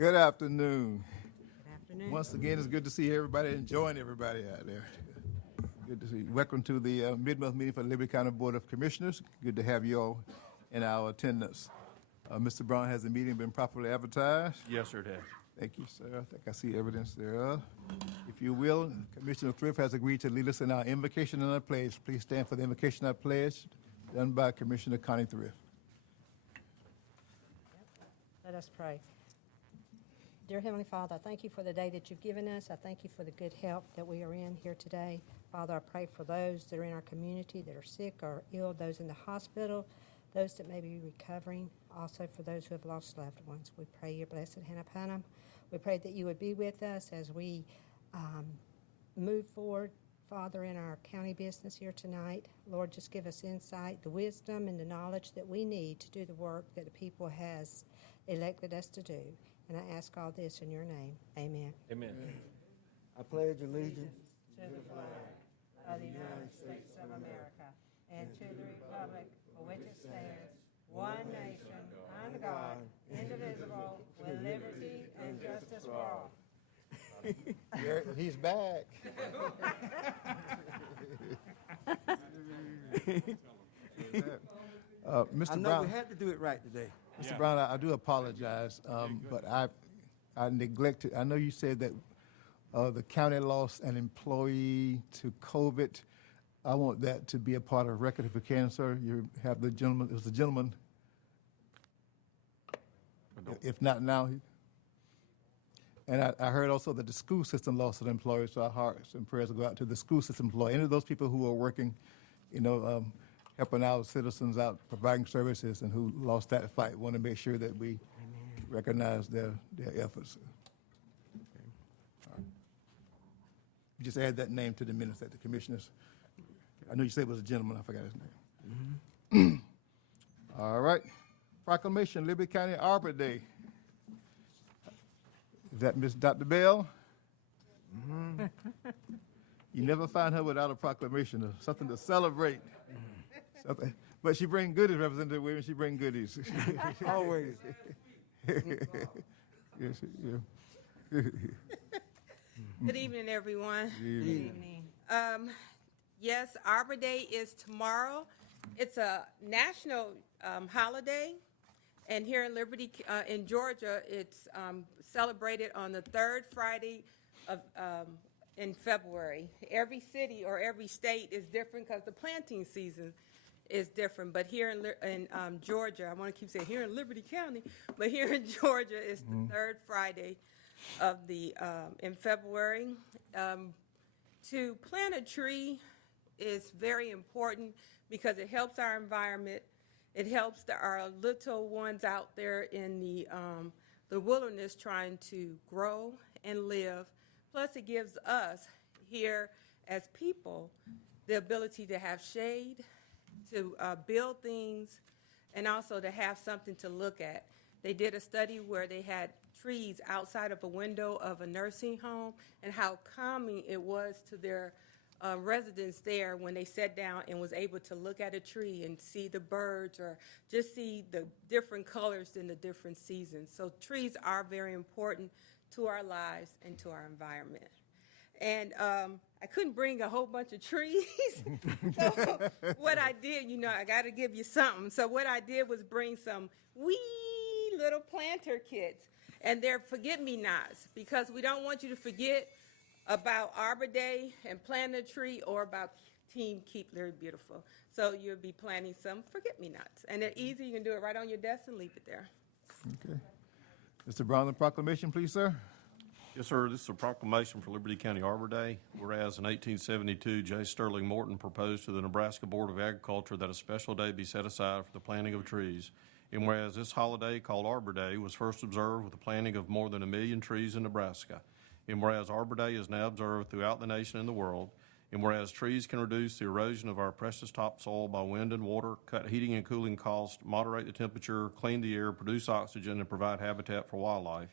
Good afternoon. Good afternoon. Once again, it's good to see everybody, enjoying everybody out there. Good to see you. Welcome to the mid-month meeting for the Liberty County Board of Commissioners. Good to have you all in our attendance. Mr. Brown, has the meeting been properly advertised? Yes, sir, it has. Thank you, sir. I think I see evidence thereof. If you will, Commissioner Thrift has agreed to lead us in our invocation and our pledge. Please stand for the invocation and our pledge done by Commissioner Connie Thrift. Let us pray. Dear Heavenly Father, I thank you for the day that you've given us. I thank you for the good health that we are in here today. Father, I pray for those that are in our community that are sick or ill, those in the hospital, those that may be recovering, also for those who have lost loved ones. We pray your blessed hand upon them. We pray that you would be with us as we move forward, Father, in our county business here tonight. Lord, just give us insight, the wisdom, and the knowledge that we need to do the work that the people has elected us to do. And I ask all this in your name. Amen. Amen. I pledge allegiance To the flag of the United States of America and to the republic for which it stands, one nation, under God, indivisible, with liberty and justice for all. He's back. Mr. I know Brown. we had to do it right today. Mr. Brown, I do apologize, but I neglected. I know you said that the county lost an employee to COVID. I want that to be a part of the record if you can, sir. You have the gentleman. It was the gentleman. If not now. And I heard also that the school system lost an employee, so our hearts and prayers will go out to the school system employee. Any of those people who are working, helping our citizens out, providing services, and who lost that fight, want to make sure that we recognize their efforts. All right. Just add that name to the minutes that the commissioners. I know you said it was a gentleman. I forgot his name. All right. Proclamation, Liberty County Arbor Day. Is that Miss Dr. Bell? You never find her without a proclamation or something to celebrate. Something. But she bring goodies, Representative Williams. She bring goodies. Always. Yes, yeah. Good evening, everyone. Good evening. Yes, Arbor Day is tomorrow. It's a national holiday, and here in Liberty, in Georgia, it's celebrated on the third Friday of in February. Every city or every state is different because the planting season is different. But here in Georgia, I want to keep saying here in Liberty County, but here in Georgia, it's the third Friday of the in February. To plant a tree is very important because it helps our environment. It helps our little ones out there in the wilderness trying to grow and live. Plus, it gives us here as people the ability to have shade, to build things, and also to have something to look at. They did a study where they had trees outside of a window of a nursing home and how calming it was to their residents there when they sat down and was able to look at a tree and see the birds or just see the different colors in the different seasons. So trees are very important to our lives and to our environment. And I couldn't bring a whole bunch of trees. So what I did, I got to give you something. So what I did was bring some wee little planter kits. And they're forget-me-nots because we don't want you to forget about Arbor Day and planting a tree or about Team Keep Liberty Beautiful. So you'll be planting some forget-me-nots. And they're easy. You can do it right on your desk and leave it there. Okay. Mr. Brown, the proclamation, please, sir. Yes, sir. This is a proclamation for Liberty County Arbor Day. Whereas in 1872, J. Sterling Morton proposed to the Nebraska Board of Agriculture that a special day be set aside for the planting of trees. And whereas this holiday, called Arbor Day, was first observed with the planting of more than 1 million trees in Nebraska. And whereas Arbor Day is now observed throughout the nation and the world. And whereas trees can reduce the erosion of our precious topsoil by wind and water, cut heating and cooling costs, moderate the temperature, clean the air, produce oxygen, and provide habitat for wildlife.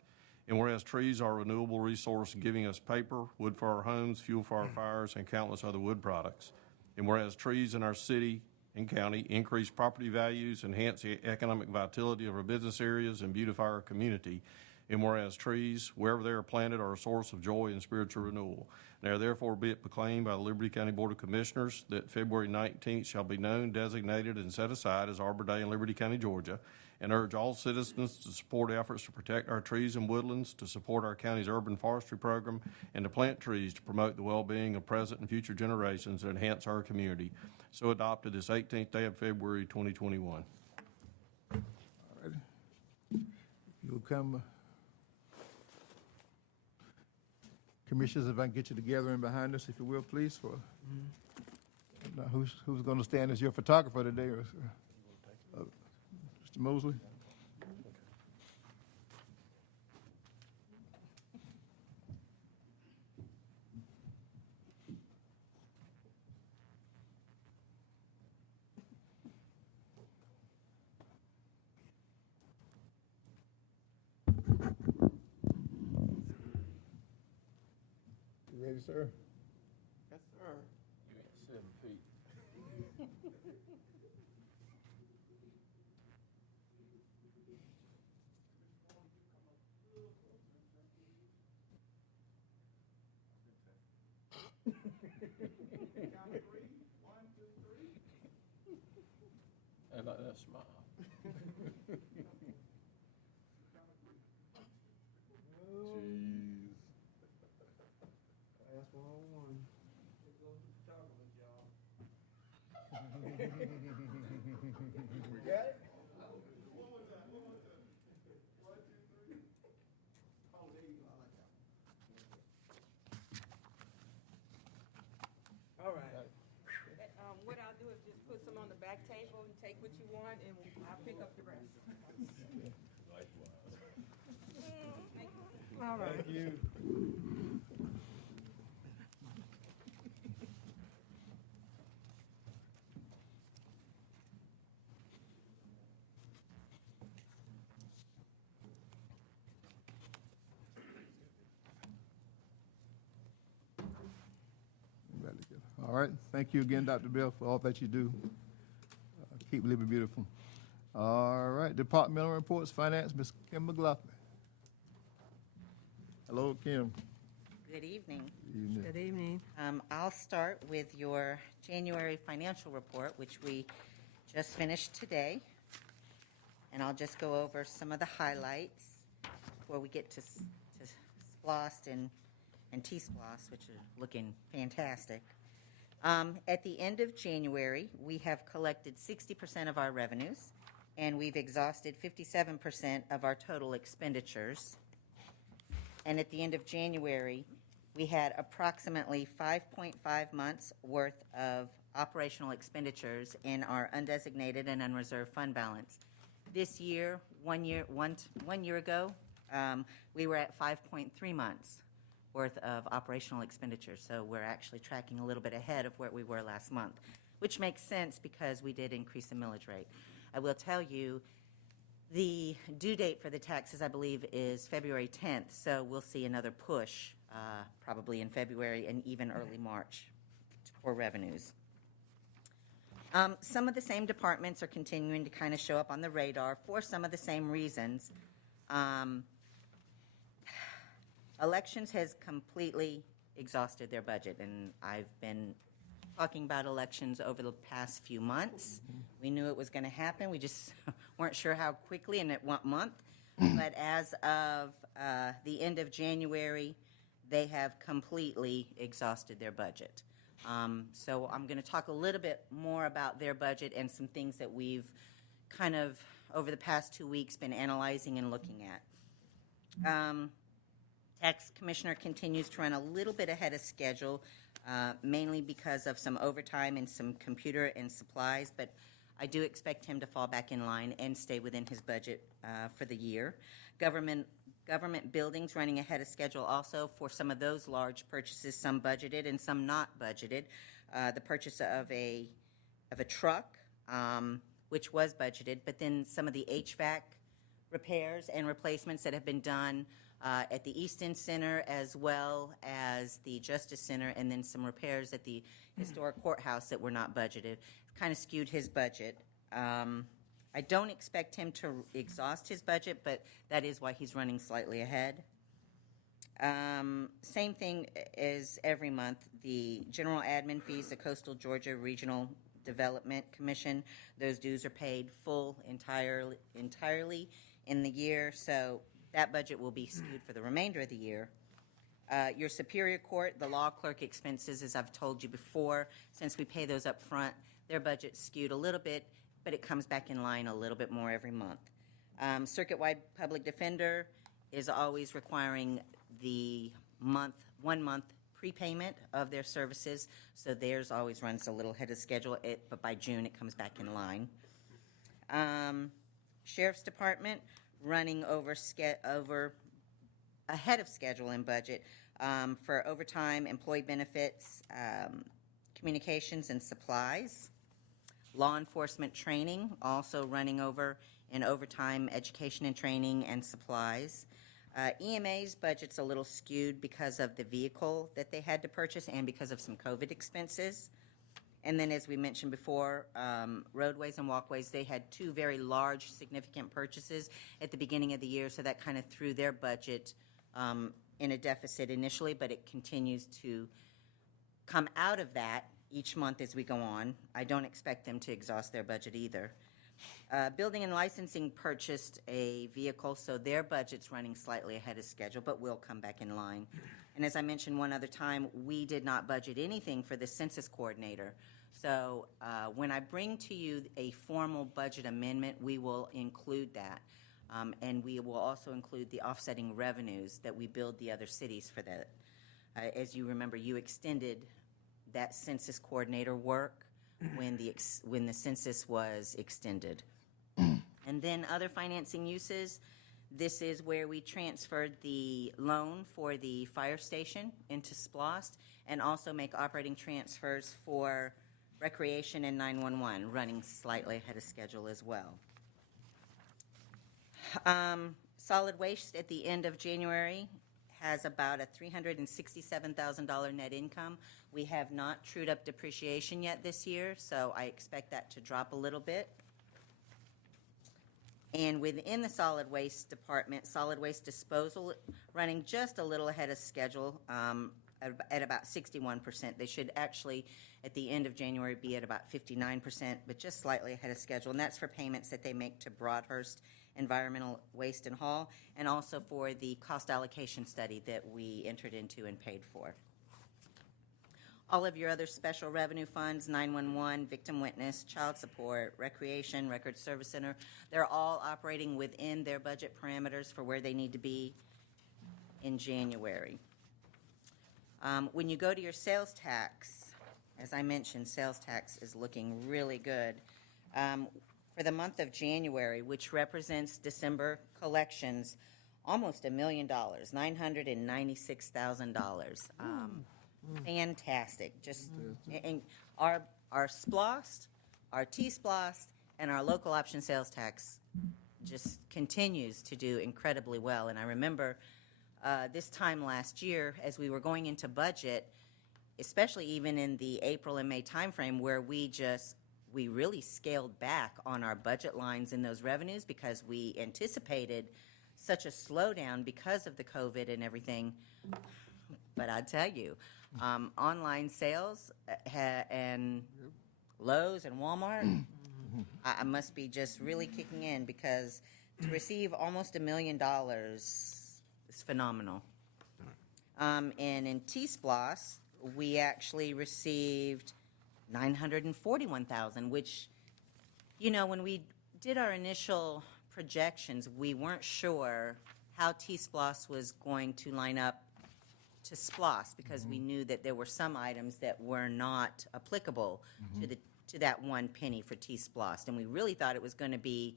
And whereas trees are a renewable resource giving us paper, wood for our homes, fuel for our fires, and countless other wood products. And whereas trees in our city and county increase property values, enhance the economic vitality of our business areas, and beautify our community. And whereas trees, wherever they are planted, are a source of joy and spiritual renewal. Now therefore be it proclaimed by the Liberty County Board of Commissioners that February 19th shall be known, designated, and set aside as Arbor Day in Liberty County, Georgia, and urge all citizens to support efforts to protect our trees and woodlands, to support our county's urban forestry program, and to plant trees to promote the well-being of present and future generations and enhance our community. So adopted this 18th day of February 2021. You'll come. Commissioners, if I can get you together and behind us, if you will, please, for, now, who's going to stand as your photographer today? Mr. Mosley? You ready, sir? Yes, sir. You ain't 7 feet. I like that smile. Jeez. Class 101. We got it? All right. What I'll do is just put some on the back table and take what you want, and I'll pick up the rest. All right. Thank you. Very good. All right. Thank you again, Dr. Bell, for all that you do. Keep living beautiful. All right. Departmental reports, Finance, Ms. Kim McLaughlin. Hello, Kim. Good evening. Evening. Good evening. I'll start with your January financial report, which we just finished today. And I'll just go over some of the highlights before we get to SPLOST and T-SPLOST, which are looking fantastic. At the end of January, we have collected 60% of our revenues, and we've exhausted 57% of our total expenditures. And at the end of January, we had approximately 5.5 months worth of operational expenditures in our undesignated and unreserved fund balance. This year, one year ago, we were at 5.3 months worth of operational expenditures. So we're actually tracking a little bit ahead of where we were last month, which makes sense because we did increase the millage rate. I will tell you, the due date for the taxes, I believe, is February 10th, so we'll see another push probably in February and even early March for revenues. Some of the same departments are continuing to kind of show up on the radar for some of the same reasons. Elections has completely exhausted their budget, and I've been talking about elections over the past few months. We knew it was going to happen. We just weren't sure how quickly and at what month. But as of the end of January, they have completely exhausted their budget. So I'm going to talk a little bit more about their budget and some things that we've kind of, over the past 2 weeks, been analyzing and looking at. Tax Commissioner continues to run a little bit ahead of schedule, mainly because of some overtime and some computer and supplies, but I do expect him to fall back in line and stay within his budget for the year. Government buildings running ahead of schedule also for some of those large purchases, some budgeted and some not budgeted. The purchase of a truck, which was budgeted, but then some of the HVAC repairs and replacements that have been done at the Easton Center as well as the Justice Center, and then some repairs at the historic courthouse that were not budgeted. Kind of skewed his budget. I don't expect him to exhaust his budget, but that is why he's running slightly ahead. Same thing as every month, the general admin fees, the Coastal Georgia Regional Development Commission, those dues are paid entirely in the year, so that budget will be skewed for the remainder of the year. Your Superior Court, the law clerk expenses, as I've told you before, since we pay those up front, their budget's skewed a little bit, but it comes back in line a little bit more every month. Circuit-wide public defender is always requiring the 1 month prepayment of their services, so theirs always runs a little ahead of schedule, but by June it comes back in line. Sheriff's Department running ahead of schedule and budget for overtime, employee benefits, communications and supplies. Law enforcement training also running over in overtime, education and training and supplies. EMA's budget's a little skewed because of the vehicle that they had to purchase and because of some COVID expenses. And then, as we mentioned before, roadways and walkways, they had 2 very large, significant purchases at the beginning of the year, so that kind of threw their budget in a deficit initially, but it continues to come out of that each month as we go on. I don't expect them to exhaust their budget either. Building and licensing purchased a vehicle, so their budget's running slightly ahead of schedule, but will come back in line. And as I mentioned one other time, we did not budget anything for the census coordinator. So when I bring to you a formal budget amendment, we will include that. And we will also include the offsetting revenues that we billed the other cities for that. As you remember, you extended that census coordinator work when the census was extended. And then other financing uses, this is where we transferred the loan for the fire station into SPLOST and also make operating transfers for recreation and 911, running slightly ahead of schedule as well. Solid waste at the end of January has about a $367,000 net income. We have not trued up depreciation yet this year, so I expect that to drop a little bit. And within the solid waste department, solid waste disposal running just a little ahead of schedule at about 61%. They should actually, at the end of January, be at about 59%, but just slightly ahead of schedule. And that's for payments that they make to Broadhurst Environmental Waste and Haul, and also for the cost allocation study that we entered into and paid for. All of your other special revenue funds, 911, victim witness, child support, recreation, record service center, they're all operating within their budget parameters for where they need to be in January. When you go to your sales tax, as I mentioned, sales tax is looking really good. For the month of January, which represents December collections, almost $1 million, $996,000. Fantastic. Just and our SPLOST, our T-SPLOST, and our local option sales tax just continues to do incredibly well. And I remember this time last year, as we were going into budget, especially even in the April and May timeframe, where we really scaled back on our budget lines in those revenues because we anticipated such a slowdown because of the COVID and everything. But I tell you, online sales and Lowe's and Walmart, I must be just really kicking in, because to receive almost $1 million is phenomenal. And in T-SPLOST, we actually received $941,000, which, you know, when we did our initial projections, we weren't sure how T-SPLOST was going to line up to SPLOST, because we knew that there were some items that were not applicable to that 1 penny for T-SPLOST, and we really thought it was going to be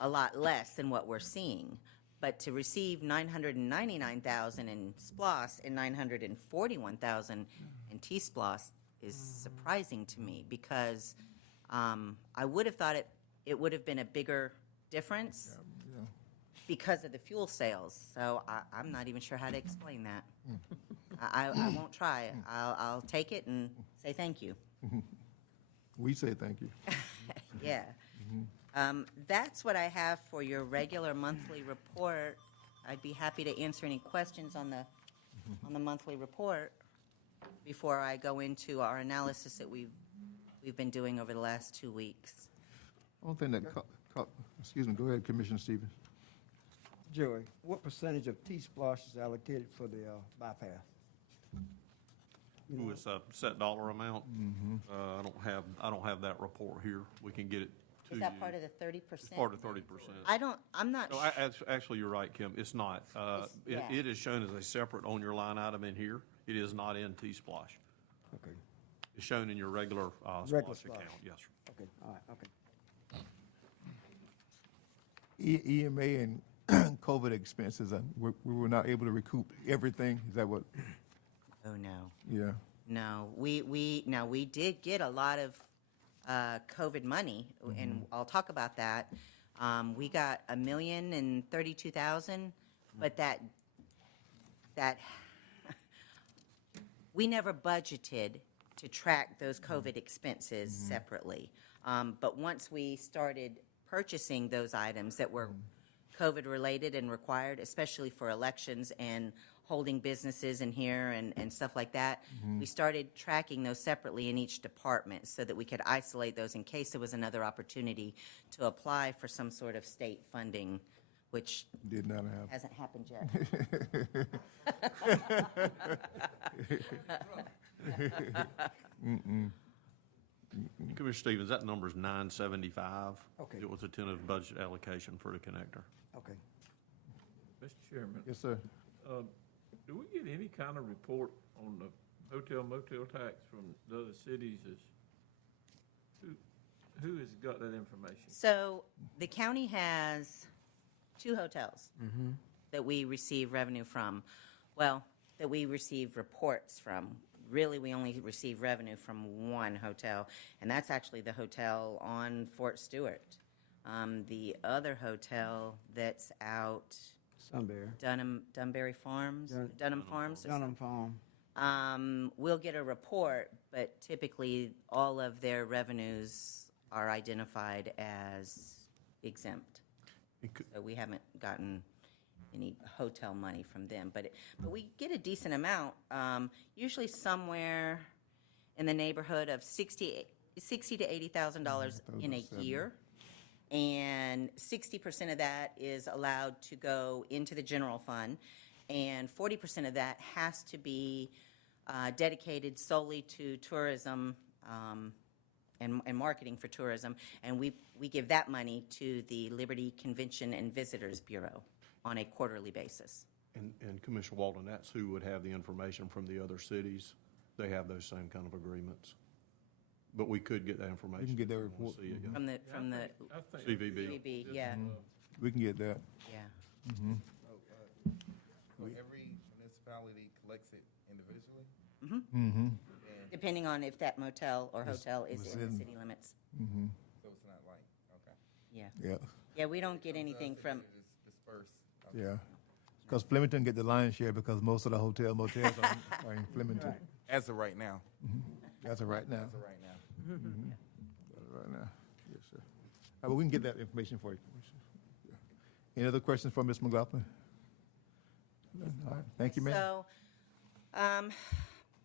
a lot less than what we're seeing. But to receive $999,000 in SPLOST and $941,000 in T-SPLOST is surprising to me, because I would have thought it would have been a bigger difference because of the fuel sales. So I'm not even sure how to explain that. I won't try it. I'll take it and say thank you. We say thank you. Yeah. That's what I have for your regular monthly report. I'd be happy to answer any questions on the monthly report before I go into our analysis that we've been doing over the last 2 weeks. One thing that excuse me, go ahead, Commissioner Stevens. Joey, what percentage of T-Splosh is allocated for the bypass? Ooh, it's a set dollar amount. I don't have that report here. We can get it to you. Is that part of the 30%? It's part of 30%. I'm not No, actually, you're right, Kim. It's not. yeah. It is shown as a separate on your line item in here. It is not in T-Splosh. Okay, It's shown in your regular Regular Splosh Splosh. account. Yes, sir. okay, all right, okay. EMA and COVID expenses, we were not able to recoup everything. Is that what? Oh, no. Yeah. No, we did get a lot of COVID money, and I'll talk about that. We got $1,032,000, but that we never budgeted to track those COVID expenses separately. But once we started purchasing those items that were COVID-related and required, especially for elections and holding businesses in here and stuff like that, we started tracking those separately in each department so that we could isolate those in case there was another opportunity to apply for some sort of state funding, which Did not have. hasn't happened yet. Commissioner Stevens, that number's 975. Okay. It was a tentative budget allocation for the connector. Okay. Mr. Chairman, Yes, sir. do we get any kind of report on the hotel motel tax from the other cities? Who has got that information? So the county has 2 hotels that we receive revenue from. Well, that we receive reports from. Really, we only receive revenue from 1 hotel, and that's actually the hotel on Fort Stewart. The other hotel that's out Sunbury. Dunbury Farms, Dunham Farms. Dunham Farm. We'll get a report, but typically all of their revenues are identified as exempt. So we haven't gotten any hotel money from them, but we get a decent amount, usually somewhere in the neighborhood of $60,000 to $80,000 in a year. And 60% of that is allowed to go into the general fund, and 40% of that has to be dedicated solely to tourism and marketing for tourism. And we give that money to the Liberty Convention and Visitors Bureau on a quarterly basis. And Commissioner Walden, that's who would have the information from the other cities. They have those same kind of agreements. But we could get that information. We can get that if you wanna report. see it, yeah. From the I think CVB. CVB, yeah, We can get that. yeah. So every municipality collects it individually? Mm-hmm. And Depending on if that motel or hotel is in the within- city limits. so it's not like, okay. Yeah. Yeah. Yeah, we don't get Comes to anything us and from, we just disperse. Okay. Yeah. Because Flemington get the lion's share because most of the motels are in Flemington. As of right now. That's it right now. As of right now. That's it right now. Yes, sir. Well, we can get that information for you. Yeah. Any other questions for Ms. McLaughlin? None? All right. Thank you, ma'am. So,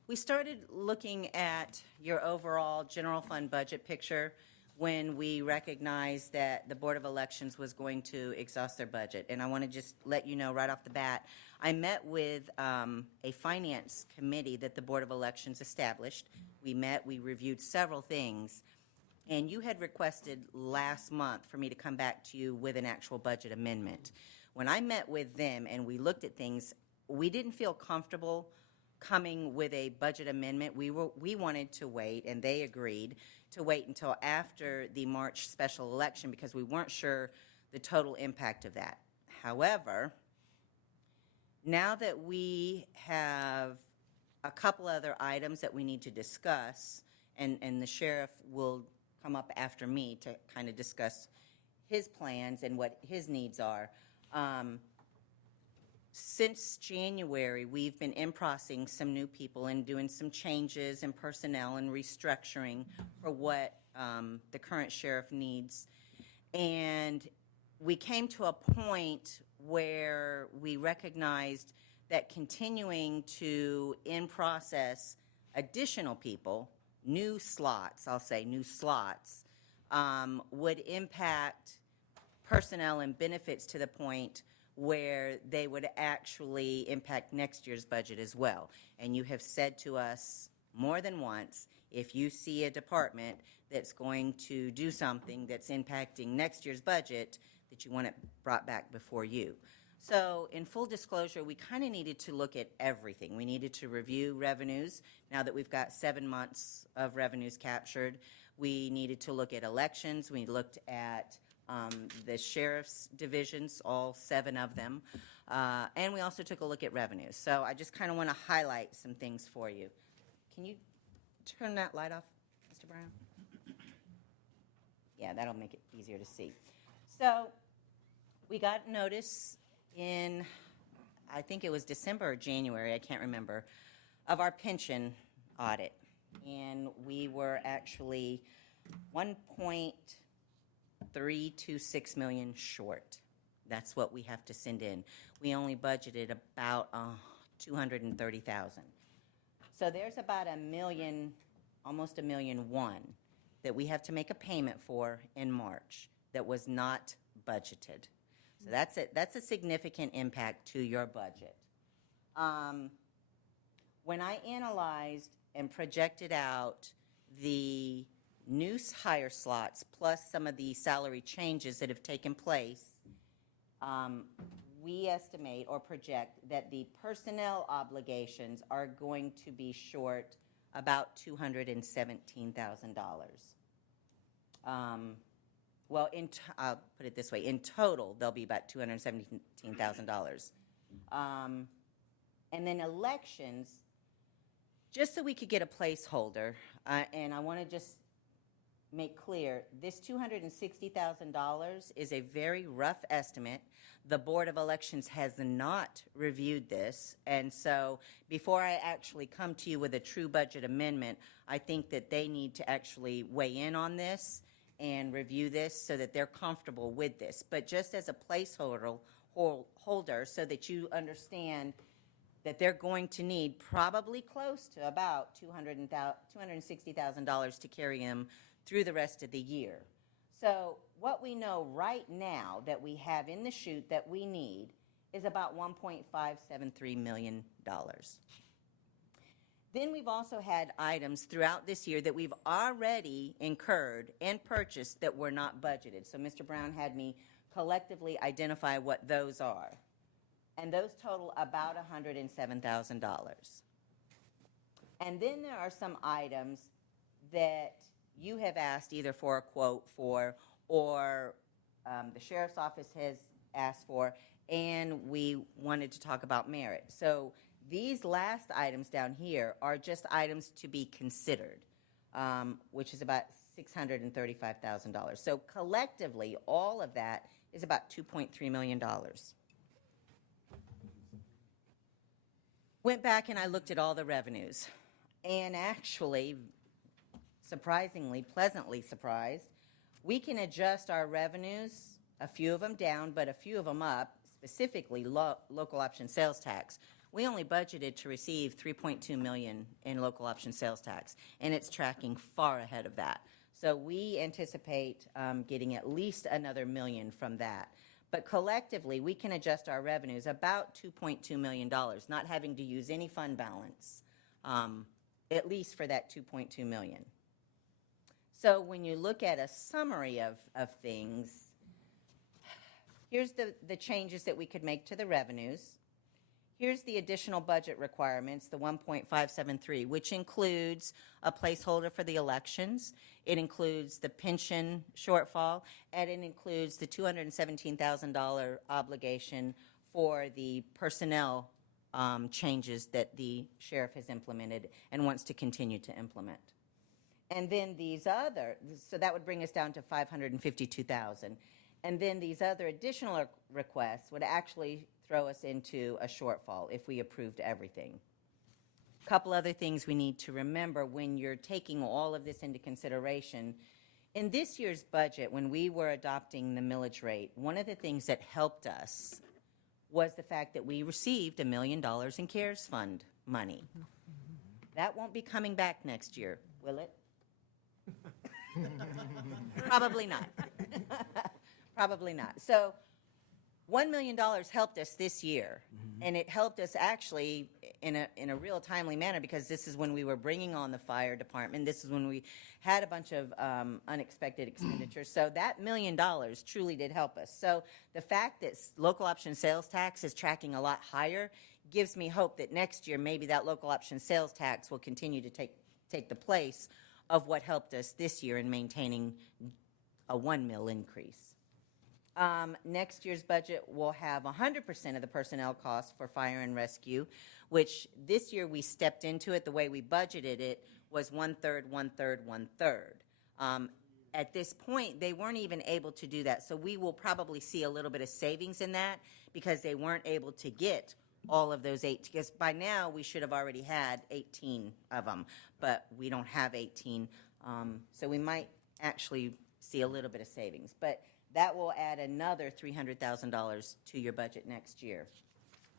we started looking at your overall general fund budget picture when we recognized that the Board of Elections was going to exhaust their budget. And I want to just let you know right off the bat, I met with a finance committee that the Board of Elections established. We met, we reviewed several things, and you had requested last month for me to come back to you with an actual budget amendment. When I met with them and we looked at things, we didn't feel comfortable coming with a budget amendment. We wanted to wait, and they agreed to wait until after the March special election because we weren't sure the total impact of that. However, now that we have a couple other items that we need to discuss, and the sheriff will come up after me to kind of discuss his plans and what his needs are. Since January, we've been in-processing some new people and doing some changes in personnel and restructuring for what the current sheriff needs. And we came to a point where we recognized that continuing to in-process additional people, new slots, I'll say new slots, would impact personnel and benefits to the point where they would actually impact next year's budget as well. And you have said to us more than once, if you see a department that's going to do something that's impacting next year's budget, that you want it brought back before you. So in full disclosure, we kind of needed to look at everything. We needed to review revenues now that we've got 7 months of revenues captured. We needed to look at elections. We looked at the sheriff's divisions, all 7 of them. And we also took a look at revenues. So I just kind of want to highlight some things for you. Can you turn that light off, Mr. Brown? Yeah, that'll make it easier to see. So we got notice in, I think it was December or January, I can't remember, of our pension audit. And we were actually 1.326 million short. That's what we have to send in. We only budgeted about 230,000. So there's about $1 million, almost $1.1 million that we have to make a payment for in March that was not budgeted. So that's a significant impact to your budget. When I analyzed and projected out the new hire slots plus some of the salary changes that have taken place, we estimate or project that the personnel obligations are going to be short about $217,000. Well, I'll put it this way. In total, they'll be about $217,000. And then elections, just so we could get a placeholder, and I want to just make clear, this $260,000 is a very rough estimate. The Board of Elections has not reviewed this, and so before I actually come to you with a true budget amendment, I think that they need to actually weigh in on this and review this so that they're comfortable with this. But just as a placeholder so that you understand that they're going to need probably close to about $260,000 to carry them through the rest of the year. So what we know right now that we have in the chute that we need is about $1.573 million. Then we've also had items throughout this year that we've already incurred and purchased that were not budgeted. So Mr. Brown had me collectively identify what those are. And those total about $107,000. And then there are some items that you have asked either for a quote for or the sheriff's office has asked for, and we wanted to talk about merit. So these last items down here are just items to be considered, which is about $635,000. So collectively, all of that is about $2.3 million. Went back and I looked at all the revenues, and actually, surprisingly, pleasantly surprised, we can adjust our revenues, a few of them down, but a few of them up, specifically local option sales tax. We only budgeted to receive $3.2 million in local option sales tax, and it's tracking far ahead of that. So we anticipate getting at least another $1 million from that. But collectively, we can adjust our revenues about $2.2 million, not having to use any fund balance, at least for that $2.2 million. So when you look at a summary of things, here's the changes that we could make to the revenues. Here's the additional budget requirements, the 1.573, which includes a placeholder for the elections. It includes the pension shortfall, and it includes the $217,000 obligation for the personnel changes that the sheriff has implemented and wants to continue to implement. And then these other, so that would bring us down to $552,000. And then these other additional requests would actually throw us into a shortfall if we approved everything. A couple other things we need to remember when you're taking all of this into consideration. In this year's budget, when we were adopting the millage rate, one of the things that helped us was the fact that we received $1 million in CARES Fund money. That won't be coming back next year, will it? Probably not. Probably not. So $1 million helped us this year, and it helped us actually in a real timely manner, because this is when we were bringing on the fire department. This is when we had a bunch of unexpected expenditures. So that $1 million truly did help us. So the fact that local option sales tax is tracking a lot higher gives me hope that next year maybe that local option sales tax will continue to take the place of what helped us this year in maintaining a 1 mil increase. Next year's budget will have 100% of the personnel costs for fire and rescue, which this year we stepped into it. The way we budgeted it was 1/3, 1/3, 1/3. At this point, they weren't even able to do that. So we will probably see a little bit of savings in that, because they weren't able to get all of those 8, because by now we should have already had 18 of them, but we don't have 18. So we might actually see a little bit of savings. But that will add another $300,000 to your budget next year.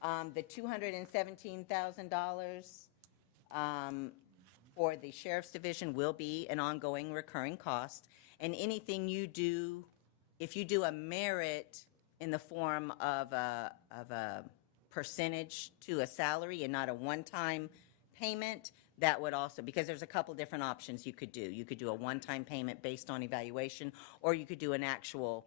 The $217,000 for the Sheriff's Division will be an ongoing recurring cost. And anything you do, if you do a merit in the form of a percentage to a salary and not a one-time payment, that would also, because there's a couple different options you could do. You could do a one-time payment based on evaluation, or you could do an actual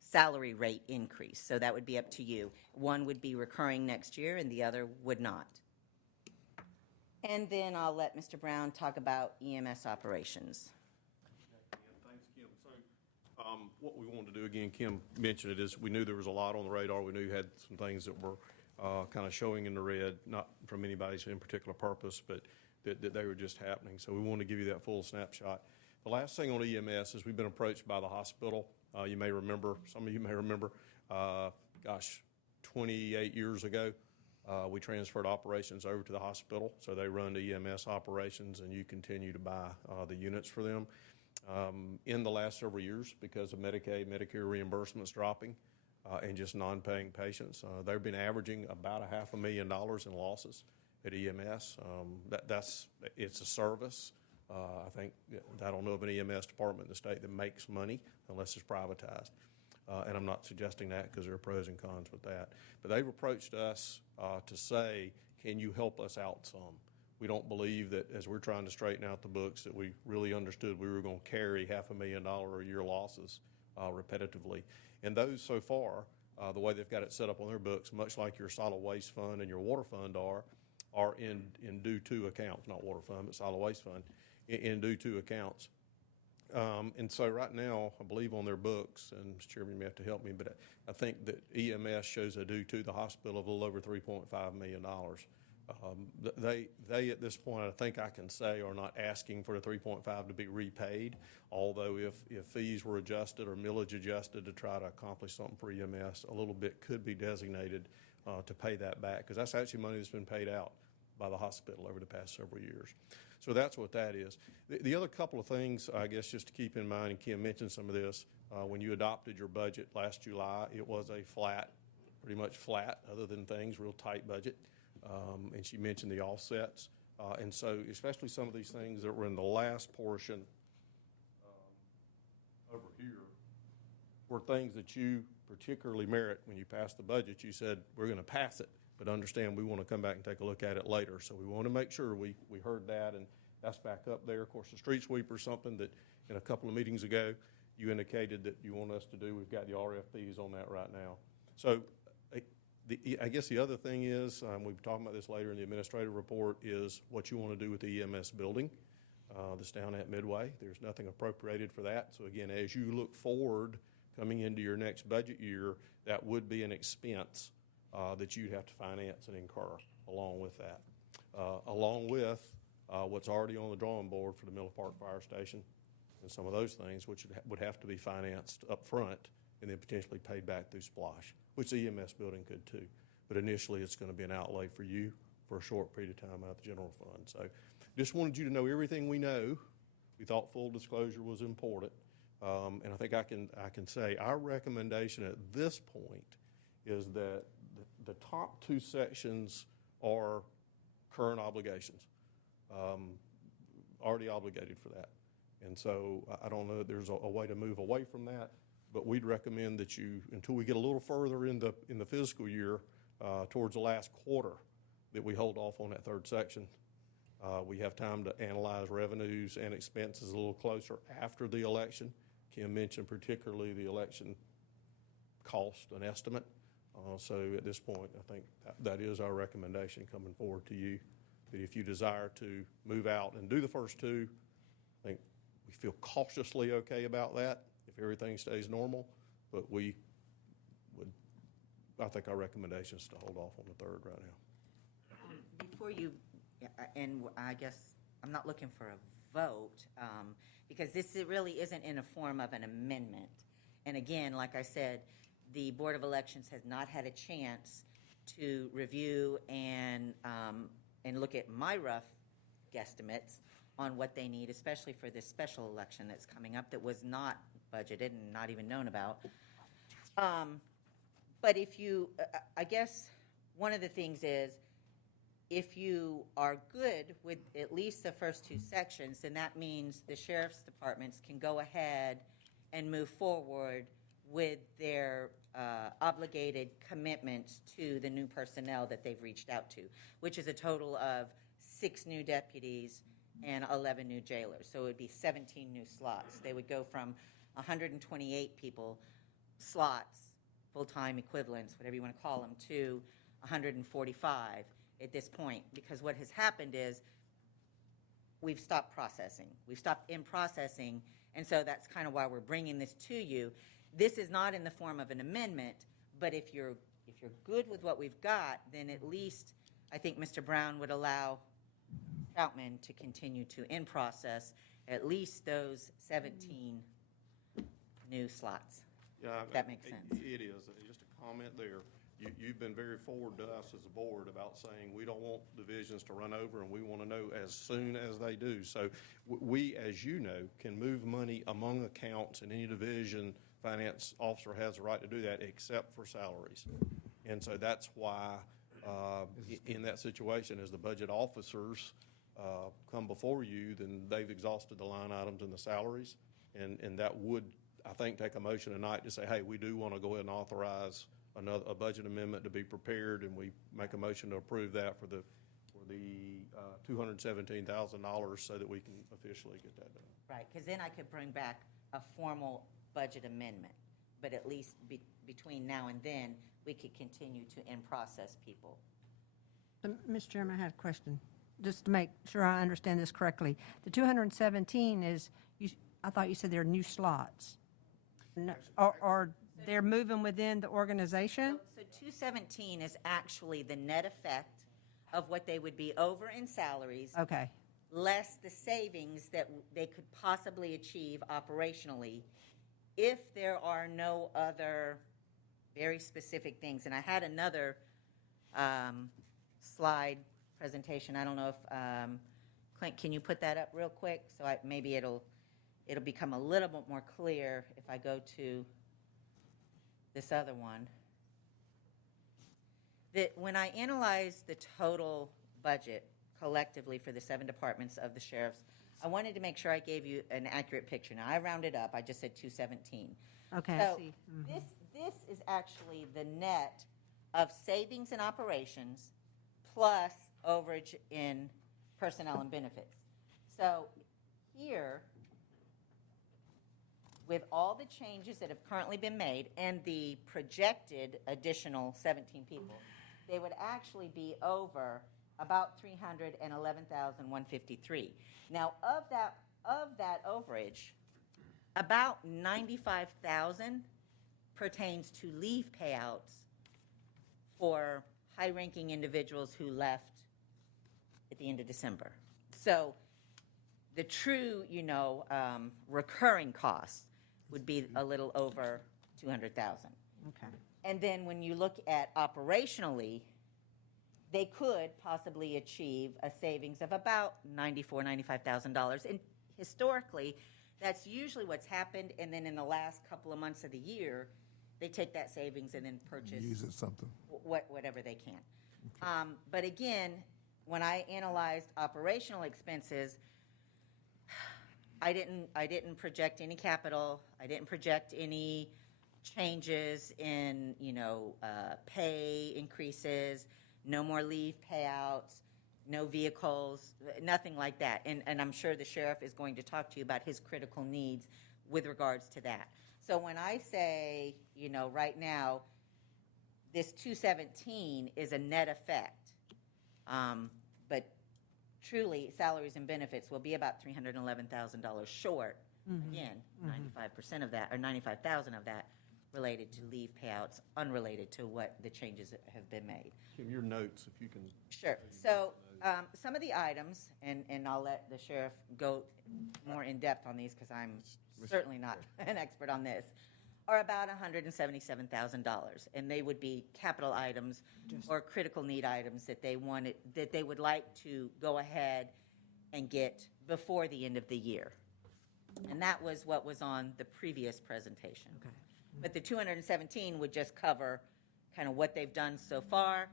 salary rate increase. So that would be up to you. One would be recurring next year and the other would not. And then I'll let Mr. Brown talk about EMS operations. Thanks, Kim. So, what we wanted to do, again, Kim mentioned it, is we knew there was a lot on the radar. We knew you had some things that were kind of showing in the red, not from anybody's in particular purpose, but that they were just happening. So we wanted to give you that full snapshot. The last thing on EMS is we've been approached by the hospital. You may remember, some of you may remember, 28 years ago, we transferred operations over to the hospital. So they run the EMS operations, and you continue to buy the units for them. In the last several years, because of Medicaid, Medicare reimbursements dropping, and just non-paying patients, they've been averaging about $500,000 in losses at EMS. It's a service. I think, I don't know of an EMS department in the state that makes money unless it's privatized. And I'm not suggesting that, because there are pros and cons with that. But they've approached us to say, can you help us out some? We don't believe that, as we're trying to straighten out the books, that we really understood we were going to carry $500,000 a year losses repetitively. And those, so far, the way they've got it set up on their books, much like your solid waste fund and your water fund are in due to accounts, not water fund, but solid waste fund, in due to accounts. And so right now, I believe on their books, and Mr. Chairman, you may have to help me, but I think that EMS shows a due to the hospital of a little over $3.5 million. They at this point, I think I can say, are not asking for the 3.5 to be repaid, although if fees were adjusted or millage adjusted to try to accomplish something for EMS, a little bit could be designated to pay that back, because that's actually money that's been paid out by the hospital over the past several years. So that's what that is. The other couple of things, I guess, just to keep in mind, and Kim mentioned some of this, when you adopted your budget last July, it was a flat, pretty much flat, other than things, real tight budget. And she mentioned the offsets. And so especially some of these things that were in the last portion over here were things that you particularly merit when you passed the budget. You said, we're going to pass it, but understand we want to come back and take a look at it later. So we want to make sure we heard that, and that's back up there. Of course, the street sweeper is something that in a couple of meetings ago you indicated that you want us to do. We've got the RFPs on that right now. So I guess the other thing is, we'll be talking about this later in the administrative report, is what you want to do with the EMS building that's down at Midway. There's nothing appropriated for that. So again, as you look forward coming into your next budget year, that would be an expense that you'd have to finance and incur along with that. Along with what's already on the drawing board for the Miller Park Fire Station and some of those things, which would have to be financed up front and then potentially paid back through Splash, which the EMS building could too. But initially, it's going to be an outlay for you for a short period of time out of the general fund. So just wanted you to know everything we know We thought full disclosure was important. And I think I can say our recommendation at this point is that the top two sections are current obligations, already obligated for that. And so I don't know that there's a way to move away from that, but we'd recommend that you, until we get a little further in the fiscal year, towards the last quarter, that we hold off on that third section. We have time to analyze revenues and expenses a little closer after the election. Kim mentioned particularly the election cost and estimate. So at this point, I think that is our recommendation coming forward to you, that if you desire to move out and do the first two, I think we feel cautiously okay about that if everything stays normal, but I think our recommendation is to hold off on the third right now. Before you, and I guess I'm not looking for a vote, because this really isn't in a form of an amendment. And again, like I said, the Board of Elections has not had a chance to review and look at my rough guesstimates on what they need, especially for this special election that's coming up that was not budgeted and not even known about. But if you, I guess one of the things is, if you are good with at least the first two sections, then that means the sheriff's departments can go ahead and move forward with their obligated commitments to the new personnel that they've reached out to, which is a total of 6 new deputies and 11 new jailers. So it would be 17 new slots. They would go from 128 people, slots, full-time equivalents, whatever you want to call them, to 145 at this point, because what has happened is we've stopped processing. We've stopped in processing, and so that's kind of why we're bringing this to you. This is not in the form of an amendment, but if you're good with what we've got, then at least I think Mr. Brown would allow Troutman to continue to in process at least those 17 new slots. Yeah, If that makes sense. It is. Just a comment there. You've been very forward to us as a board about saying we don't want divisions to run over, and we want to know as soon as they do. So we, as you know, can move money among accounts, and any division finance officer has the right to do that except for salaries. And so that's why in that situation, as the budget officers come before you, then they've exhausted the line items and the salaries. And that would, I think, take a motion tonight to say, hey, we do want to go ahead and authorize a budget amendment to be prepared, and we make a motion to approve that for the $217,000 so that we can officially get that done. Right, because then I could bring back a formal budget amendment, but at least between now and then, we could continue to in-process people. Mr. Chairman, I had a question, just to make sure I understand this correctly. The 217 is, I thought you said they're new slots. No, or they're moving within the organization? So 217 is actually the net effect of what they would be over in salaries, Okay, less the savings that they could possibly achieve operationally if there are no other very specific things. And I had another slide presentation. I don't know if, Clint, can you put that up real quick? So maybe it'll become a little bit more clear if I go to this other one. That when I analyze the total budget collectively for the 7 departments of the sheriff's, I wanted to make sure I gave you an accurate picture. Now, I rounded up. I just said 217. okay, I So see. this is actually the net of savings and operations plus overage in personnel and benefits. So here, with all the changes that have currently been made and the projected additional 17 people, they would actually be over about $311,153. Now, of that overage, about $95,000 pertains to leave payouts for high-ranking individuals who left at the end of December. So the true, recurring costs would be a little over $200,000. Okay. And then when you look at operationally, they could possibly achieve a savings of about $94,000, $95,000. And historically, that's usually what's happened, and then in the last couple of months of the year, they take that savings and then purchase Use it something. whatever they can. But again, when I analyzed operational expenses, I didn't project any capital. I didn't project any changes in, pay increases, no more leave payouts, no vehicles, nothing like that. And I'm sure the sheriff is going to talk to you about his critical needs with regards to that. So when I say, right now, this 217 is a net effect, but truly, salaries and benefits will be about $311,000 short. Again, 95% of that, or 95,000 of that, related to leave payouts, unrelated to what the changes that have been made. Kim, your notes, if you can. Sure. So some of the items, and I'll let the sheriff go more in depth on these because I'm certainly not an expert on this, are about $177,000, and they would be capital items or critical need items that they would like to go ahead and get before the end of the year. And that was what was on the previous presentation. Okay. But the 217 would just cover kind of what they've done so far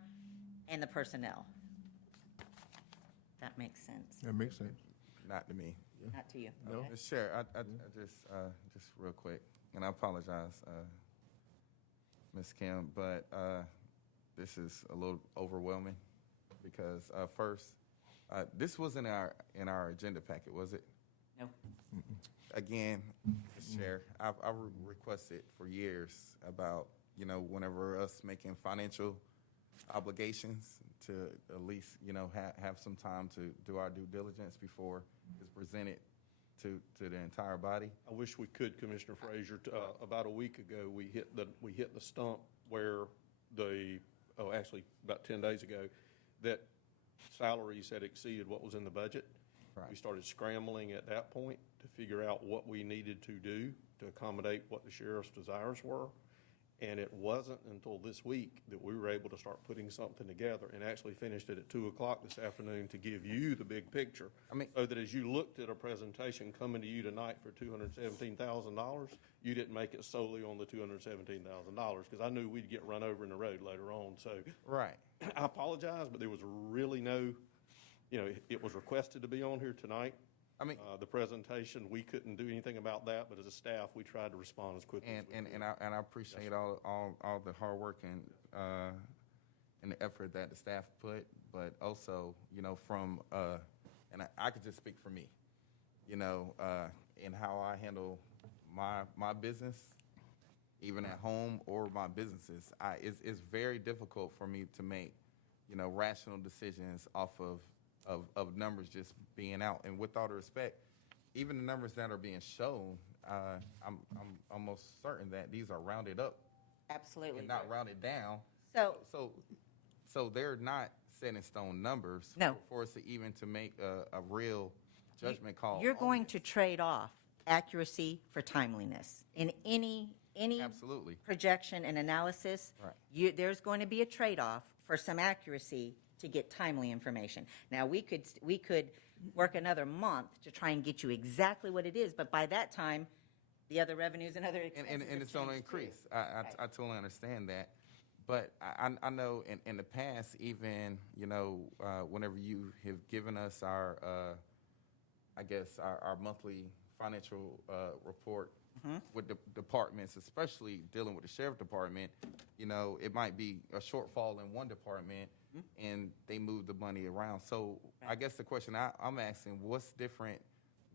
and the personnel. That makes sense. That makes sense. Not to me. Not to you. No. Okay. Mr. Chair, I just real quick, and I apologize, Ms. Kim, but this is a little overwhelming because first, this was in our agenda packet, was it? No. Again, Mr. Chair, I've requested for years about, whenever us making financial obligations to at least, have some time to do our due diligence before it's presented to the entire body. I wish we could, Commissioner Frazier. About a week ago, we hit the stump where actually about 10 days ago, that salaries had exceeded what was in the budget. Right. We started scrambling at that point to figure out what we needed to do to accommodate what the sheriff's desires were. And it wasn't until this week that we were able to start putting something together, and actually finished it at 2 o'clock this afternoon to give you the big picture. So that as you looked at a presentation coming to you tonight for $217,000, you didn't make it solely on the $217,000, because I knew we'd get run over in the road later on. So Right. I apologize, but there was really no, it was requested to be on here tonight. The presentation, we couldn't do anything about that, but as a staff, we tried to respond as quickly as we could. And I appreciate all the hard work and the effort that the staff put, but also, from and I could just speak for me, in how I handle my business, even at home or my businesses. It's very difficult for me to make, rational decisions off of numbers just being out. And with all the respect, even the numbers that are being shown, I'm almost certain that these are rounded up Absolutely. and not rounded down. So they're not set in stone numbers. No. For us to even to make a real judgment call. you're on going this. to trade off accuracy for timeliness. In any Absolutely. projection and analysis, Right. there's going to be a trade-off for some accuracy to get timely information. Now, we could work another month to try and get you exactly what it is, but by that time, the other revenues and other expenses And have it's going to changed too. increase. I totally understand that. But I know in the past, even, whenever you have given us our monthly financial report with the departments, especially dealing with the sheriff department, it might be a shortfall in one department and they move the money around. So I guess the question I'm asking, what's different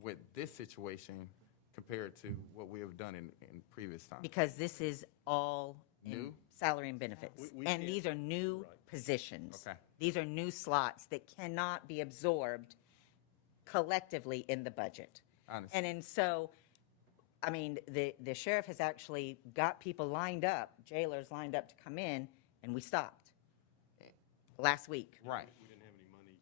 with this situation compared to what we have done in previous times? Because this is all in New? salary and benefits. We And can't- these are new positions. Okay. These are new slots that cannot be absorbed collectively in the budget. I understand. And so, the sheriff has actually got people lined up, jailers lined up to come in, and we stopped last week. Right. We didn't have any money.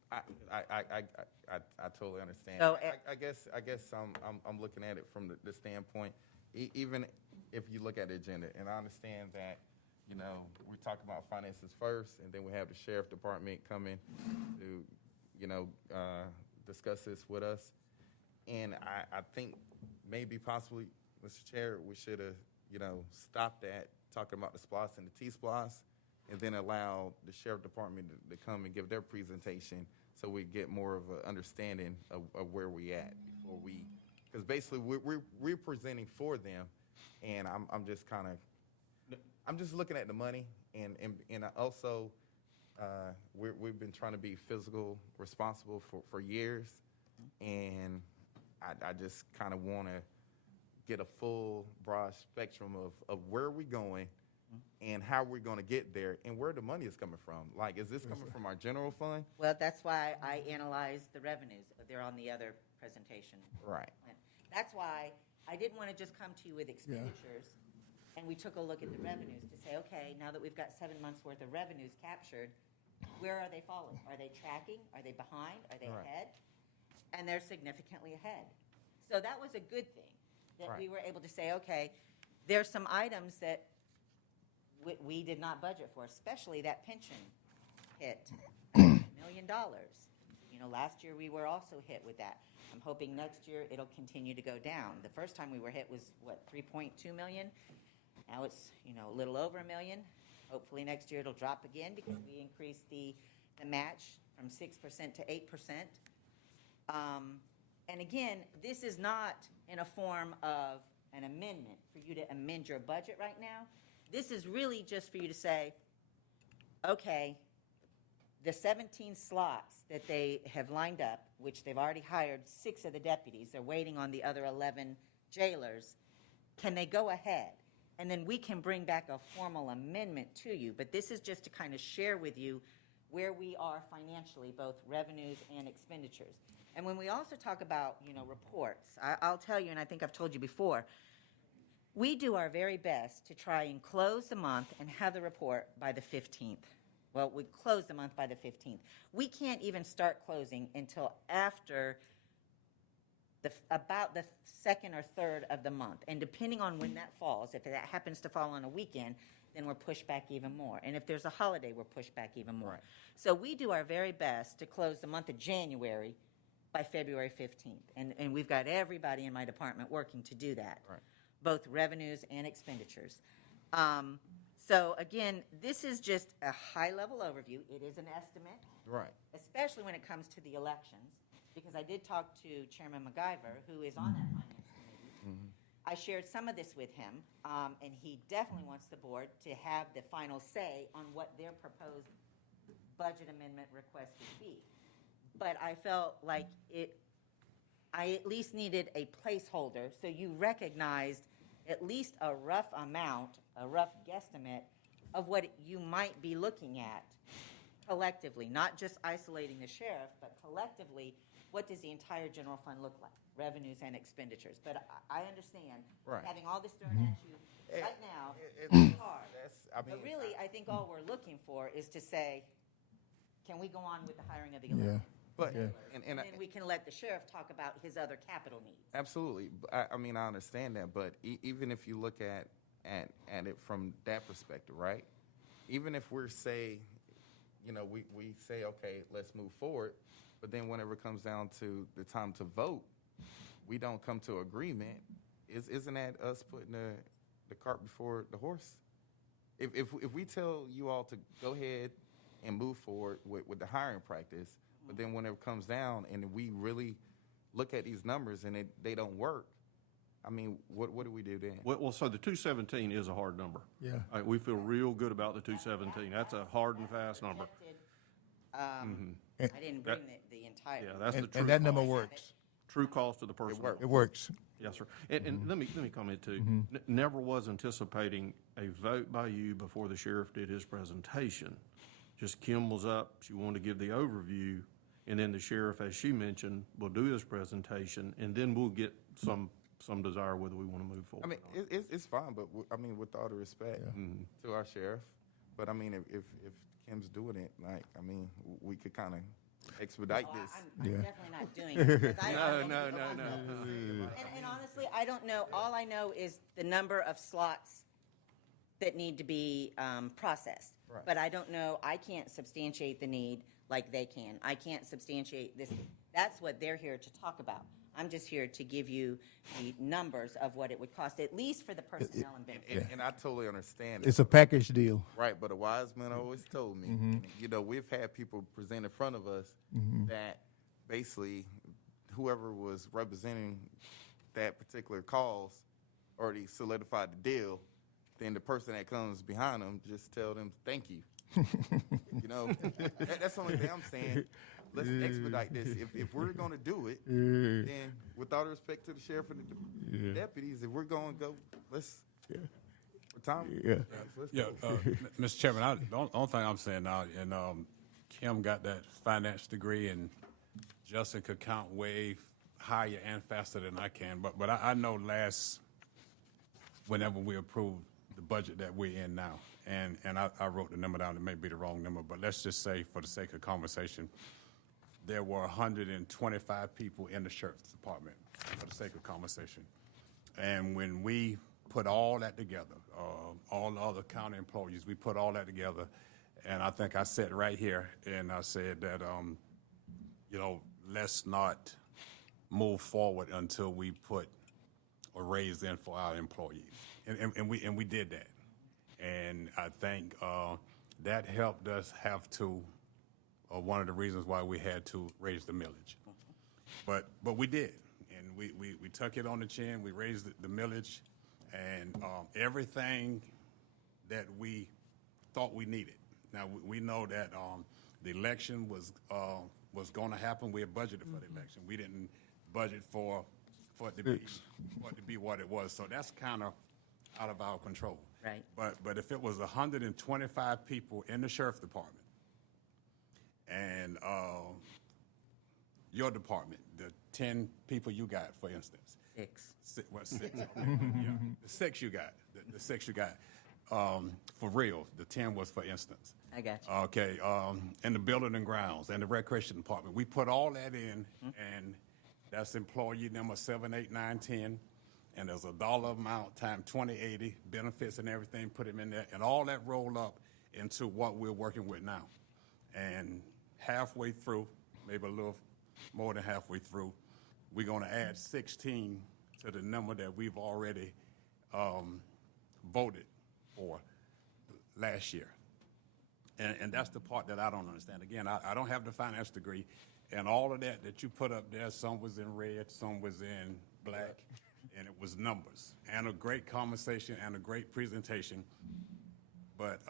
I totally understand. So, I guess I'm looking at it from the standpoint, even if you look at the agenda, and I understand that, we talk about finances first, and then we have the sheriff department coming to, discuss this with us. And I think maybe possibly, Mr. Chair, we should have, stopped at talking about the SPOS and the T-SPOS, and then allow the sheriff department to come and give their presentation so we get more of an understanding of where we at before we, because basically we're presenting for them, and I'm just kind of, I'm just looking at the money, and I also, we've been trying to be fiscal responsible for years, and I just kind of want to get a full, broad spectrum of where we're going and how we're going to get there and where the money is coming from. Like, is this coming from our general fund? Well, that's why I analyzed the revenues. They're on the other presentation. Right. That's why I didn't want to just come to you with expenditures, and we took a look at the revenues to say, okay, now that we've got 7 months' worth of revenues captured, where are they falling? Are they tracking? Are they behind? Are they Right. ahead? And they're significantly ahead. So that was a good thing, that we Right. were able to say, okay, there's some items that we did not budget for, especially that pension hit, $1 million. Last year we were also hit with that. I'm hoping next year it'll continue to go down. The first time we were hit was, what, 3.2 million? Now it's, a little over $1 million. Hopefully next year it'll drop again because we increased the match from 6% to 8%. And again, this is not in a form of an amendment for you to amend your budget right now. This is really just for you to say, okay, the 17 slots that they have lined up, which they've already hired 6 of the deputies, they're waiting on the other 11 jailers, can they go ahead? And then we can bring back a formal amendment to you. But this is just to kind of share with you where we are financially, both revenues and expenditures. And when we also talk about, reports, I'll tell you, and I think I've told you before, we do our very best to try and close the month and have the report by the 15th. Well, we close the month by the 15th. We can't even start closing until after about the 2nd or 3rd of the month. And depending on when that falls, if that happens to fall on a weekend, then we're pushed back even more. And if there's a holiday, we're pushed back even more. Right. So we do our very best to close the month of January by February 15th. And we've got everybody in my department working to do that, Right. both revenues and expenditures. So again, this is just a high-level overview. It is an estimate, Right. especially when it comes to the elections, because I did talk to Chairman MacGyver, who is on that finance committee. I shared some of this with him, and he definitely wants the board to have the final say on what their proposed budget amendment request would be. But I felt like I at least needed a placeholder, so you recognized at least a rough amount, a rough guesstimate of what you might be looking at collectively, not just isolating the sheriff, but collectively, what does the entire general fund look like, revenues and expenditures? But I understand, Right. having all this thrown at you right now, It's it's hard. But really, I think all we're looking for is to say, can we go on with the hiring of the 11? But, Yeah. and And then we can let the sheriff talk about his other capital needs. absolutely. I understand that, but even if you look at it from that perspective, right? Even if we're say, we say, okay, let's move forward, but then whenever it comes down to the time to vote, we don't come to agreement. Isn't that us putting the cart before the horse? If we tell you all to go ahead and move forward with the hiring practice, but then when it comes down and we really look at these numbers and they don't work, I mean, what do we do then? Well, so the 217 is a hard number. Yeah. We feel real good about the 217. That's a hard and fast number. I didn't bring the entire. Yeah, that's the And true that number cost. works. True cost of the person. works. It works. Yes, sir. And let me comment too. Never was anticipating a vote by you before the sheriff did his presentation. Just Kim was up, she wanted to give the overview, and then the sheriff, as she mentioned, will do his presentation, and then we'll get some desire whether we want to move forward. I mean, it's fine, but with all the respect to our sheriff, but I mean, if Kim's doing it, we could kind of expedite this. I'm Yeah. definitely not doing it. because I don't No. know. And honestly, I don't know. All I know is the number of slots that need to be processed. Right. But I don't know, I can't substantiate the need like they can. I can't substantiate this. That's what they're here to talk about. I'm just here to give you the numbers of what it would cost, at least for the personnel and benefits. And I totally understand it. It's a package deal. Right, but a wise man always told me, you know, we've had people present in front of us that basically whoever was representing that particular cause already solidified the deal. Then the person that comes behind them just tell them thank you. You know, that's the only thing I'm saying. Let's expedite this. If we're going to do it, then with all respect to the sheriff and the deputies, if we're going to go, let's. Tom? Yeah. Let's Yeah, go. Mr. Chairman, the only thing I'm saying now, and Kim got that finance degree, and Justin could count way higher and faster than I can. But I know whenever we approved the budget that we're in now, and I wrote the number down, it may be the wrong number, but let's just say for the sake of conversation, there were 125 people in the sheriff's department, for the sake of conversation. And when we put all that together, all the other county employees, we put all that together, and I think I said right here, and I said that, you know, let's not move forward until we put a raise in for our employees. And we did that. And I think that helped us have to, one of the reasons why we had to raise the millage. But we did, and we took it on the chin, we raised the millage, and everything that we thought we needed. Now, we know that the election was going to happen. We had budgeted for the election. We didn't budget for it to be what it was. So that's kind of out of our control. Right. But if it was 125 people in the sheriff's department, and your department, the 10 people you got, for instance. Six. Six. Okay. Yeah. The six you got. The six you got. For real, the 10 was for instance. I got you. Okay. And the building and grounds and the recreation department. We put all that in, and that's employee number 7, 8, 9, 10. And there's a dollar amount times 2080, benefits and everything, put them in there. And all that rolled up into what we're working with now. And halfway through, maybe a little more than halfway through, we're going to add 16 to the number that we've already voted for last year. And that's the part that I don't understand. Again, I don't have the finance degree, and all of that you put up there, some was in red, some was in black, and it was numbers, and a great conversation and a great presentation. But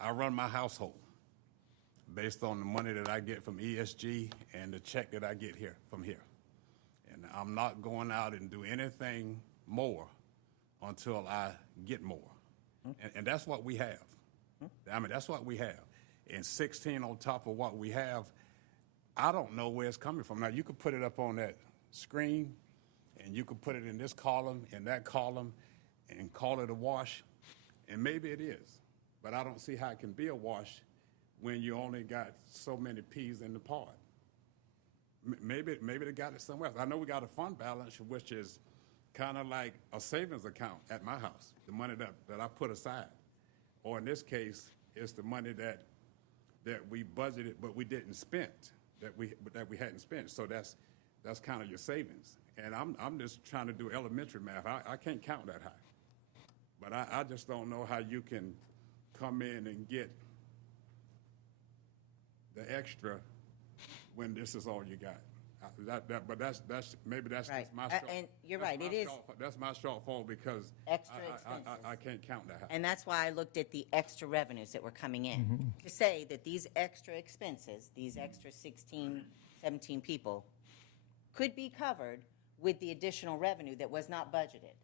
I run my household based on the money that I get from ESG and the check that I get from here. And I'm not going out and do anything more until I get more. And that's what we have. I mean, that's what we have. And 16 on top of what we have, I don't know where it's coming from. Now, you could put it up on that screen, and you could put it in this column, in that column, and call it a wash, and maybe it is. But I don't see how it can be a wash when you only got so many peas in the pod. Maybe they got it somewhere else. I know we got a fund balance, which is kind of like a savings account at my house, the money that I put aside. Or in this case, it's the money that we budgeted but we didn't spend, that we hadn't spent. So that's kind of your savings. And I'm just trying to do elementary math. I can't count that high. But I just don't know how you can come in and get the extra when this is all you got. But that's maybe that's Right. just my shortfall. And you're That's right, my it is That's my shortfall because extra I expenses. can't count that high. And that's why I looked at the extra revenues that were coming in to say that these extra expenses, these extra 16, 17 people, could be covered with the additional revenue that was not budgeted.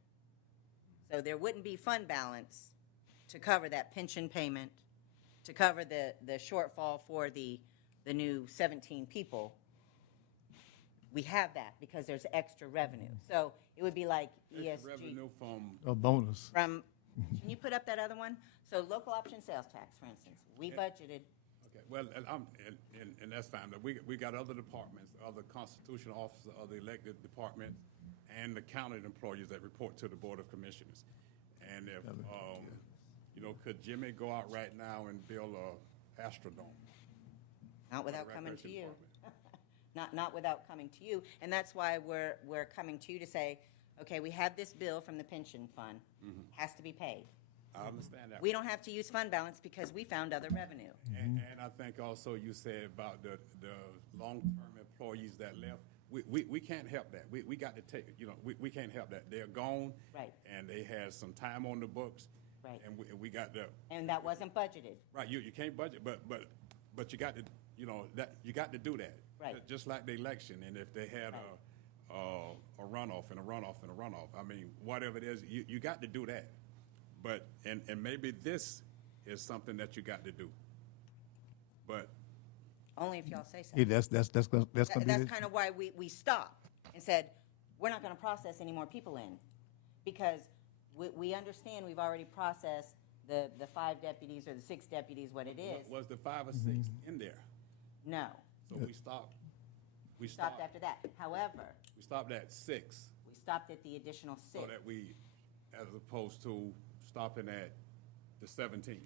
So there wouldn't be fund balance to cover that pension payment, to cover the shortfall for the new 17 people. We have that because there's extra revenue. So it would be like Extra ESG. revenue from A bonus. Can you put up that other one? So local option sales tax, for instance, we budgeted, Okay, well, and that's fine, but we got other departments, other constitutional officers, other elected departments, and the county employees that report to the Board of Commissioners. And if, could Jimmy go out right now and build a Astrodome? not without for the coming to Recreation you. Department? not without coming to you. And that's why we're coming to you to say, okay, we have this bill from the pension fund, has to be paid. I understand that. We don't have to use fund balance because we found other revenue. And I think also you said about the long-term employees that left. We can't help that. We got to take it, we can't help that. They're gone. Right. And they had some time on the books. Right. And we got to, And that wasn't budgeted. right, you can't budget, but you got to, that, you got to do that. Right. Just like the election, and if they had a runoff and a runoff and a runoff, I mean, whatever it is, you got to do that. But, and maybe this is something that you got to do. But, Only if y'all say so. Yeah, that's gonna be. That's the- kind of why we stopped and said, we're not going to process any more people in. Because we understand we've already processed the 5 deputies or the 6 deputies, what it is. was the 5 or 6 in there? No, So we stopped. We stopped after that. However, We stopped at 6, we stopped at the additional 6. so that we, as opposed to stopping at the 17.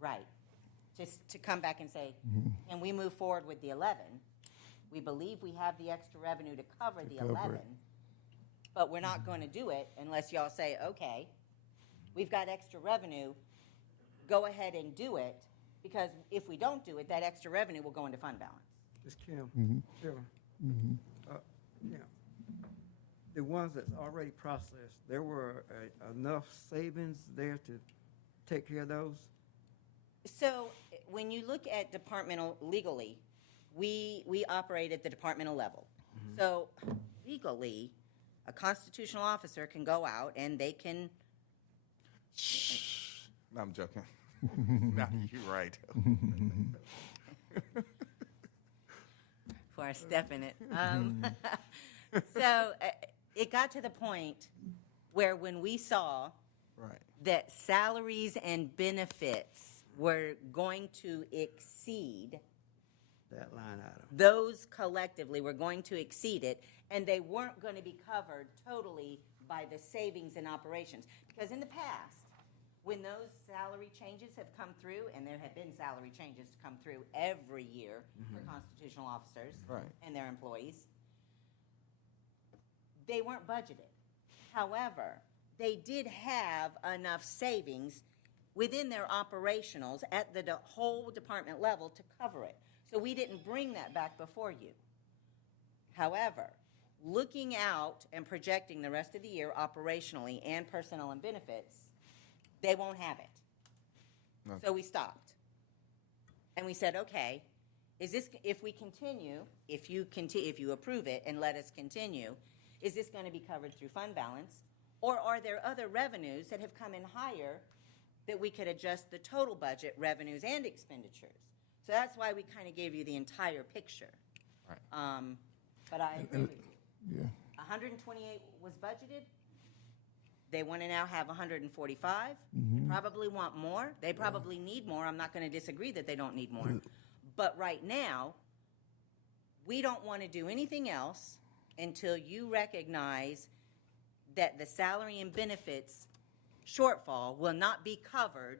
Right. Just to come back and say, can we move forward with the 11? We believe we have the extra revenue to cover the cover it. 11, but we're not going to do it unless y'all say, okay, we've got extra revenue, go ahead and do it, because if we don't do it, that extra revenue will go into fund balance. Ms. Kim, Chairman, yeah, the ones that's already processed, there were enough savings there to take care of those? So when you look at departmental legally, we operate at the departmental level. So legally, a constitutional officer can go out and they can, No, I'm joking. No, you're right. before I step in it. So it got to the point where when we saw Right. that salaries and benefits were going to exceed, That line item. those collectively were going to exceed it, and they weren't going to be covered totally by the savings in operations. Because in the past, when those salary changes have come through, and there have been salary changes to come through every year for constitutional officers Right. and their employees, they weren't budgeted. However, they did have enough savings within their operationals at the whole department level to cover it. So we didn't bring that back before you. However, looking out and projecting the rest of the year operationally and personnel and benefits, they won't have it. No. So we stopped. And we said, okay, is this, if we continue, if you approve it and let us continue, is this going to be covered through fund balance? Or are there other revenues that have come in higher that we could adjust the total budget, revenues and expenditures? So that's why we kind of gave you the entire picture. Right. But I agree with you. Yeah. 128 was budgeted. They want to now have 145. They probably want more. They probably need more. I'm not going to disagree that they don't need more. But right now, we don't want to do anything else until you recognize that the salary and benefits shortfall will not be covered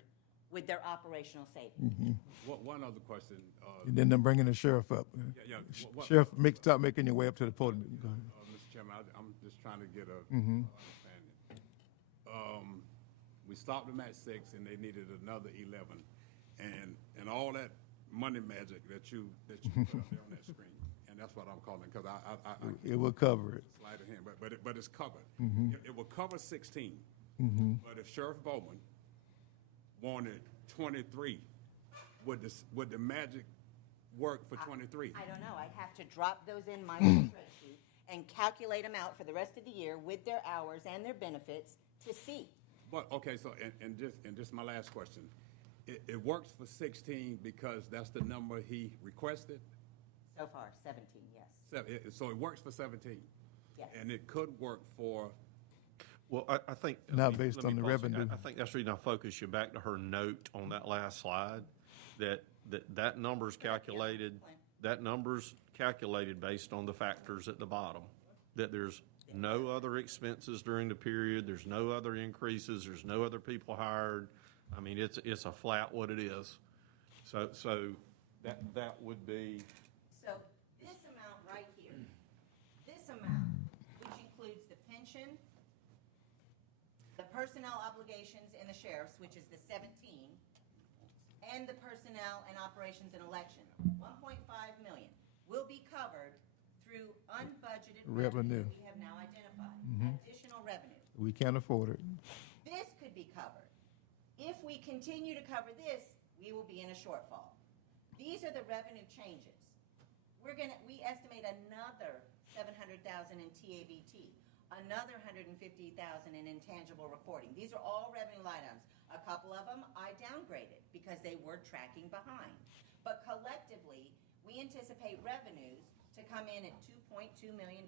with their operational savings. One other question. And then them bringing the sheriff up. Yeah. Sheriff, start making your way up to the podium. Go ahead. Mr. Chairman, I'm just trying to get a understanding. We stopped them at 6, and they needed another 11, and all that money magic that you put up there on that screen, and that's what I'm calling it, because I It will cover it. sleight of hand, but it's covered. It will cover 16. But if Sheriff Bowman wanted 23, would the magic work for 23? I don't know. I'd have to drop those in my spreadsheet and calculate them out for the rest of the year with their hours and their benefits to see. But, okay, so, and just my last question. It works for 16 because that's the number he requested? So far, 17, yes. So it works for 17? Yes. And it could work for, Well, I think. Not based let me on the pause. revenue. I think that's the reason I focus you back to her note on that last slide, that number's calculated, based on the factors at the bottom, that there's no other expenses during the period, there's no other increases, there's no other people hired. I mean, it's a flat what it is. So that would be, So this amount personnel obligations in the sheriff's, which is the 17, and the personnel and operations and election, 1.5 million, will be covered through unbudgeted Revenue. revenue we have now identified, additional revenue. We can't afford it. This could be covered. If we continue to cover this, we will be in a shortfall. These are the revenue changes. We estimate another 700,000 in TAVT, another 150,000 in intangible recording. These are all revenue line items. A couple of them I downgraded because they were tracking behind. But collectively, we anticipate revenues to come in at $2.2 million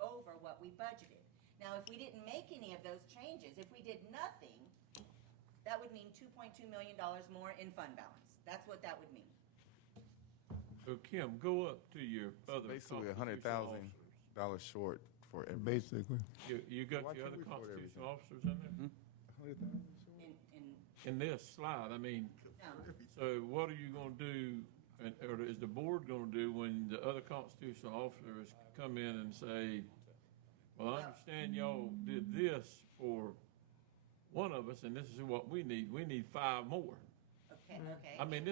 over what we budgeted. Now, if we didn't make any of those changes, if we did nothing, that would mean $2.2 million more in fund balance. That's what that would mean. So Kim, go up to your other Basically, constitutional $100,000 officers. short for every. Basically. You got Why your can't other we afford constitutional officers in there? In In this slide, I mean, no, so what are you gonna do, or is the board gonna do when the other constitutional officers come in and say, well, I understand y'all did this for one of us, and this is what we need 5 more. okay. I mean,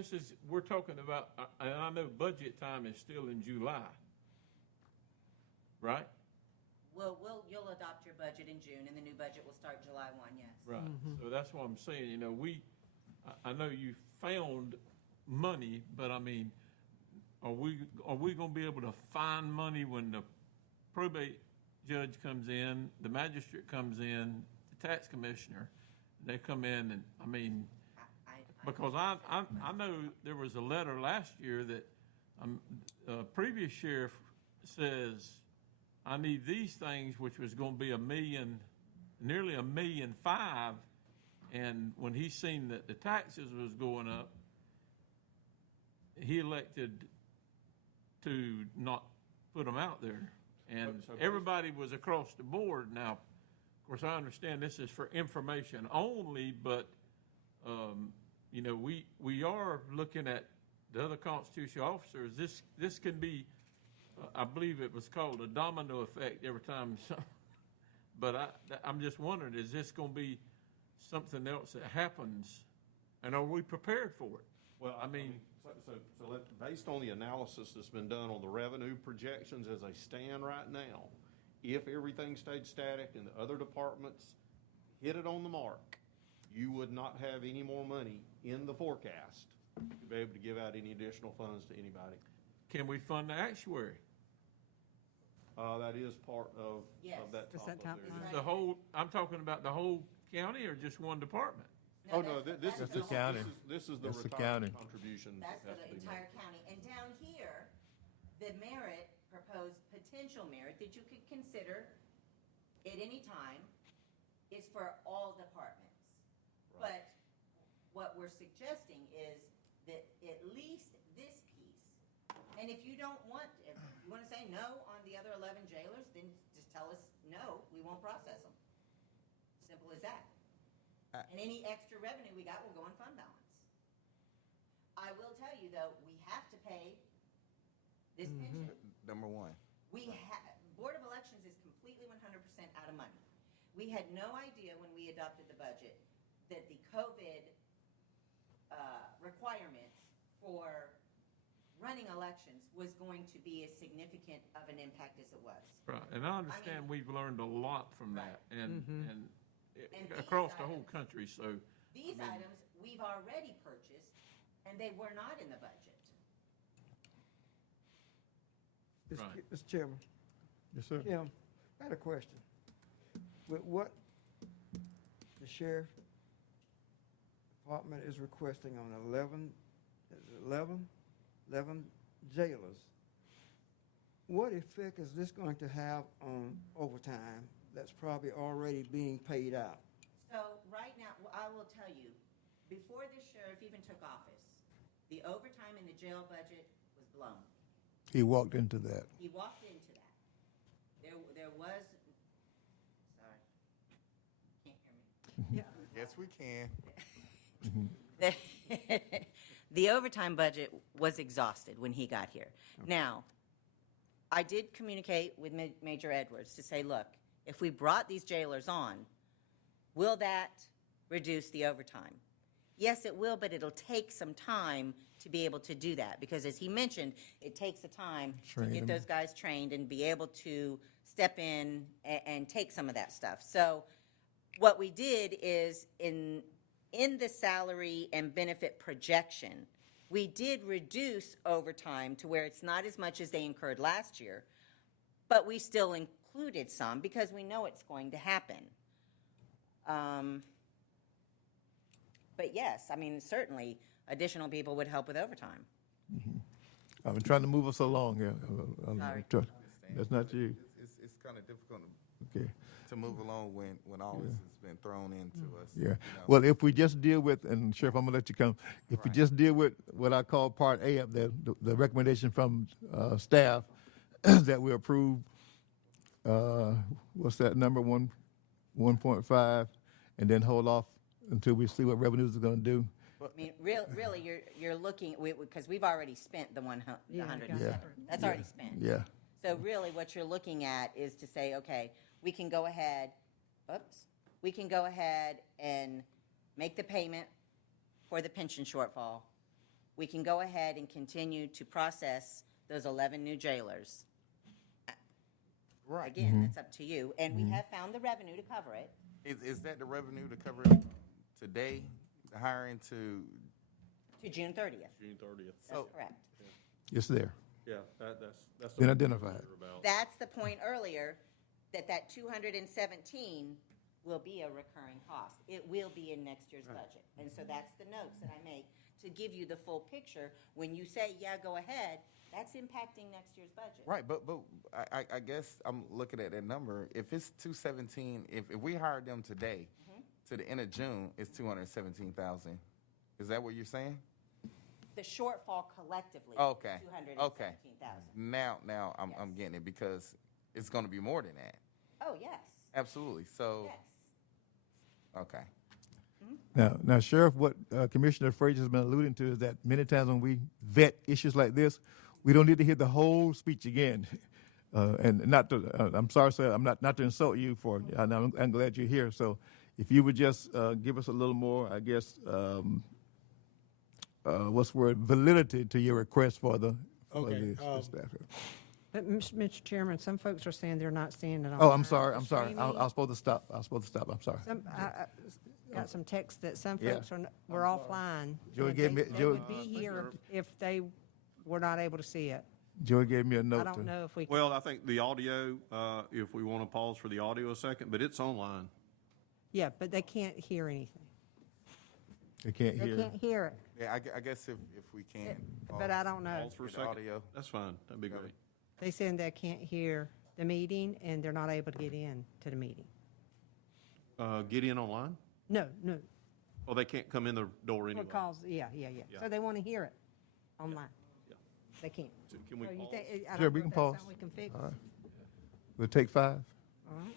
we're talking about, and I know budget time is still in July, right? You'll adopt your budget in June, and the new budget will start July 1, yes. Right, so that's what I'm saying, you know, I know you found money, but I mean, are we gonna be able to find money when the probate judge comes in, the magistrate comes in, the tax commissioner, they come in and, I mean, because I know there was a letter last year that, previous sheriff says, I need these things, which was gonna be nearly $1.5 million, and when he seen that the taxes was going up, he elected to not put them out there. And everybody was across the board. Now, of course, I understand this is for information only, but, you know, we are looking at the other constitutional officers. This can be, I believe it was called a domino effect every time. But I'm just wondering, is this going to be something else that happens? And are we prepared for it? Well, based on the analysis that's been done on the revenue projections as they stand right now, if everything stayed static and the other departments hit it on the mark, you would not have any more money in the forecast to be able to give out any additional funds to anybody. Can we fund the actuary? That is part of Yes. that Just top that top of line. there. I'm talking about the whole county or just one department? Oh, no, this that's is the the whole- county. This is the That's the retirement county. contribution. That's for that has the to be entire made. county. And down here, the merit, proposed potential merit that you could consider at any time is for all departments. Right. But what we're suggesting is that at least this piece, and if you don't want, if you want to say no on the other 11 jailers, then just tell us, no, we won't process them. Simple as that. And any extra revenue we got will go in fund balance. I will tell you, though, we have to pay this pension. Number one. Board of Elections is completely 100% out of money. We had no idea when we adopted the budget that the COVID requirements for running elections was going to be as significant of an impact as it was. Right, and I understand we've learned a lot from that, Right. and And these across the whole items- country, so. These items, we've already purchased, and they were not in the budget. Right. Mr. Chairman, Yes, sir. Kim, I had a question. With what the sheriff department is requesting on 11 jailers, what effect is this going to have on overtime that's probably already being paid out? So right now, I will tell you, before this sheriff even took office, the overtime in the jail budget was blown. He walked into that. He walked into that. There was, sorry, can't hear me. Yes, we can. The overtime budget was exhausted when he got here. Now, I did communicate with Major Edwards to say, look, if we brought these jailers on, Will that reduce the overtime? Yes, it will, but it'll take some time to be able to do that, because as he mentioned, it takes the time to Train get them. those guys trained and be able to step in and take some of that stuff. So what we did is in the salary and benefit projection, we did reduce overtime to where it's not as much as they incurred last year, but we still included some because we know it's going to happen. But yes, I mean, certainly additional people would help with overtime. I've been trying to move us along here. Sorry. That's not you. It's kind of difficult Okay. to move along when all this has been thrown into us. Yeah. you know. Well, if we just deal with, and Sheriff, I'm gonna let you come. If we just deal with what I call Part A of the recommendation from staff that we approve, what's that number, 1.5, and then hold off until we see what revenues are gonna do. I mean, really, you're looking, because we've already spent the 107. Yeah. That's already spent. Yeah. So really, what you're looking at is to say, okay, we can go ahead and make the payment for the pension shortfall. We can go ahead and continue to process those 11 new jailers. Right. Again, that's up to you. And we have found the revenue to cover it. Is that the revenue to cover it today, the hiring to? To June 30th. June 30th. That's correct. It's there. Yeah, that's. Been identified. That's the point earlier, that 217 will be a recurring cost. It will be in next year's budget. And so that's the notes that I make to give you the full picture. When you say, yeah, go ahead, that's impacting next year's budget. Right, but I guess I'm looking at that number. If it's 217, if we hired them today, to the end of June, it's 217,000. Is that what you're saying? The shortfall collectively. Okay. 217,000. Now I'm getting it, because it's going to be more than that. Oh, yes. Absolutely. So Yes. okay. Now, Sheriff, what Commissioner Frazier has been alluding to is that many times when we vet issues like this, we don't need to hear the whole speech again. And not to, I'm sorry, sir, I'm not to insult you for, and I'm glad you're here. So if you would just give us a little more, I guess, what's the word, validity to your request for the staff. But, Mr. Chairman, some folks are saying they're not seeing it on. Oh, I'm sorry. I was supposed to stop. I'm sorry. I got some text that some Yeah. folks were offline. Joey and gave me- they Joey- would be here if they were not able to see it. Joey gave me a note. I don't know if we can. Well, I think the audio, if we want to pause for the audio a second, but it's online. Yeah, but they can't hear anything. They can't They hear. can't hear it. Yeah, I guess if we can. But I don't know. Pause for a Get second. audio. That's fine. That'd be great. They said they can't hear the meeting and they're not able to get in to the meeting. Get in online? No. Oh, they can't come in the door anyway. Because, yeah. Yeah. So they want to hear it online. Yeah. They can't. So can we So you pause? think, I Sure, don't we know can if that's pause. something we can fix. All right. We'll take 5. All right.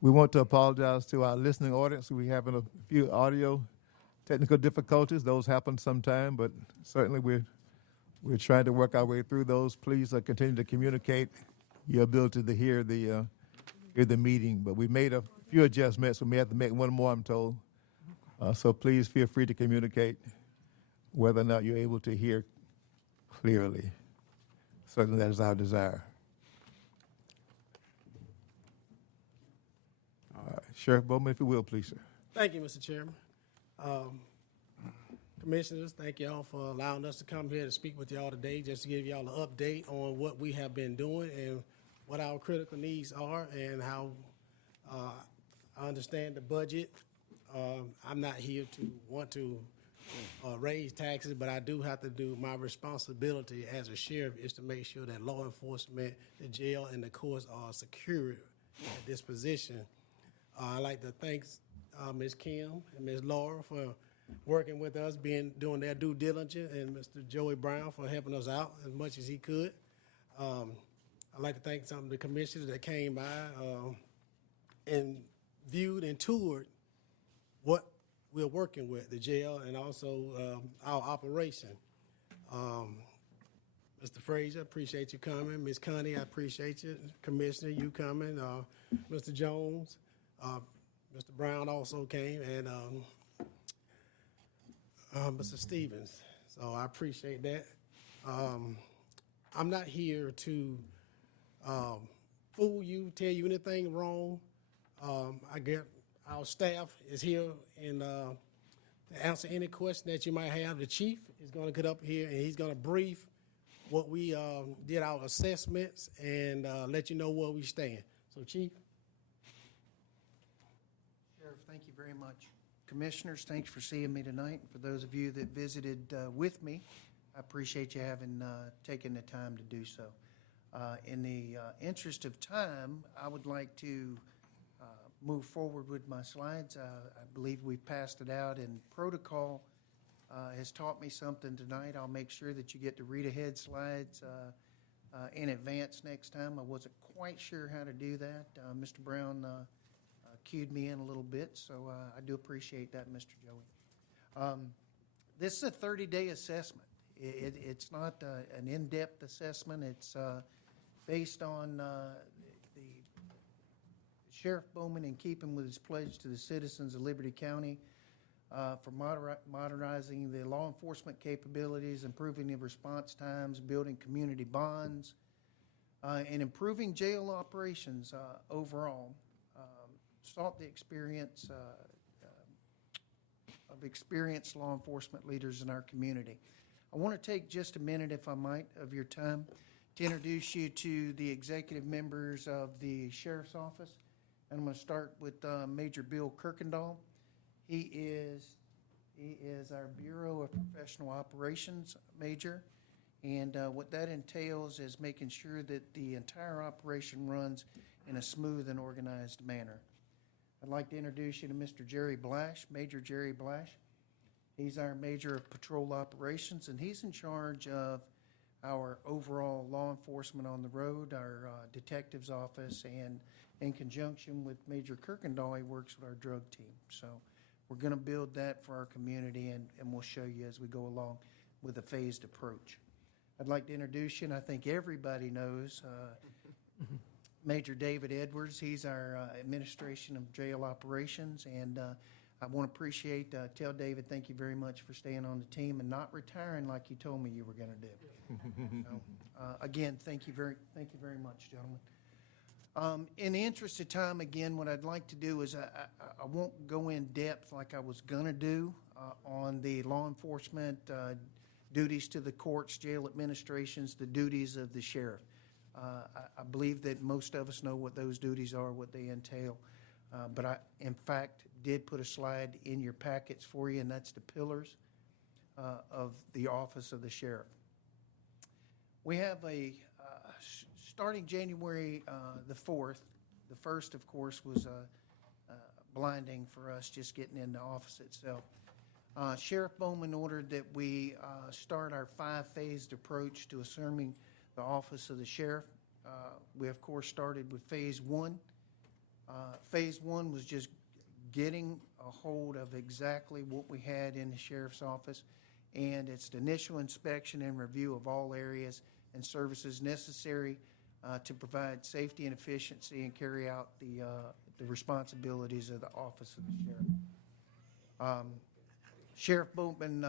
We want to apologize to our listening audience. We having a few audio technical difficulties. Those happen sometime, but certainly we're trying to work our way through those. Please continue to communicate your ability to hear the meeting. But we made a few adjustments. We may have to make one more, I'm told. So please feel free to communicate whether or not you're able to hear clearly. Certainly that is our desire. Sheriff Bowman, if you will, please, sir. Thank you, Mr. Chairman. Commissioners, thank y'all for allowing us to come here to speak with y'all today, just to give y'all an update on what we have been doing and what our critical needs are and how I understand the budget. I'm not here to want to raise taxes, but I do have to do my responsibility as a sheriff is to make sure that law enforcement, the jail, and the courts are secure at this position. I'd like to thank Ms. Kim and Ms. Laura for working with us, doing their due diligence, and Mr. Joey Brown for helping us out as much as he could. I'd like to thank some of the commissioners that came by and viewed and toured what we're working with, the jail, and also our operation. Mr. Frazier, appreciate you coming. Ms. Connie, I appreciate you. Commissioner, you coming. Mr. Jones, Mr. Brown also came, and Mr. Stevens. So I appreciate that. I'm not here to fool you, tell you anything wrong. I get our staff is here and to answer any question that you might have. The chief is going to get up here and he's going to brief what we did our assessments and let you know where we stand. So, Chief. Sheriff, thank you very much. Commissioners, thanks for seeing me tonight. For those of you that visited with me, I appreciate you having taken the time to do so. In the interest of time, I would like to move forward with my slides. I believe we've passed it out, and protocol has taught me something tonight. I'll make sure that you get to read ahead slides in advance next time. I wasn't quite sure how to do that. Mr. Brown cued me in a little bit, so I do appreciate that, Mr. Joey. This is a 30-day assessment. It's not an in-depth assessment. It's based on Sheriff Bowman, in keeping with his pledge to the citizens of Liberty County for modernizing the law enforcement capabilities, improving the response times, building community bonds, and improving jail operations overall. Sought the experience of experienced law enforcement leaders in our community. I want to take just a minute, if I might, of your time to introduce you to the executive members of the Sheriff's Office. And I'm going to start with Major Bill Kirkendall. He is our Bureau of Professional Operations Major, and what that entails is making sure that the entire operation runs in a smooth and organized manner. I'd like to introduce you to Mr. Jerry Blash, Major Jerry Blash. He's our Major of Patrol Operations, and he's in charge of our overall law enforcement on the road, our detective's office, and in conjunction with Major Kirkendall, he works with our drug team. So we're going to build that for our community, and we'll show you as we go along with a phased approach. I'd like to introduce you, and I think everybody knows, Major David Edwards. He's our Administration of Jail Operations, and I want to tell David, thank you very much for staying on the team and not retiring like you told me you were going to do. So, again, thank you very much, gentlemen. In the interest of time, again, what I'd like to do is I won't go in depth like I was going to do on the law enforcement duties to the courts, jail administrations, the duties of the sheriff. I believe that most of us know what those duties are, what they entail. But I, in fact, did put a slide in your packets for you, and that's the pillars of the office of the sheriff. We have starting January the 4th, the first, of course, was blinding for us just getting in the office itself. Sheriff Bowman ordered that we start our 5-phased approach to assuming the office of the sheriff. We, of course, started with Phase 1. Phase 1 was just getting a hold of exactly what we had in the sheriff's office, and it's the initial inspection and review of all areas and services necessary to provide safety and efficiency and carry out the responsibilities of the office of the sheriff. Sheriff Bowman,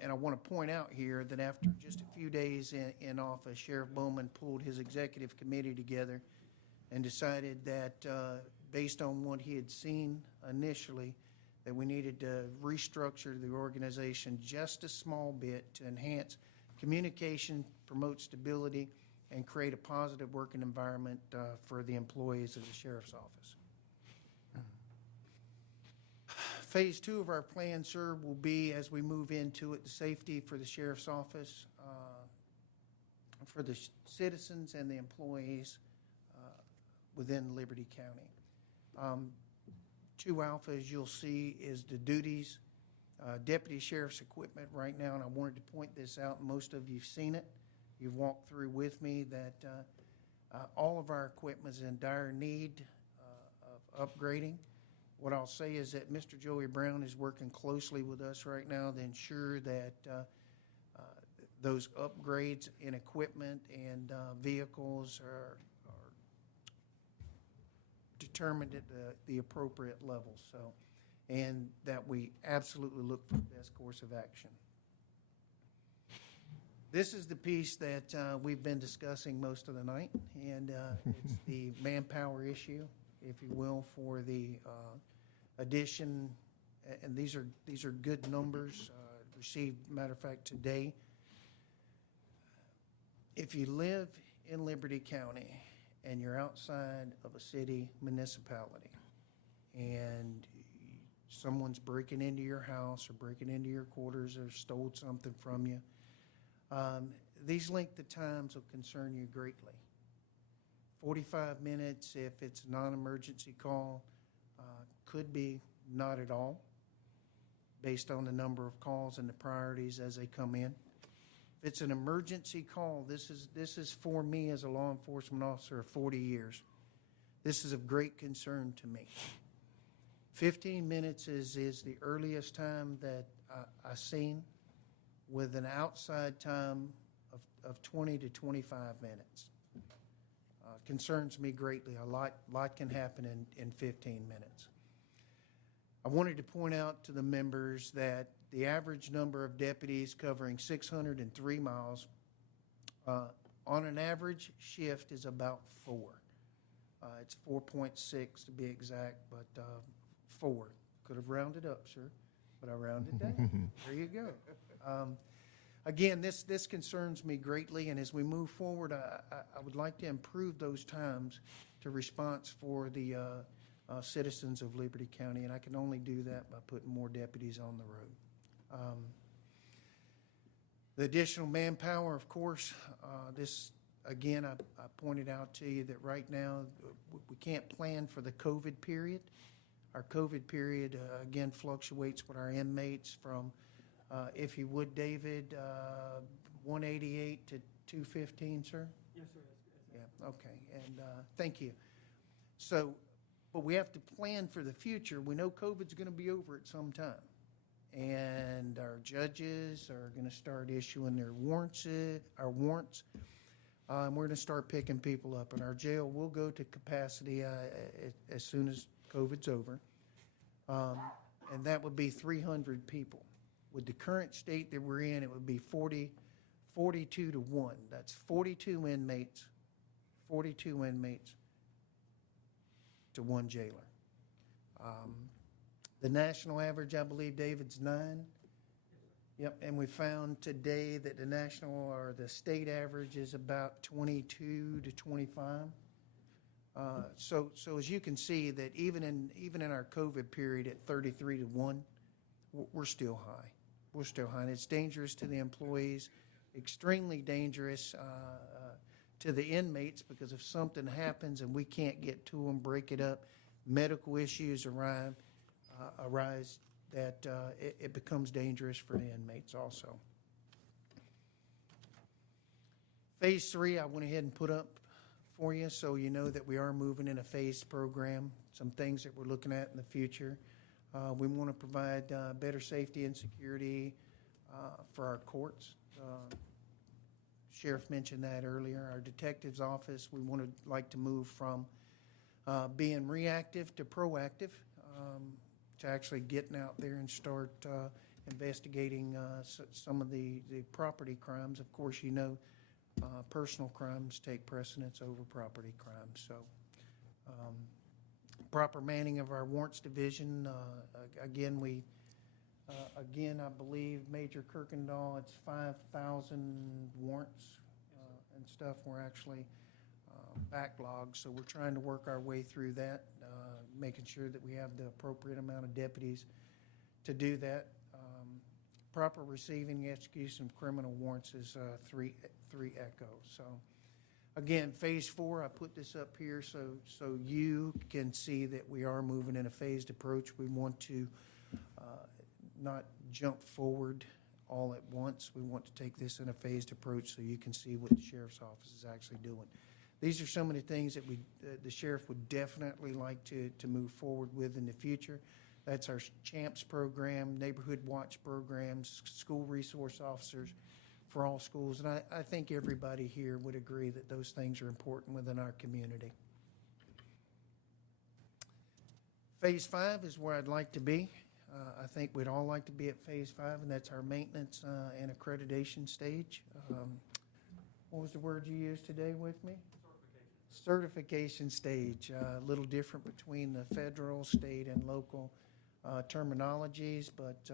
and I want to point out here that after just a few days in office, Sheriff Bowman pulled his executive committee together and decided that based on what he had seen initially, that we needed to restructure the organization just a small bit to enhance communication, promote stability, and create a positive working environment for the employees of the sheriff's office. Phase 2 of our plan, sir, will be, as we move into it, the safety for the sheriff's office, for the citizens and the employees within Liberty County. 2 alpha, as you'll see, is the duties, deputy sheriff's equipment right now, and I wanted to point this out. Most of you've seen it. You've walked through with me that all of our equipment is in dire need of upgrading. What I'll say is that Mr. Joey Brown is working closely with us right now to ensure that those upgrades in equipment and vehicles are determined at the appropriate level. So, and that we absolutely look for the best course of action. This is the piece that we've been discussing most of the night, and it's the manpower issue, if you will, for the addition. And these are good numbers received. Matter of fact, today, if you live in Liberty County and you're outside of a city municipality, and someone's breaking into your house or breaking into your quarters or stole something from you, these length of times will concern you greatly. 45 minutes if it's a non-emergency call, could be not at all, based on the number of calls and the priorities as they come in. If it's an emergency call, this is for me as a law enforcement officer of 40 years. This is of great concern to me. 15 minutes is the earliest time that I've seen, with an outside time of 20 to 25 minutes. Concerns me greatly. A lot can happen in 15 minutes. I wanted to point out to the members that the average number of deputies covering 603 miles on an average shift is about 4. It's 4.6 to be exact, but 4. Could have rounded up, sir, but I rounded down. There you go. Again, this concerns me greatly, and as we move forward, I would like to improve those times to response for the citizens of Liberty County, and I can only do that by putting more deputies on the road. The additional manpower, of course, this, again, I pointed out to you that right now we can't plan for the COVID period. Our COVID period, again, fluctuates with our inmates from, if you would, David, 188 to 215, sir? Yes, sir. Yeah, okay, and thank you. So, but we have to plan for the future. We know COVID's going to be over at some time, and our judges are going to start issuing their warrants, and we're going to start picking people up, and our jail will go to capacity as soon as COVID's over, and that would be 300 people. With the current state that we're in, it would be 42 to 1. That's 42 inmates to 1 jailer. The national average, I believe, David's 9. Yep, and we found today that the national or the state average is about 22 to 25. So as you can see, that even in our COVID period at 33 to 1, we're still high. We're still high, and it's dangerous to the employees, extremely dangerous to the inmates, because if something happens and we can't get to them, break it up, medical issues arise, that it becomes dangerous for the inmates also. Phase 3, I went ahead and put up for you, so you know that we are moving in a phased program, some things that we're looking at in the future. We want to provide better safety and security for our courts. Sheriff mentioned that earlier. Our detective's office, we want to like to move from being reactive to proactive, to actually getting out there and start investigating some of the property crimes. Of course, you know, personal crimes take precedence over property crimes. So proper manning of our warrants division. Again, I believe Major Kirkendall, it's 5,000 warrants and stuff. We're actually backlogged, so we're trying to work our way through that, making sure that we have the appropriate amount of deputies to do that. Proper receiving and execution of criminal warrants is 3 Echo. So again, phase 4, I put this up here so you can see that we are moving in a phased approach. We want to not jump forward all at once. We want to take this in a phased approach so you can see what the sheriff's office is actually doing. These are some of the things that the sheriff would definitely like to move forward with in the future. That's our CHAMPS program, neighborhood watch programs, school resource officers for all schools. And I think everybody here would agree that those things are important within our community. Phase 5 is where I'd like to be. I think we'd all like to be at phase 5, and that's our maintenance and accreditation stage. What was the word you used today with me? Certification stage. A little different between the federal, state, and local terminologies, but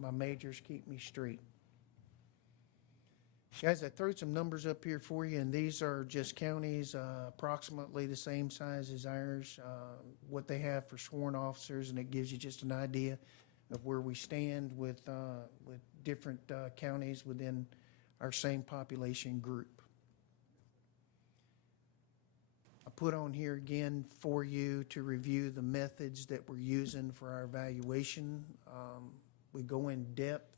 my majors keep me straight. Guys, I threw some numbers up here for you, and these are just counties approximately the same size as ours, what they have for sworn officers, and it gives you just an idea of where we stand with different counties within our same population group. I put on here again for you to review the methods that we're using for our evaluation. We go in depth.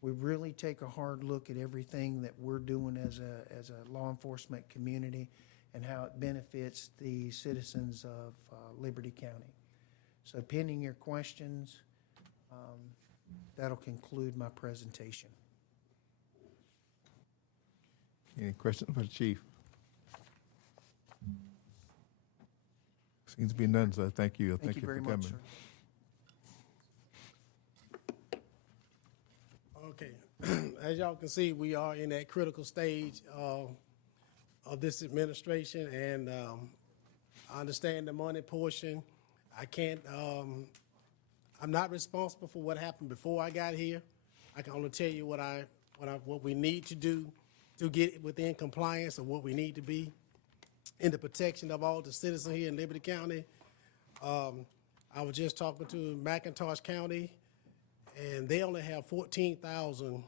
We really take a hard look at everything that we're doing as a law enforcement community and how it benefits the citizens of Liberty County. So pending your questions, that'll conclude my presentation. Any questions for the chief? Seems to be none, so thank you. Thank you very for much, coming. sir. Okay, as y'all can see, we are in that critical stage of this administration, and I understand the money portion. I can't, I'm not responsible for what happened before I got here. I can only tell you what we need to do to get within compliance of what we need to be in the protection of all the citizens here in Liberty County. I was just talking to McIntosh County, and they only have 14,000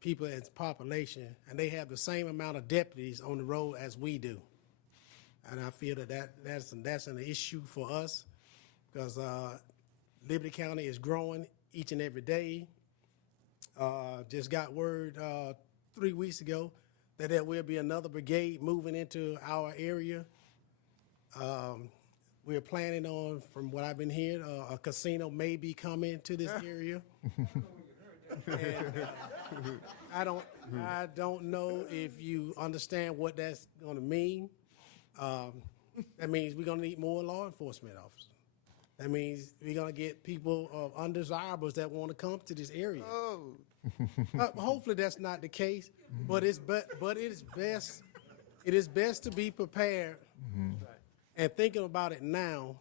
people as population, and they have the same amount of deputies on the road as we do. And I feel that's an issue for us because Liberty County is growing each and every day. Just got word 3 weeks ago that there will be another brigade moving into our area. We're planning on, from what I've been hearing, a casino may be coming to this area. And, I don't know if you understand what that's going to mean. That means we're going to need more law enforcement officers. That means we're going to get people undesirables that want to come to this area. Hopefully that's not the case, but it is best to be prepared and thinking about it now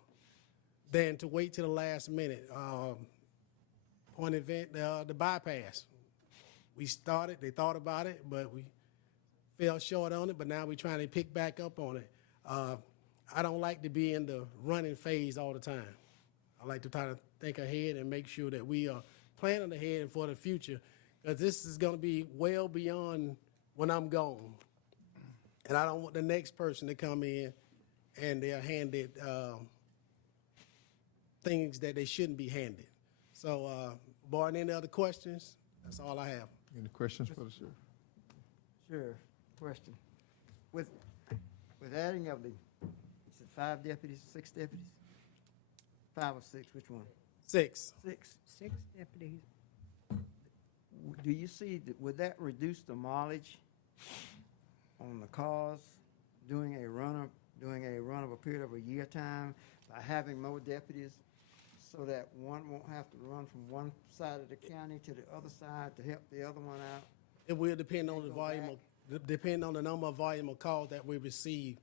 than to wait till the last minute. Point event, the bypass. We started, they thought about it, but we fell short on it, but now we're trying to pick back up on it. I don't like to be in the running phase all the time. I like to try to think ahead and make sure that we are planning ahead for the future, because this is going to be well beyond when I'm gone. And I don't want the next person to come in and they're handed things that they shouldn't be handed. So, barring any other questions, that's all I have. Any questions for the sheriff? Sure. Question. with adding of the, you said 5 deputies, 6 deputies? 5 or 6, which one? 6. 6. 6 deputies. Do you see, would that reduce the mileage on the cars during a run of a period of a year time by having more deputies so that one won't have to run from one side of the county to the other side to help the other one out? It will depend on the go volume, depend on the number of volume of calls that we receive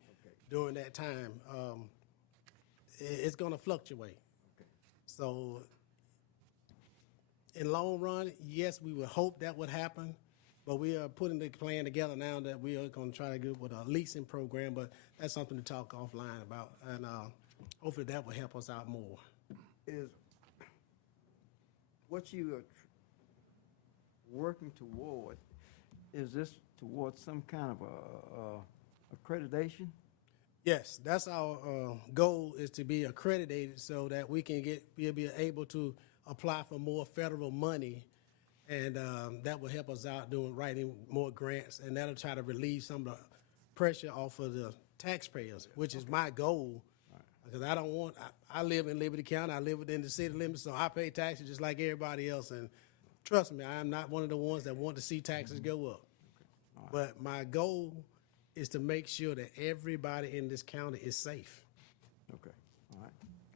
during that time. It's going to fluctuate. So, in long run, yes, we would hope that would happen, but we are putting the plan together now that we are going to try to go with a leasing program, but that's something to talk offline about, and hopefully that will help us out more. Is what you are working toward, is this towards some kind of a accreditation? Yes, that's our goal, is to be accredited so that we can be able to apply for more federal money, and that will help us out doing writing more grants, and that'll try to relieve some of the pressure off of the taxpayers, which is my goal. Because I don't want, I live in Liberty County, I live within the city limits, so I pay taxes just like everybody else. And trust me, I am not one of the ones that want to see taxes go up. But my goal is to make sure that everybody in this county is safe. Okay, all right.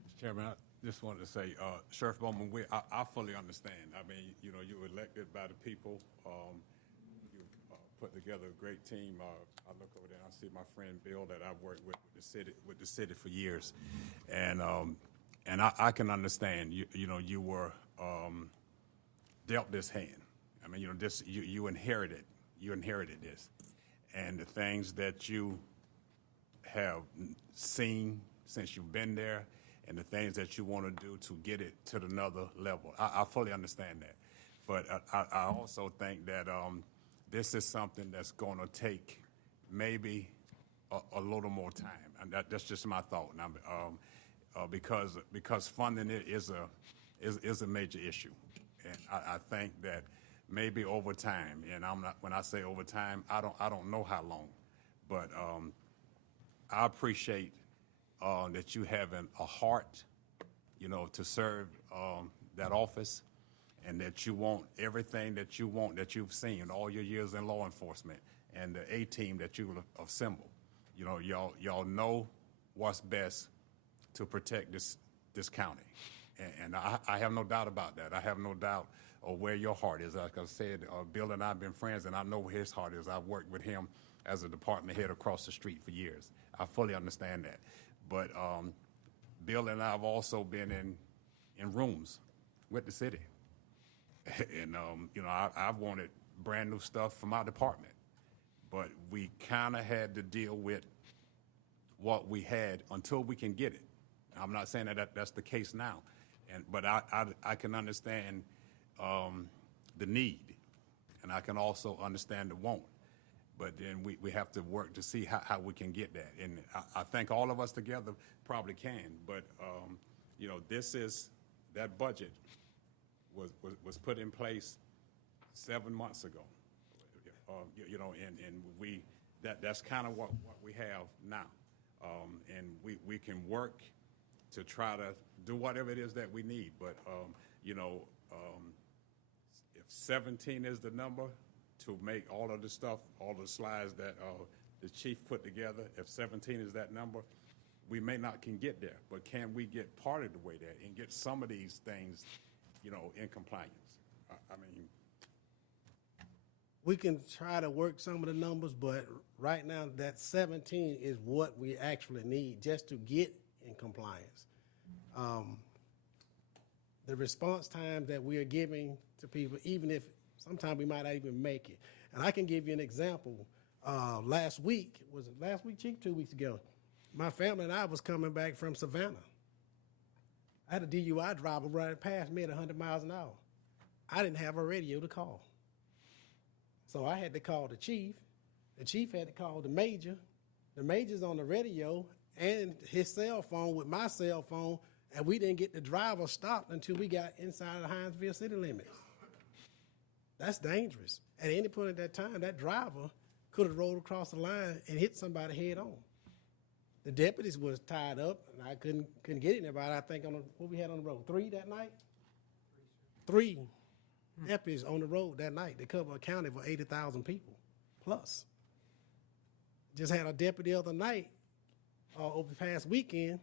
Mr. Chairman, I just wanted to say, Sheriff Bowman, I fully understand. I mean, you know, you were elected by the people. You put together a great team. I look over there and I see my friend Bill that I've worked with the city for years, and I can understand. You know, you were dealt this hand. I mean, you know, this you inherited this, and the things that you have seen since you've been there, and the things that you want to do to get it to another level. I fully understand that, but I also think that this is something that's going to take maybe a little more time, and that's just my thought. Now, because funding it is a major issue, and I think that maybe over time, and when I say over time, I don't know how long, but I appreciate that you having a heart, you know, to serve that office, and that you want everything that you've seen all your years in law enforcement, and the A-team that you assembled. You know, y'all know what's best to protect this county, and I have no doubt about that. I have no doubt of where your heart is. Like I said, Bill and I have been friends, and I know where his heart is. I've worked with him as a department head across the street for years. I fully understand that. But Bill and I have also been in rooms with the city. And, you know, I've wanted brand new stuff for my department. But we kind of had to deal with what we had until we can get it. I'm not saying that that's the case now. But I can understand the need, and I can also understand the want. But then we have to work to see how we can get that. And I think all of us together probably can. But, you know, that budget was put in place 7 months ago. You know, and that's kind of what we have now. And we can work to try to do whatever it is that we need. But, you know, if 17 is the number to make all of the stuff, all the slides that the chief put together, if 17 is that number, we may not can get there, but can we get part of the way there and get some of these things, you know, in compliance? I mean, We can try to work some of the numbers, but right now that 17 is what we actually need just to get in compliance. The response time that we are giving to people, even if sometimes we might not even make it. And I can give you an example. Last week, was it last week, Chief? 2 weeks ago, my family and I was coming back from Savannah. I had a DUI driver running past me at 100 miles an hour. I didn't have a radio to call. So I had to call the chief. The chief had to call the major. The major's on the radio and his cell phone with my cell phone, and we didn't get the driver stopped until we got inside of the Hinesville city limits. That's dangerous. At any point at that time, that driver could have rolled across the line and hit somebody head on. The deputies was tied up, and I couldn't get anybody. I think what we had on the road, 3 that night? 3 deputies on the road that night. They cover a county for 80,000 people plus. Just had a deputy the other night, over the past weekend,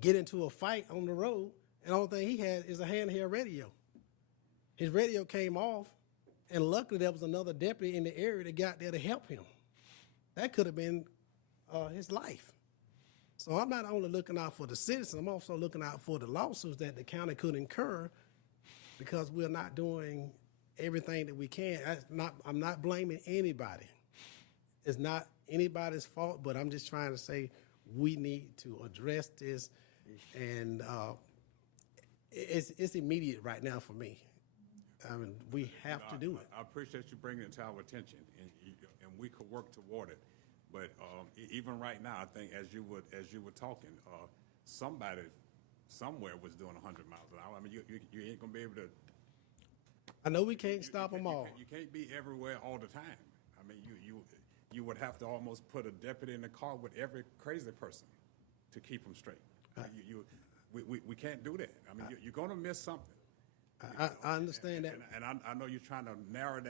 get into a fight on the road, and the only thing he had is a handheld radio. His radio came off, and luckily there was another deputy in the area that got there to help him. That could have been his life. So I'm not only looking out for the citizens, I'm also looking out for the lawsuits that the county could incur because we're not doing everything that we can. I'm not blaming anybody. It's not anybody's fault, but I'm just trying to say we need to address this, and it's immediate right now for me. I mean, we have to do it. I appreciate you bringing it to our attention, and we could work toward it. But even right now, I think as you were talking, somebody somewhere was doing 100 miles an hour. I mean, you ain't gonna be able to. I know we can't stop them all. You can't be everywhere all the time. I mean, you would have to almost put a deputy in the car with every crazy person to keep them straight. We can't do that. I mean, you're gonna miss something. I understand that. And I know you're trying to narrow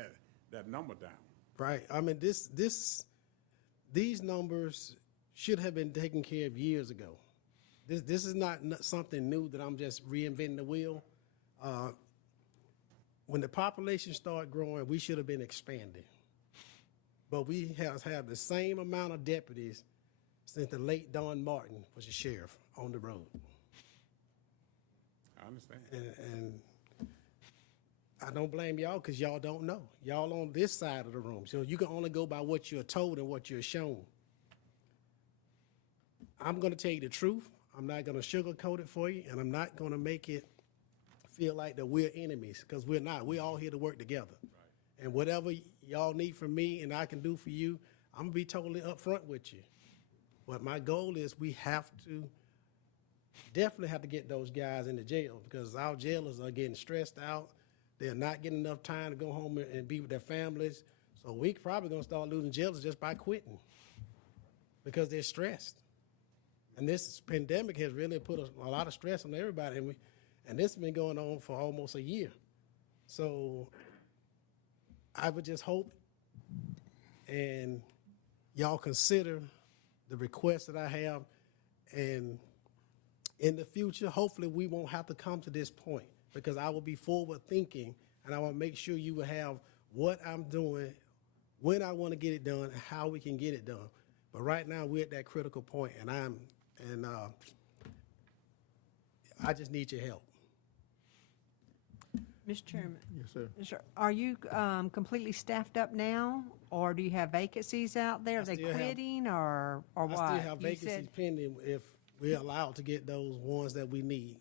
that number down. Right. I mean, these numbers should have been taken care of years ago. This is not something new that I'm just reinventing the wheel. When the population started growing, we should have been expanding. But we have had the same amount of deputies since the late Don Martin was the sheriff on the road. I understand. And I don't blame y'all because y'all don't know. Y'all on this side of the room. So you can only go by what you're told and what you're shown. I'm going to tell you the truth. I'm not going to sugarcoat it for you, and I'm not going to make it feel like that we're enemies, because we're not. We're all here to work together. Right. And whatever y'all need from me and I can do for you, I'm going to be totally upfront with you. But my goal is we definitely have to get those guys into jail, because our jailers are getting stressed out. They're not getting enough time to go home and be with their families. So we probably going to start losing jailers just by quitting because they're stressed. And this pandemic has really put a lot of stress on everybody. And this has been going on for almost a year. So I would just hope and y'all consider the request that I have. And in the future, hopefully we won't have to come to this point, because I will be forward thinking, and I want to make sure you will have what I'm doing, when I want to get it done, and how we can get it done. But right now we're at that critical point, and I just need your help. Mr. Chairman. Yes, sir. Sir, are you completely staffed up now, or do you have vacancies out there? Are they still have- quitting, or what? I still have You vacancies said- pending if we're allowed to get those ones that we need.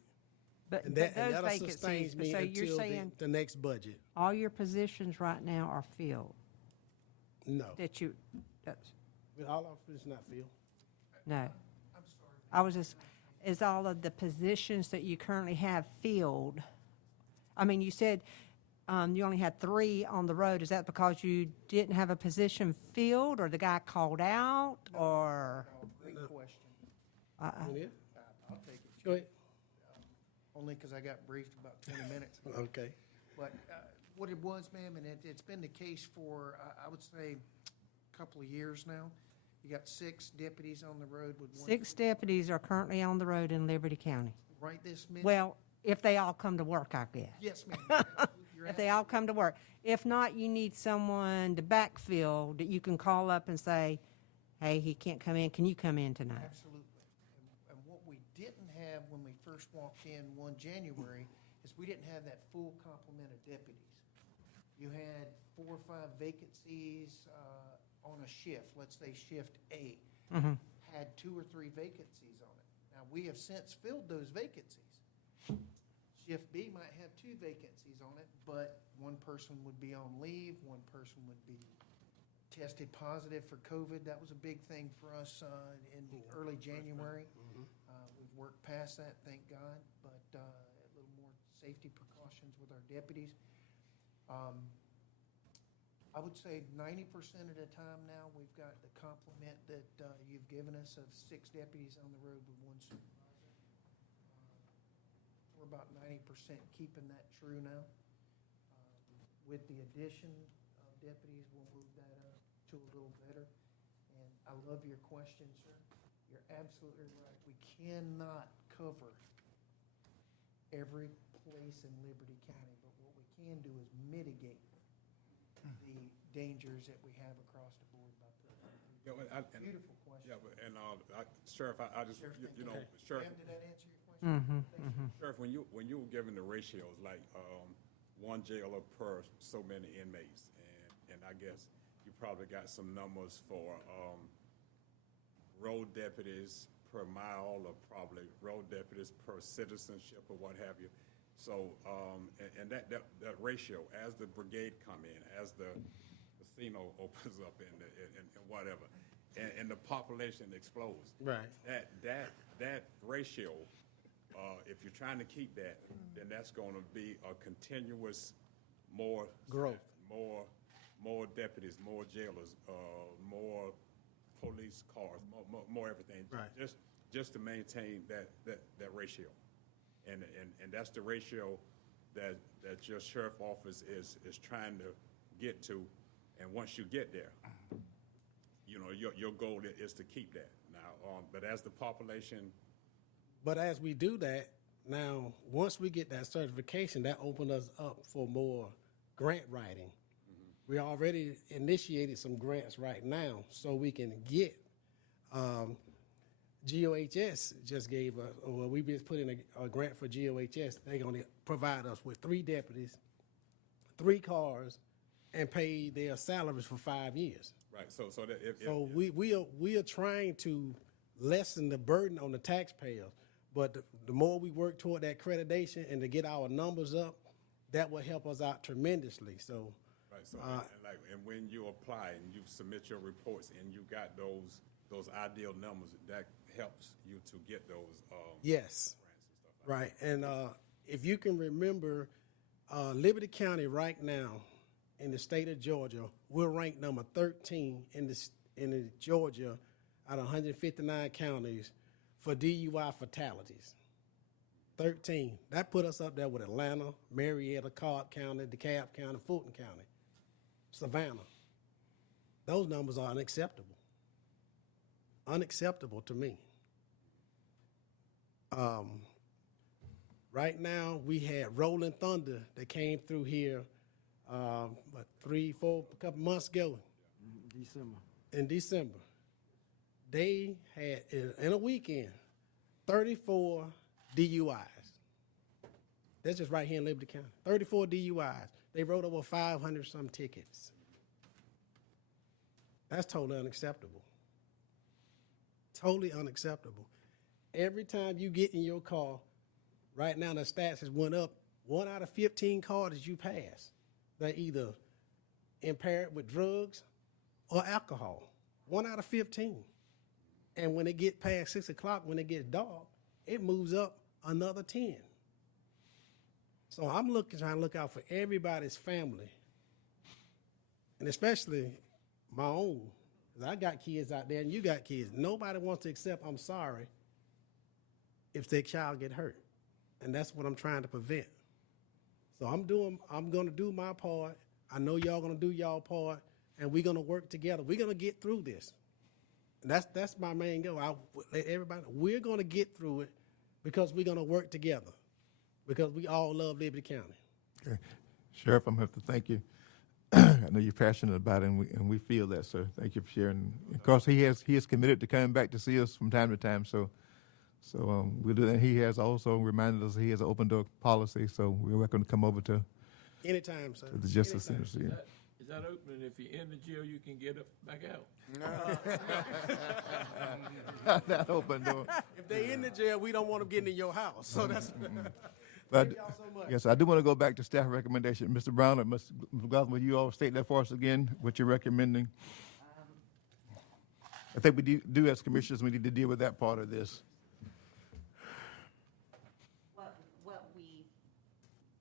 But And those that'll vacancies, sustain me so you're until saying the next budget. all your positions right now are filled? No. That's, All our positions not filled. no. I'm sorry. Is all of the positions that you currently have filled? I mean, you said you only had 3 on the road. Is that because you didn't have a position filled, or the guy called out, or? Great question. Want it? I'll take it. Go ahead. Only because I got briefed about 20 minutes ago. Okay. But what it was, ma'am, and it's been the case for, I would say, a couple of years now. You got 6 deputies on the road with 1. 6 deputies are currently on the road in Liberty County. Right this minute? Well, if they all come to work, I guess. Yes, ma'am. You're If they all come to work. If not, you need someone to backfill that you can call up and say, hey, he can't come in. Can you come in tonight? Absolutely. And what we didn't have when we first walked in 1 January is we didn't have that full complement of deputies. You had 4 or 5 vacancies on a shift, let's say shift A, had 2 or 3 vacancies on it. Now, we have since filled those vacancies. Shift B might have 2 vacancies on it, but one person would be on leave, one person would be tested positive for COVID. That was a big thing for us in early January. We've worked past that, thank God, but a little more safety precautions with our deputies. I would say 90% of the time now, we've got the complement that you've given us of 6 deputies on the road with 1 supervisor. We're about 90% keeping that true now. With the addition of deputies, we'll move that up to a little better. And I love your question, sir. You're absolutely right. We cannot cover every place in Liberty County, but what we can do is mitigate the dangers that we have across the board by putting them through. Yeah, and- Beautiful question. Yeah, and Sheriff, I just, Sheriff, you know, thank Sheriff, Ma'am, did that answer your question? Sheriff, when you were giving the ratios, like, 1 jailer per so many inmates, and I guess you probably got some numbers for, road deputies per mile, or probably road deputies per citizenship, or what have you. So, and that ratio, as the brigade come in, as the casino opens up and whatever, and the population explodes. Right. That ratio, if you're trying to keep that, then that's gonna be a continuous more. Growth. More deputies, more jailers, more police cars, more everything. Right. Just to maintain that ratio. And that's the ratio that your sheriff office is trying to get to. And once you get there, you know, your goal is to keep that. Now, but as the population, But as we do that, now, once we get that certification, that opens us up for more grant writing. We already initiated some grants right now, so we can get, GOHS just gave us, well, we just put in a grant for GOHS. They're gonna provide us with 3 deputies, 3 cars, and pay their salaries for 5 years. right, so that if. So we are trying to lessen the burden on the taxpayers, but the more we work toward that accreditation and to get our numbers up, that will help us out tremendously, so. Right, so, and when you apply and you submit your reports and you got those ideal numbers, that helps you to get those, Yes, grants and stuff like right, and if you can remember, Liberty County right now, in the state of Georgia, we're ranked number 13 in the Georgia out of 159 counties for DUI fatalities. 13. That put us up there with Atlanta, Marietta, Cobb County, DeKalb County, Fulton County, Savannah. Those numbers are unacceptable. Unacceptable to me. Right now, we had Rolling Thunder that came through here, a couple months ago December. in December. They had, in a weekend, 34 DUIs. That's just right here in Liberty County. 34 DUIs. They wrote over 500 some tickets. That's totally unacceptable. Totally unacceptable. Every time you get in your car, right now the stats has went up. 1 out of 15 cars that you pass, they're either impaired with drugs or alcohol. 1 out of 15. And when it get past 6 o'clock, when it gets dark, it moves up another 10. So I'm trying to look out for everybody's family, and especially my own. 'Cause I got kids out there, and you got kids. Nobody wants to accept I'm sorry if their child get hurt, and that's what I'm trying to prevent. So I'm going to do my part. I know y'all going to do y'all part, and we're going to work together. We're going to get through this. And that's my main goal. We're going to get through it because we're going to work together, because we all love Liberty County. Okay. Sheriff, I'm going to have to thank you. I know you're passionate about it, and we feel that, sir. Thank you for sharing. Of course, he is committed to coming back to see us from time to time, so we'll do that. He has also reminded us he has an open door policy, so we're welcome to come over to Anytime, sir. the Justice Anytime. Center. Is that open? If you're in the jail, you can get up back out? That open door. If they in the jail, we don't want them getting in your house. So that's. But Thank y'all so much. yes, I do want to go back to staff recommendation. Mr. Brown or Mr. McLaughlin, will you all state that for us again, what you're recommending? I think we do as commissioners, we need to deal with that part of this.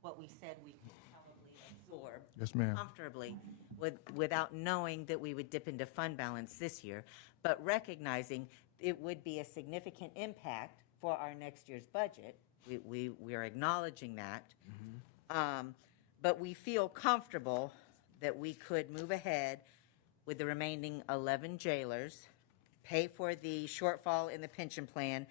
what we said we could probably absorb Yes, ma'am. comfortably without knowing that we would dip into fund balance this year, but recognizing it would be a significant impact for our next year's budget. We are acknowledging that. But we feel comfortable that we could move ahead with the remaining 11 jailers, pay for the shortfall in the pension plan,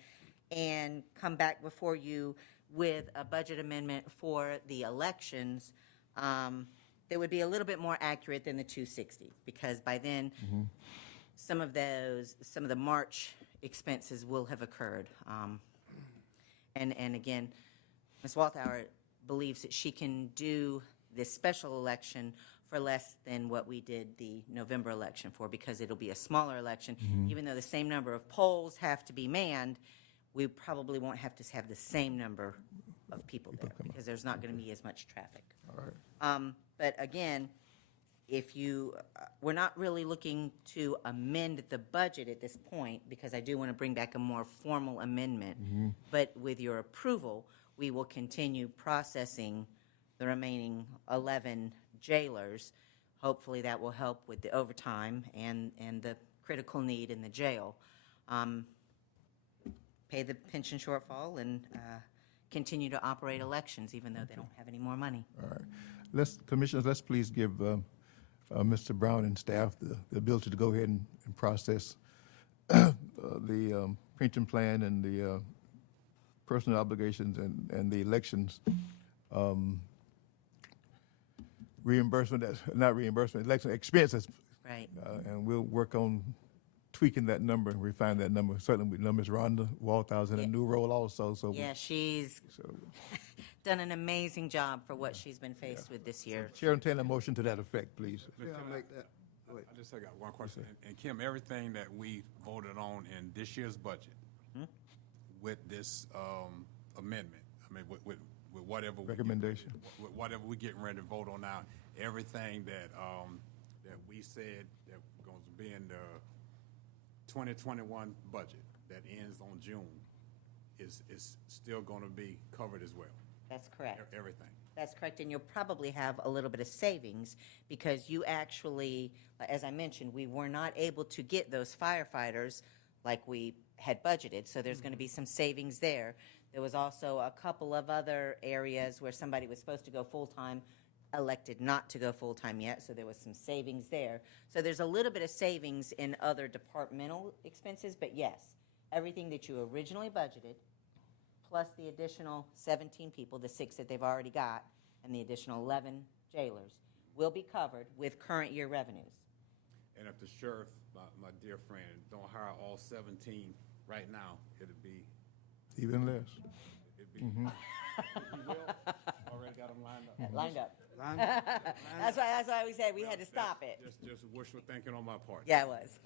and come back before you with a budget amendment for the elections that would be a little bit more accurate than the 260, because by then, some of the March expenses will have occurred. And again, Ms. Walthauer believes that she can do this special election for less than what we did the November election for, because it'll be a smaller election. Even though the same number of polls have to be manned, we probably won't have to have the same number of people there, because there's not going to be as much traffic. All right. But again, if you, we're not really looking to amend the budget at this point, because I do want to bring back a more formal amendment. But with your approval, we will continue processing the remaining 11 jailers. Hopefully that will help with the overtime and the critical need in the jail. Pay the pension shortfall and continue to operate elections, even though they don't have any more money. All right. Commissioners, let's please give Mr. Brown and staff the ability to go ahead and process the pension plan and the personal obligations and the elections reimbursement, not reimbursement, election expenses. Right. And we'll work on tweaking that number and refine that number. Certainly with numbers, Rhonda Walthouse in a new role also. So Yeah, she's done an amazing job for what she's been faced with this year. Chair, entertain a motion to that effect, please. Yeah, I'll make that. Wait. I just I got one question. And Kim, everything that we voted on in this year's budget with this amendment, I mean, with whatever Recommendation. with whatever we're getting ready to vote on now, everything that that we said that going to be in the 2021 budget that ends on June is still going to be covered as well. That's correct. Everything. That's correct, and you'll probably have a little bit of savings because you actually, as I mentioned, we were not able to get those firefighters like we had budgeted, so there's going to be some savings there. There was also a couple of other areas where somebody was supposed to go full-time, elected not to go full-time yet, so there was some savings there. So there's a little bit of savings in other departmental expenses, but yes, everything that you originally budgeted, plus the additional 17 people, the 6 that they've already got, and the additional 11 jailers, will be covered with current year revenues. And if the sheriff, my dear friend, don't hire all 17 right now, it'd be Even less. it'd be. You will. Already got them lined up. Lined up. Line up. That's why we said we had to stop it. Just wishful thinking on my part. Yeah, it was.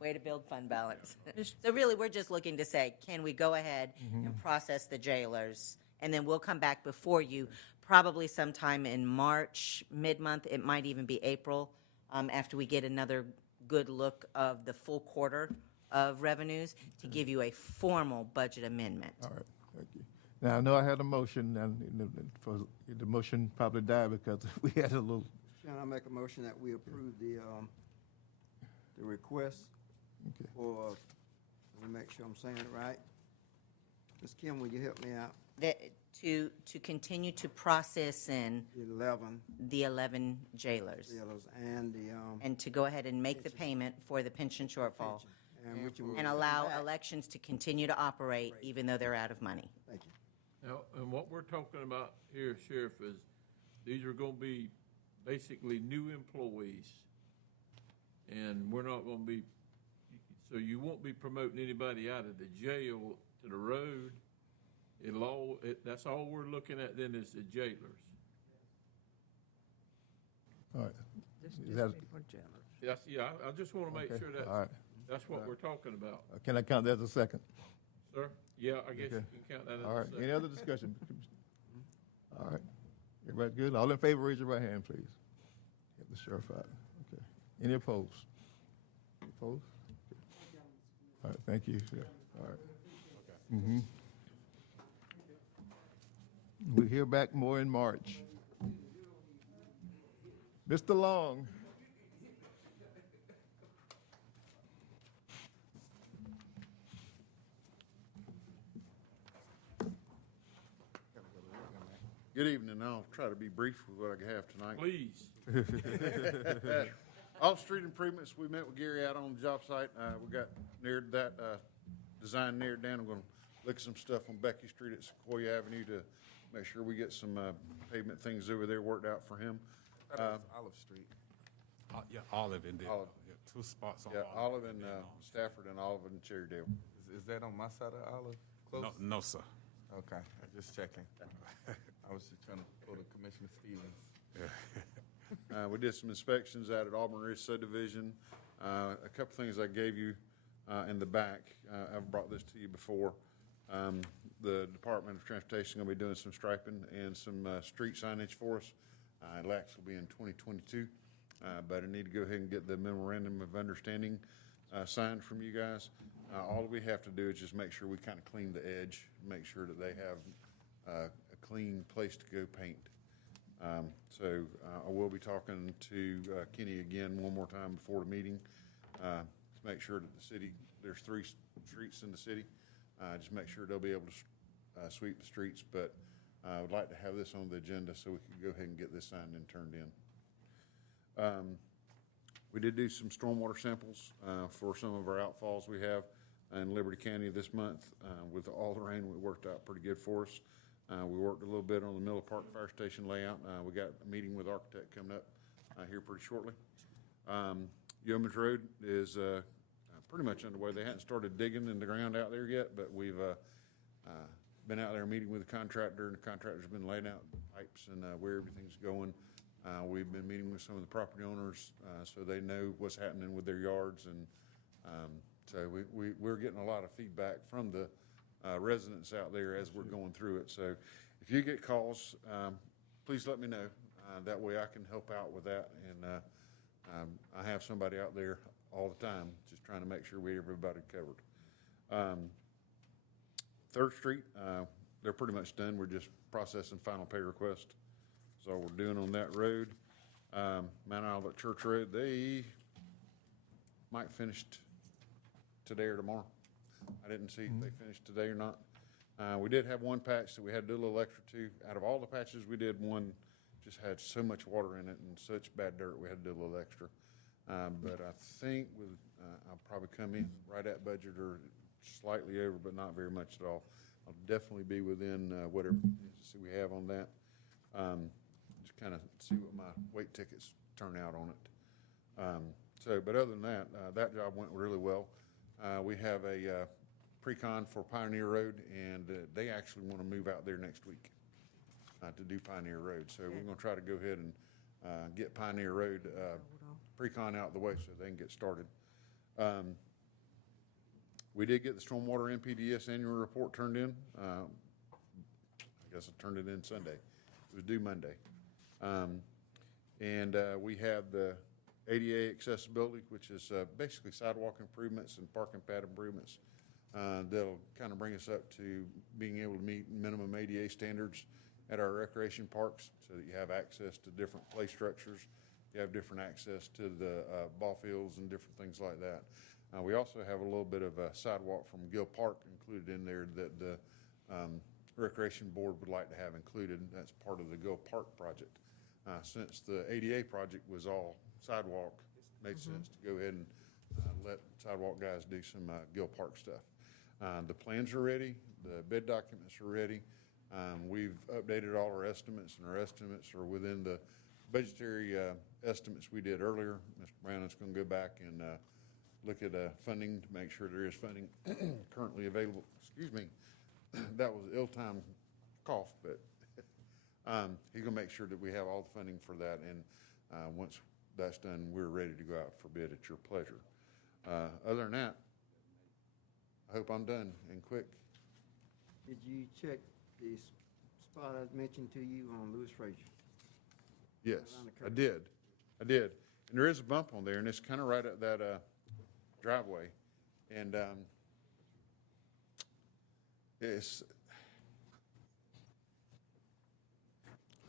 Way to build fund balance. So really, we're just looking to say, can we go ahead and process the jailers? And then we'll come back before you, probably sometime in March, mid-month, it might even be April, after we get another good look of the full quarter of revenues to give you a formal budget amendment. All right, thank you. Now, I know I had a motion, and the motion probably died because we had a little, Sharon, I make a motion that we approve the request okay. for, let me make sure I'm saying it right. Ms. Kim, will you help me out? To continue to process in The 11 the 11 jailers. jailers and the, And to go ahead and make the payment for the pension shortfall. and which will And come allow back. elections to continue to operate even though they're out of money. Thank you. Now, and what we're talking about here, Sheriff, is these are gonna be basically new employees. And we're not gonna be, so you won't be promoting anybody out of the jail to the road. That's all we're looking at then is the jailers. All right. Is that- Yes, yeah, I just wanna make okay, sure all right. that's what we're talking about. Can I count that as a second? Sir? Yeah, I guess you Okay. can count that as All a right, second. any other discussion? All right, everybody good? All in favor, raise your right hand, please. Get the sheriff out. Okay. Any opposed? Opposed? Okay. All right, thank you, Sheriff. All right. We hear back more in March. Mr. Long. Good evening. I'll try to be brief with what I have tonight. Please. All street improvements, we met with Gary out on the job site. We got neared that, design neared down. I'm gonna look at some stuff on Becky Street at Sequoia Avenue to make sure we get some, pavement things over there worked out for him. That was Olive Street. Yeah, Olive and Olive. yeah, 2 spots on Yeah, Olive. Olive and, Stafford and Olive and Cherrydale. Is that on my side of Olive? Close? No, sir. Okay, I'm just checking. I was just trying to pull the Commissioner Stevens. We did some inspections out at Auburn Ridge subdivision. A couple things I gave you in the back. I've brought this to you before. The Department of Transportation gonna be doing some striping and some street signage for us. It'll actually be in 2022, but I need to go ahead and get the memorandum of understanding signed from you guys. All we have to do is just make sure we kind of clean the edge, make sure that they have a clean place to go paint. So I will be talking to Kenny again one more time before the meeting to make sure that the city, there's 3 streets in the city, just make sure they'll be able to sweep the streets. But I would like to have this on the agenda so we can go ahead and get this signed and turned in. We did do some stormwater samples for some of our outfalls we have in Liberty County this month. With all the rain, it worked out pretty good for us. We worked a little bit on the Miller Park Fire Station layout. We got a meeting with architect coming up here pretty shortly. Yeoman's Road is pretty much underway. They hadn't started digging in the ground out there yet, but we've been out there meeting with the contractor, and the contractor's been laying out pipes and where everything's going. We've been meeting with some of the property owners so they know what's happening with their yards, and so we're getting a lot of feedback from the residents out there as we're going through it. So if you get calls, please let me know. That way I can help out with that, and I have somebody out there all the time just trying to make sure we have everybody covered. 3rd Street, they're pretty much done. We're just processing final pay request. That's all we're doing on that road. Mount Olivet Church Road, they might finish today or tomorrow. I didn't see if they finished today or not. We did have one patch that we had to do a little extra to. Out of all the patches we did, one just had so much water in it and such bad dirt, we had to do a little extra. But I think with, I'll probably come in right at budget or slightly over, but not very much at all. I'll definitely be within whatever contingency we have on that. Just kind of see what my weight tickets turn out on it. But other than that, that job went really well. We have a pre-con for Pioneer Road, and they actually want to move out there next week to do Pioneer Road. So we're going to try to go ahead and get Pioneer Road pre-con out of the way so they can get started. We did get the Stormwater NPDS annual report turned in. I guess I turned it in Sunday. It was due Monday. We have the ADA accessibility, which is basically sidewalk improvements and parking pad improvements. That'll kind of bring us up to being able to meet minimum ADA standards at our recreation parks so that you have access to different play structures. You have different access to the ball fields and different things like that. We also have a little bit of a sidewalk from Gill Park included in there that the Recreation Board would like to have included. That's part of the Gill Park project. Since the ADA project was all sidewalk, it made sense to go ahead and let sidewalk guys do some Gill Park stuff. The plans are ready. The bid documents are ready. We've updated all our estimates, and our estimates are within the budgetary estimates we did earlier. Mr. Brown is going to go back and look at funding to make sure there is funding currently available. Excuse me, that was an ill-timed cough, but he's going to make sure that we have all the funding for that, and once that's done, we're ready to go out for bid at your pleasure. Other than that, I hope I'm done and quick. Did you check the spot I mentioned to you on Lewis Frazier? Yes, Around the I curve. did. And there is a bump on there, and it's kind of right at that driveway. And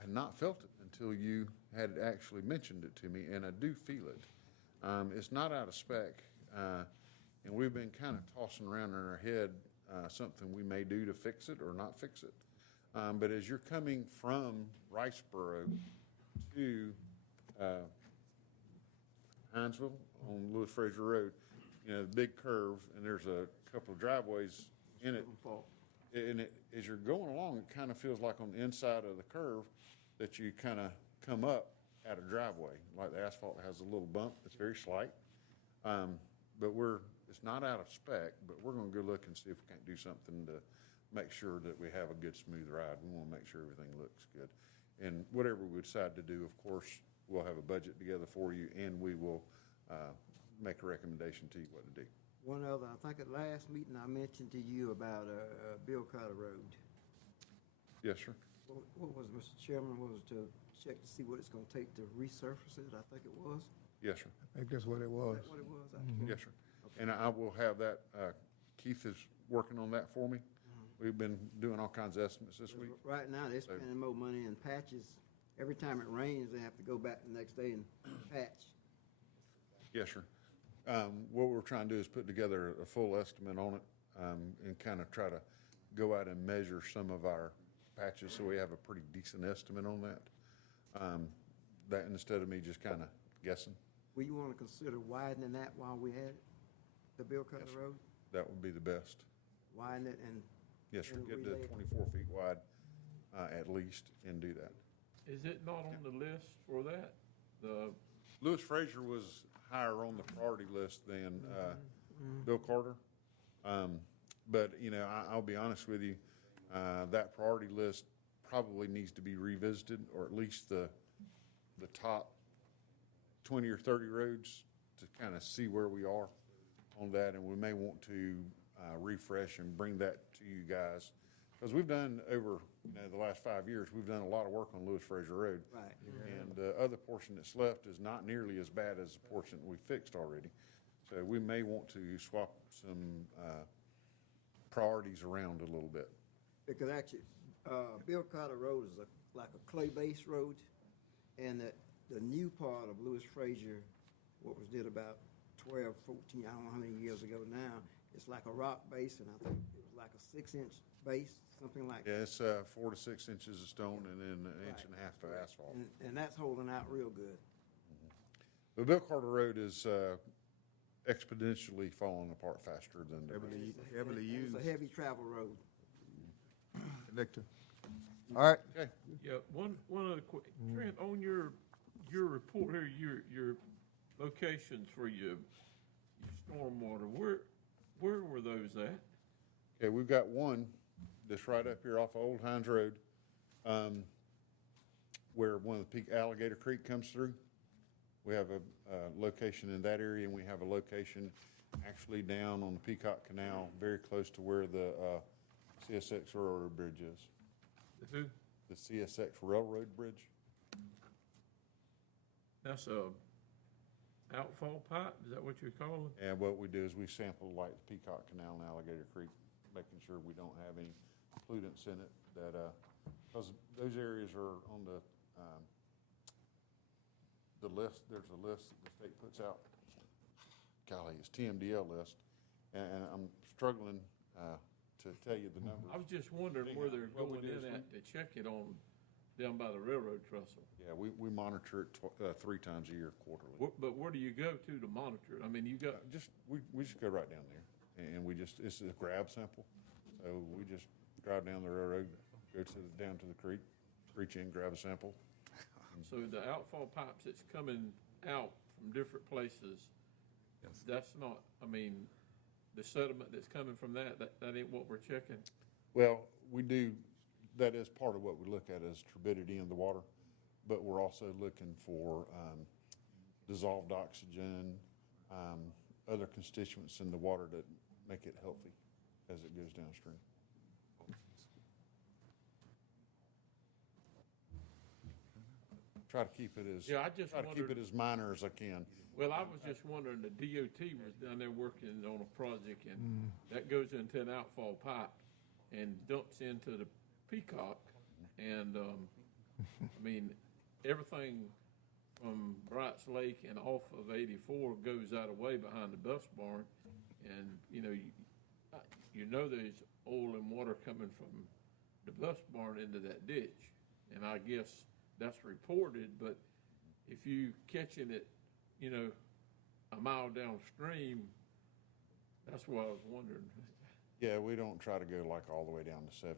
had not felt it until you had actually mentioned it to me, and I do feel it. It's not out of spec, and we've been kind of tossing around in our head something we may do to fix it or not fix it. But as you're coming from Riceboro to Hinesville on Lewis Fraser Road, you know, the big curve, and there's a couple of driveways in it. And as you're going along, it kind of feels like on the inside of the curve that you kind of come up at a driveway, like the asphalt has a little bump. It's very slight. But it's not out of spec, but we're going to go look and see if we can't do something to make sure that we have a good, smooth ride. We want to make sure everything looks good. And whatever we decide to do, of course, we'll have a budget together for you, and we will make a recommendation to you what to do. One other, I think at last meeting I mentioned to you about Bill Carter Road. Yes, sir. What was, Mr. Chairman, was to check to see what it's gonna take to resurface it, I think it was? Yes, sir. I think that's what it was. Is that what it was? Yes, sir. And I will have that, Keith is working on that for me. We've been doing all kinds of estimates this week. Right now, they're spending more money in patches. Every time it rains, they have to go back the next day and patch. Yes, sir. What we're trying to do is put together a full estimate on it, and kind of try to go out and measure some of our patches so we have a pretty decent estimate on that. That instead of me just kind of guessing, Will you want to consider widening that while we had it? The Bill Carter Road? that would be the best. Widen it and, Yes, sir. And Get relay to it. 24 feet wide, at least, and do that. Is it not on the list for that? The, Lewis Fraser was higher on the priority list than Bill Carter. But, you know, I'll be honest with you, that priority list probably needs to be revisited, or at least the top 20 or 30 roads to kind of see where we are on that. And we may want to refresh and bring that to you guys. Because we've done over, you know, the last 5 years, we've done a lot of work on Lewis Fraser Road. right. And the other portion that's left is not nearly as bad as the portion we fixed already. So we may want to swap some priorities around a little bit. Because actually, Bill Carter Road is like a clay-based road, and the new part of Lewis Fraser, what was did about 12, 14, I don't know how many years ago now, it's like a rock base, and I think it was like a 6-inch base, something like that. Yeah, it's 4 to 6 inches of stone and then an inch and a half of asphalt. And that's holding out real good. But Bill Carter Road is exponentially falling apart faster than the rest. Heavily used. It's a heavy travel road. Victor. All right. Okay. yeah, one other quick, Trent, on your report here, your locations for your stormwater, where were those at? Okay, we've got one that's right up here off of Old Hines Road, where one of the peak Alligator Creek comes through. We have a location in that area, and we have a location actually down on the Peacock Canal, very close to where the CSX Railroad Bridge is. The who? The CSX Railroad Bridge. That's a outfall pipe, is that what you're calling? And what we do is we sample like the Peacock Canal and Alligator Creek, making sure we don't have any pollutants in it that, because those areas are on the list, there's a list that the state puts out. Golly, it's TMDL list, and I'm struggling to tell you the numbers. I was just wondering where they're What we going do is in at to check it on, down by the railroad trestle. Yeah, we monitor it 3 times a year, quarterly. But where do you go to monitor it? I mean, you got, We just go right down there, and it's a grab sample. So we just drive down the railroad, go down to the creek, reach in, grab a sample. so the outfall pipes that's coming out from different places, that's not, I mean, the sediment that's coming from that ain't what we're checking. Well, we do, that is part of what we look at is turbidity in the water, but we're also looking for dissolved oxygen, other constituents in the water that make it healthy as it goes downstream. Try to keep it as, Yeah, I just try to keep wondered- it as minor as I can. Well, I was just wondering, the DOT was down there working on a project, and that goes into an outfall pipe and dumps into the Peacock, and I mean, everything from Brights Lake and off of 84 goes out of way behind the bus barn. And, you know there's oil and water coming from the bus barn into that ditch. And I guess that's reported, but if you catching it, a mile downstream, that's why I was wondering. Yeah, we don't try to go like all the way down to 17.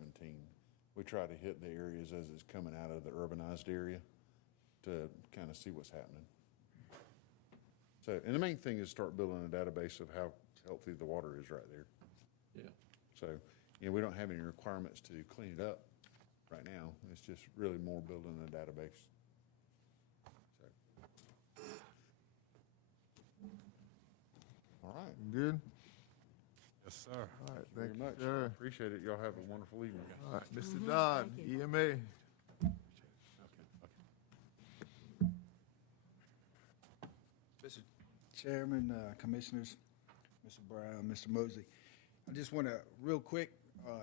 We try to hit the areas as it's coming out of the urbanized area to kind of see what's happening. So, and the main thing is start building a database of how healthy the water is right there. Yeah. So, we don't have any requirements to clean it up right now. It's just really more building a database. So. All right. Good? Yes, sir. All right, Very thank you, much. sir. Appreciate it. Y'all have a wonderful evening. All right, Mr. Dodd, Thank you. EMA. Mr. Chairman, Commissioners, Mr. Brown, Mr. Mosley, I just want to real quick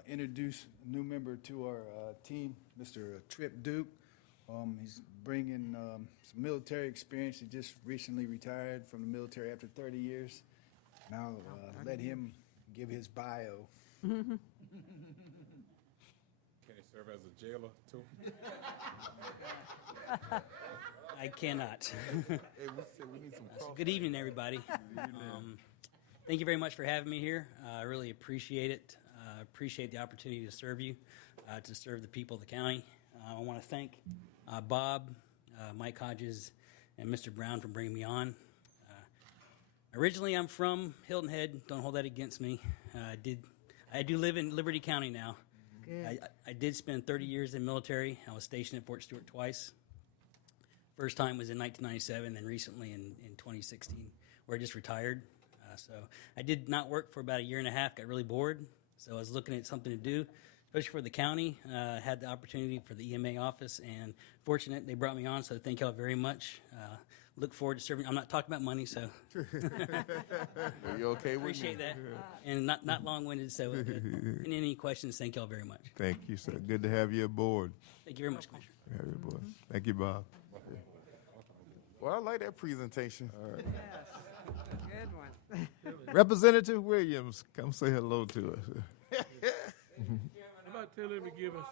introduce a new member to our team, Mr. Trip Duke. He's bringing some military experience. He just recently retired from the military after 30 years. And I'll let him give his bio. Can he serve as a jailer too? I cannot. Hey, we said we need some cross. Good evening, everybody. Thank you very much for having me here. I really appreciate it. Appreciate the opportunity to serve you, to serve the people of the county. I want to thank Bob, Mike Hodges, and Mr. Brown for bringing me on. Originally, I'm from Hilton Head. Don't hold that against me. I do live in Liberty County now. Good. I did spend 30 years in the military. I was stationed at Fort Stewart twice. First time was in 1997, and recently in 2016, where I just retired. So I did not work for about a year and a half, got really bored. So I was looking at something to do, especially for the county. Had the opportunity for the EMA office, and fortunate they brought me on, so thank y'all very much. Look forward to serving. I'm not talking about money, so Are you okay with me? appreciate that. And not long-winded, so any questions, thank y'all very much. Thank you, sir. Good to have you aboard. Thank you very much, Commissioner. Have you aboard. Thank you, Bob. Well, I like that presentation. Yes, good one. Representative Williams, come say hello to us. How about tell him to give us?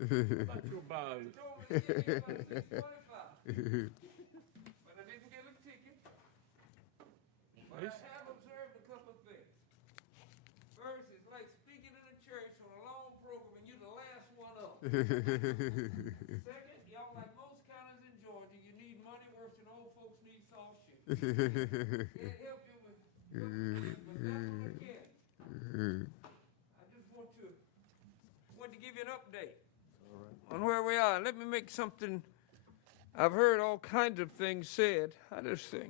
About your bio. But I didn't get a ticket. But I have observed a couple of things. First, it's like speaking in a church on a long program and you're the last one up. Second, y'all like most counties in Georgia, you need money worse than old folks need soft shoes. Can't help you with but that's what I can. I just want to give you an update on where we are. Let me make something. I've heard all kinds of things said. I just think,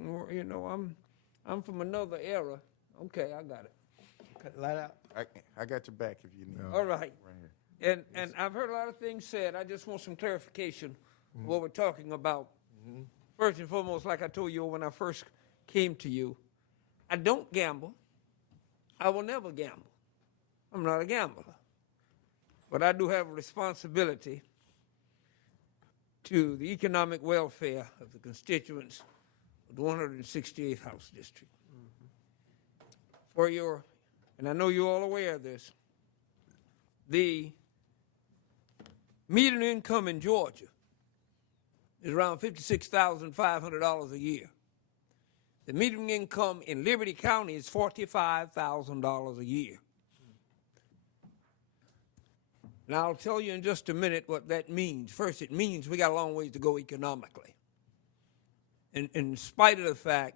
I'm from another era. Okay, I got it. Cut the light out. I got your back if you need. All right. Right here. And I've heard a lot of things said. I just want some clarification of what we're talking about. First and foremost, like I told you when I first came to you, I don't gamble. I will never gamble. I'm not a gambler. But I do have a responsibility to the economic welfare of the constituents of the 168th House District. And I know you're all aware of this, the median income in Georgia is around $56,500 a year. The median income in Liberty County is $45,000 a year. Now, I'll tell you in just a minute what that means. First, it means we got a long ways to go economically. In spite of the fact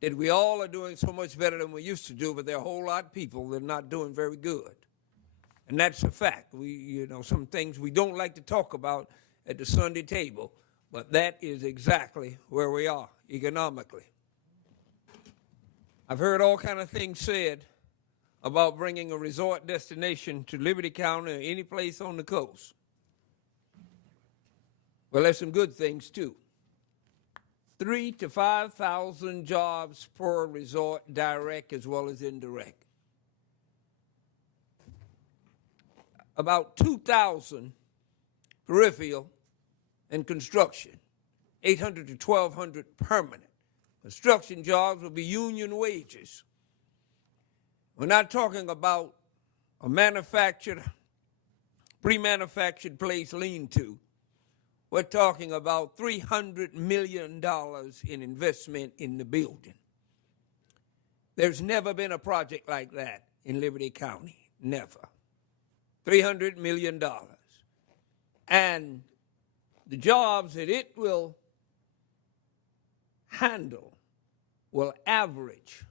that we all are doing so much better than we used to do, but there are a whole lot of people that are not doing very good. And that's a fact. Some things we don't like to talk about at the Sunday table, but that is exactly where we are economically. I've heard all kind of things said about bringing a resort destination to Liberty County or any place on the coast. Well, there's some good things, too. 3,000 to 5,000 jobs per resort, direct as well as indirect. about 2,000 peripheral and construction, 800 to 1,200 permanent. Construction jobs will be union wages. We're not talking about a manufactured, pre-manufactured place lean-to. We're talking about $300 million in investment in the building. There's never been a project like that in Liberty County, never. $300 million. And the jobs that it will handle will average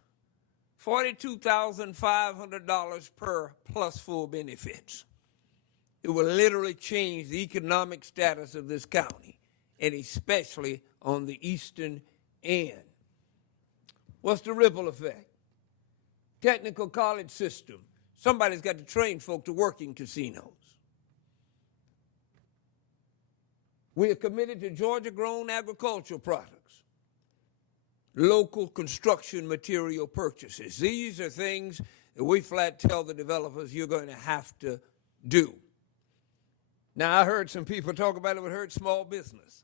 $42,500 per plus full benefits. It will literally change the economic status of this county, and especially on the eastern end. What's the ripple effect? Technical college system. Somebody's got to train folk to work in casinos. We are committed to Georgia-grown agricultural products, local construction material purchases. These are things that we flat tell the developers you're going to have to do. Now, I heard some people talk about it would hurt small business.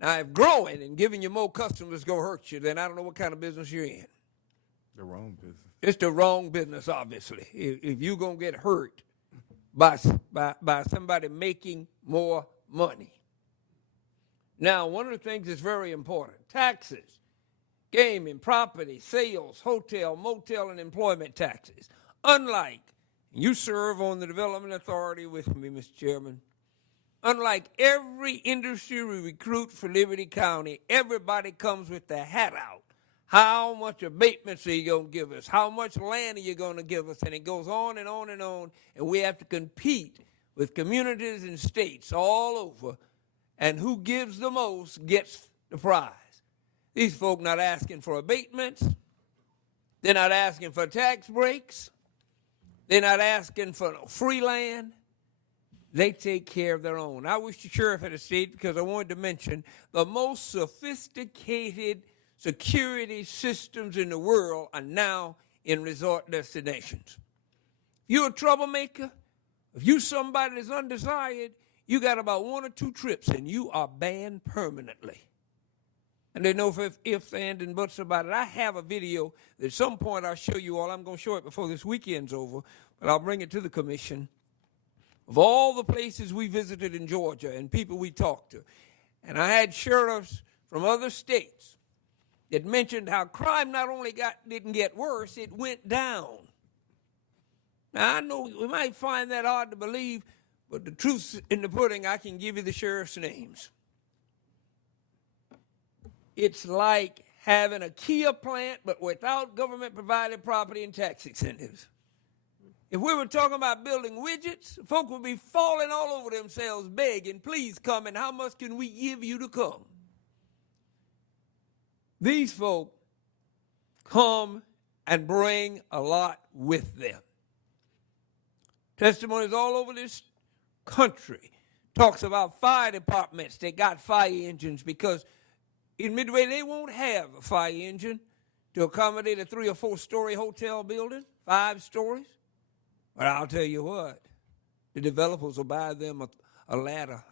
Now, if growing and giving you more customers go hurt you, then I don't know what kind of business you're in. The wrong business. It's the wrong business, obviously. If you're going to get hurt by somebody making more money. Now, one of the things that's very important, taxes, gaming, property, sales, hotel, motel, and employment taxes. Unlike, you serve on the Development Authority with me, Mr. Chairman, unlike every industry we recruit for Liberty County, everybody comes with their hat out. How much abatements are you going to give us? How much land are you going to give us? And it goes on and on and on. And we have to compete with communities and states all over. And who gives the most gets the prize. These folk not asking for abatements. They're not asking for tax breaks. They're not asking for no free land. They take care of their own. I wish the sheriff had stayed because I wanted to mention the most sophisticated security systems in the world are now in resort destinations. If you're a troublemaker, if you somebody that's undesired, you got about 1 or 2 trips and you are banned permanently. And there's no ifs, ands, and buts about it. I have a video that at some point I'll show you all. I'm going to show it before this weekend's over, but I'll bring it to the commission of all the places we visited in Georgia and people we talked to. And I had sheriffs from other states that mentioned how crime not only didn't get worse, it went down. Now, I know we might find that hard to believe, but the truth's in the pudding. I can give you the sheriff's names. It's like having a Kia plant, but without government-provided property and tax incentives. If we were talking about building widgets, folk would be falling all over themselves begging, please come, and how much can we give you to come? These folk come and bring a lot with them. Testimonies all over this country talks about fire departments that got fire engines because in Midway they won't have a fire engine to accommodate a 3 or 4 story hotel building, 5 stories. But I'll tell you what, the developers will buy them a ladder,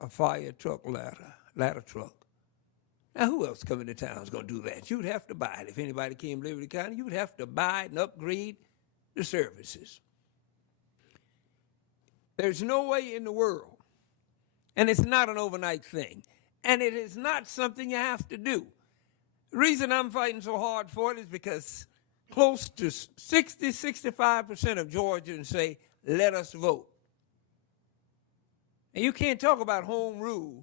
a fire truck ladder truck. Now, who else coming to town is going to do that? You'd have to buy it. If anybody came to Liberty County, you would have to buy it and upgrade the services. There's no way in the world, and it's not an overnight thing, and it is not something you have to do. The reason I'm fighting so hard for it is because close to 65% of Georgians say, let us vote. And you can't talk about home rule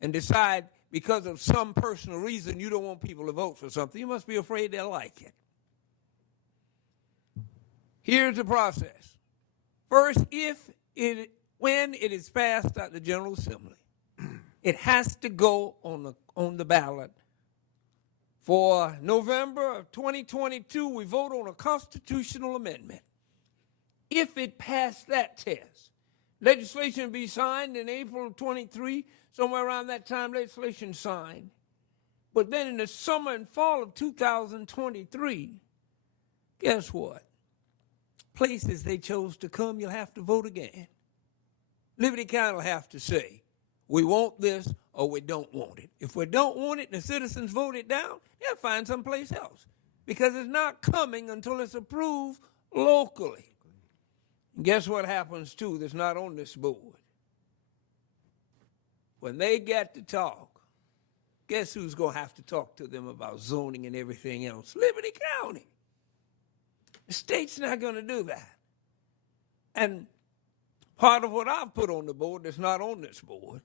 and decide because of some personal reason you don't want people to vote for something. You must be afraid they'll like it. Here's the process. First, when it is passed at the General Assembly, it has to go on the ballot. For November of 2022, we vote on a constitutional amendment. If it passed that test, legislation be signed in April of 23, somewhere around that time, legislation signed. But then in the summer and fall of 2023, guess what? places they chose to come, you'll have to vote again. Liberty County will have to say, we want this or we don't want it. If we don't want it and the citizens vote it down, they'll find someplace else because it's not coming until it's approved locally. And guess what happens, too, that's not on this board? When they get to talk, guess who's going to have to talk to them about zoning and everything else? Liberty County. The state's not going to do that. And part of what I've put on the board that's not on this board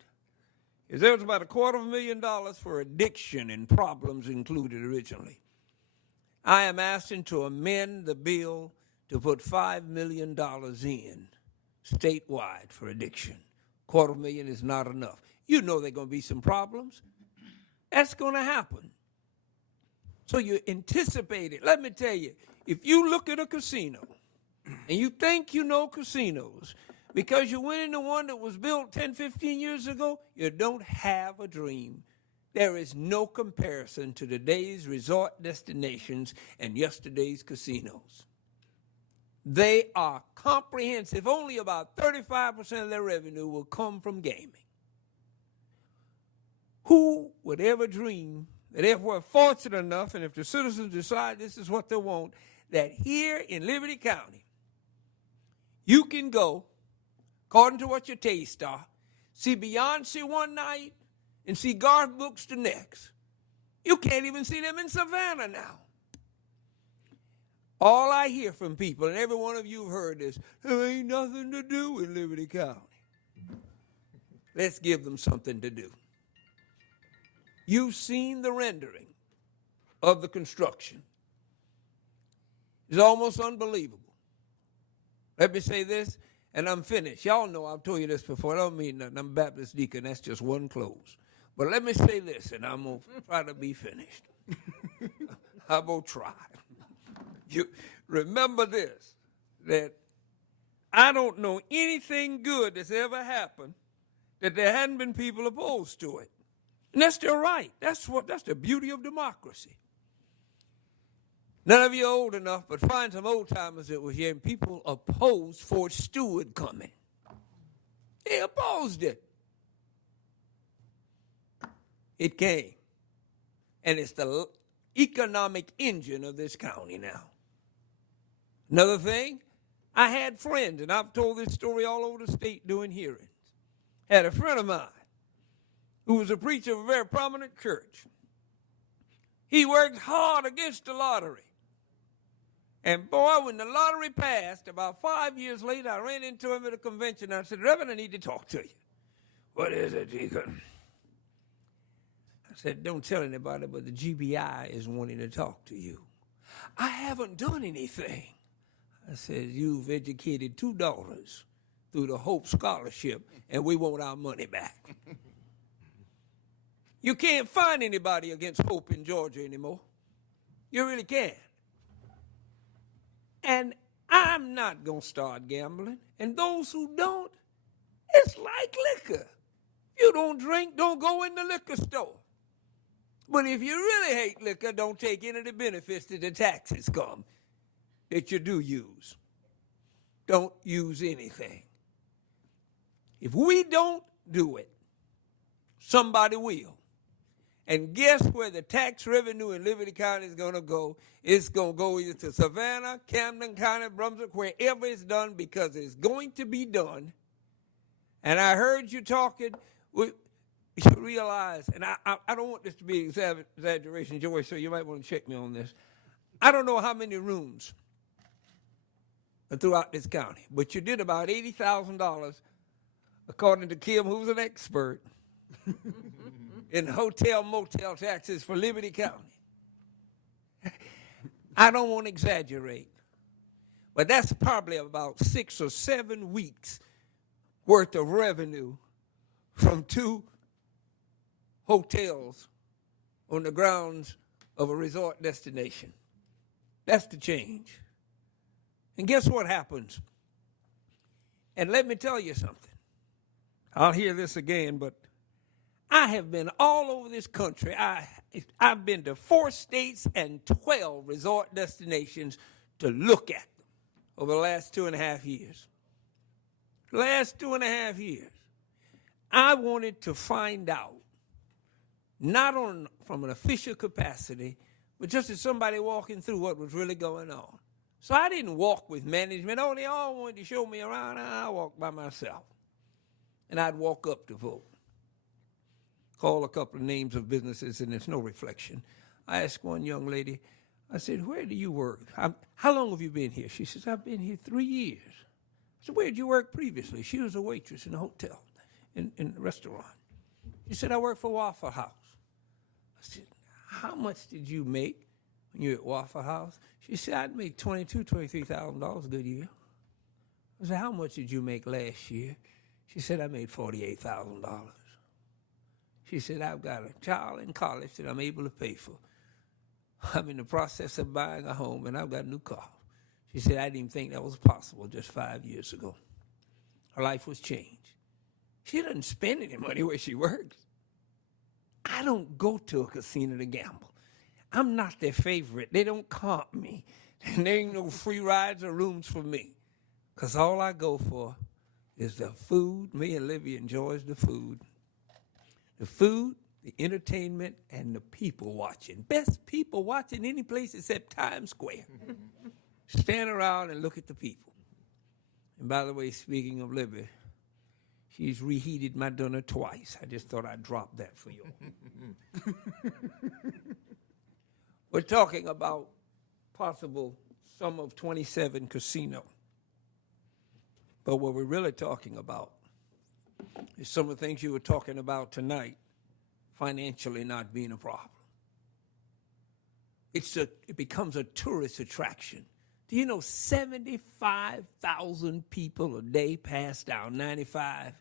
is there was about $250,000 for addiction and problems included originally. I am asking to amend the bill to put $5 million in statewide for addiction. $250,000 is not enough. You know there are going to be some problems. That's going to happen. So you anticipate it. Let me tell you, if you look at a casino and you think you know casinos because you went into one that was built 10, 15 years ago, you don't have a dream. There is no comparison to today's resort destinations and yesterday's casinos. They are comprehensive. Only about 35% of their revenue will come from gaming. Who would ever dream that if we're fortunate enough and if the citizens decide this is what they want, that here in Liberty County, you can go, according to what your tastes are, see Beyonce one night and see Garth Brooks the next. You can't even see them in Savannah now. All I hear from people, and every one of you have heard this, there ain't nothing to do in Liberty County. Let's give them something to do. You've seen the rendering of the construction. It's almost unbelievable. Let me say this, and I'm finished. Y'all know I've told you this before. I don't mean nothing. I'm a Baptist deacon. That's just one close. But let me say this, and I'm going to try to be finished. I'm going to try. You remember this, that I don't know anything good that's ever happened that there hadn't been people opposed to it. And that's their right. That's the beauty of democracy. None of you are old enough, but find some old timers that were here, and people opposed Fort Stewart coming. They opposed it. It came. And it's the economic engine of this county now. Another thing, I had friends, and I've told this story all over the state doing hearings. Had a friend of mine who was a preacher of a very prominent church. He worked hard against the lottery. And boy, when the lottery passed, about 5 years later, I ran into him at a convention. I said, Reverend, I need to talk to you. What is it, Deacon? I said, don't tell anybody, but the GBI is wanting to talk to you. I haven't done anything. I said, you've educated 2 daughters through the Hope Scholarship, and we want our money back. You can't find anybody against Hope in Georgia anymore. You really can't. And I'm not going to start gambling. And those who don't, it's like liquor. If you don't drink, don't go in the liquor store. But if you really hate liquor, don't take any of the benefits that the taxes come that you do use. Don't use anything. If we don't do it, somebody will. And guess where the tax revenue in Liberty County is going to go? It's going to go either to Savannah, Camden County, Brunswick, wherever it's done, because it's going to be done. And I heard you talking, you should realize, and I don't want this to be exaggeration, Joey, so you might want to check me on this. I don't know how many rooms are throughout this county, but you did about $80,000, according to Kim, who's an expert, in hotel motel taxes for Liberty County. I don't want to exaggerate, but that's probably about 6 or 7 weeks worth of revenue from 2 hotels on the grounds of a resort destination. That's the change. And guess what happens? And let me tell you something. I'll hear this again, but I have been all over this country. I've been to 4 states and 12 resort destinations to look at them. over the last 2.5 years. Last 2.5 years. I wanted to find out, not from an official capacity, but just as somebody walking through what was really going on. So I didn't walk with management. Oh, they all wanted to show me around. I walked by myself. And I'd walk up to vote. Call a couple of names of businesses, and there's no reflection. I asked one young lady, I said, where do you work? How long have you been here? She says, I've been here 3 years. I said, where did you work previously? She was a waitress in a hotel, in a restaurant. She said, I worked for Waffle House. I said, how much did you make when you were at Waffle House? She said, I'd make $23,000 a good year. I said, how much did you make last year? She said, I made $48,000. She said, I've got a child in college that I'm able to pay for. I'm in the process of buying a home, and I've got a new car. She said, I didn't even think that was possible just 5 years ago. Her life was changed. She doesn't spend any money where she works. I don't go to a casino to gamble. I'm not their favorite. They don't comp me. And there ain't no free rides or rooms for me. Because all I go for is the food. Me and Livy enjoys the food. The food, the entertainment, and the people watching. Best people watching any place except Times Square. Stand around and look at the people. And by the way, speaking of Libby, she's reheated my dinner twice. I just thought I'd drop that for you. We're talking about possible sum of 27 casino. But what we're really talking about is some of the things you were talking about tonight, financially not being a problem. It becomes a tourist attraction. Do you know 75,000 people a day pass down 95,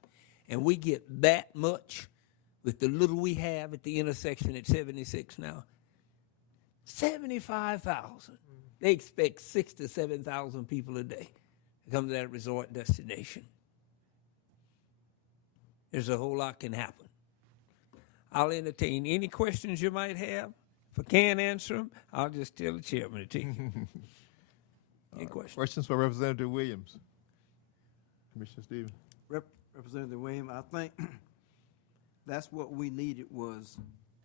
and we get that much with the little we have at the intersection at 76 now? 75,000. They expect 6,000 to 7,000 people a day to come to that resort destination. There's a whole lot can happen. I'll entertain any questions you might have. If I can't answer them, I'll just tell the chairman to take it. Any questions? Questions for Representative Williams? Commissioner Stevens. Representative Williams, I think that's what we needed was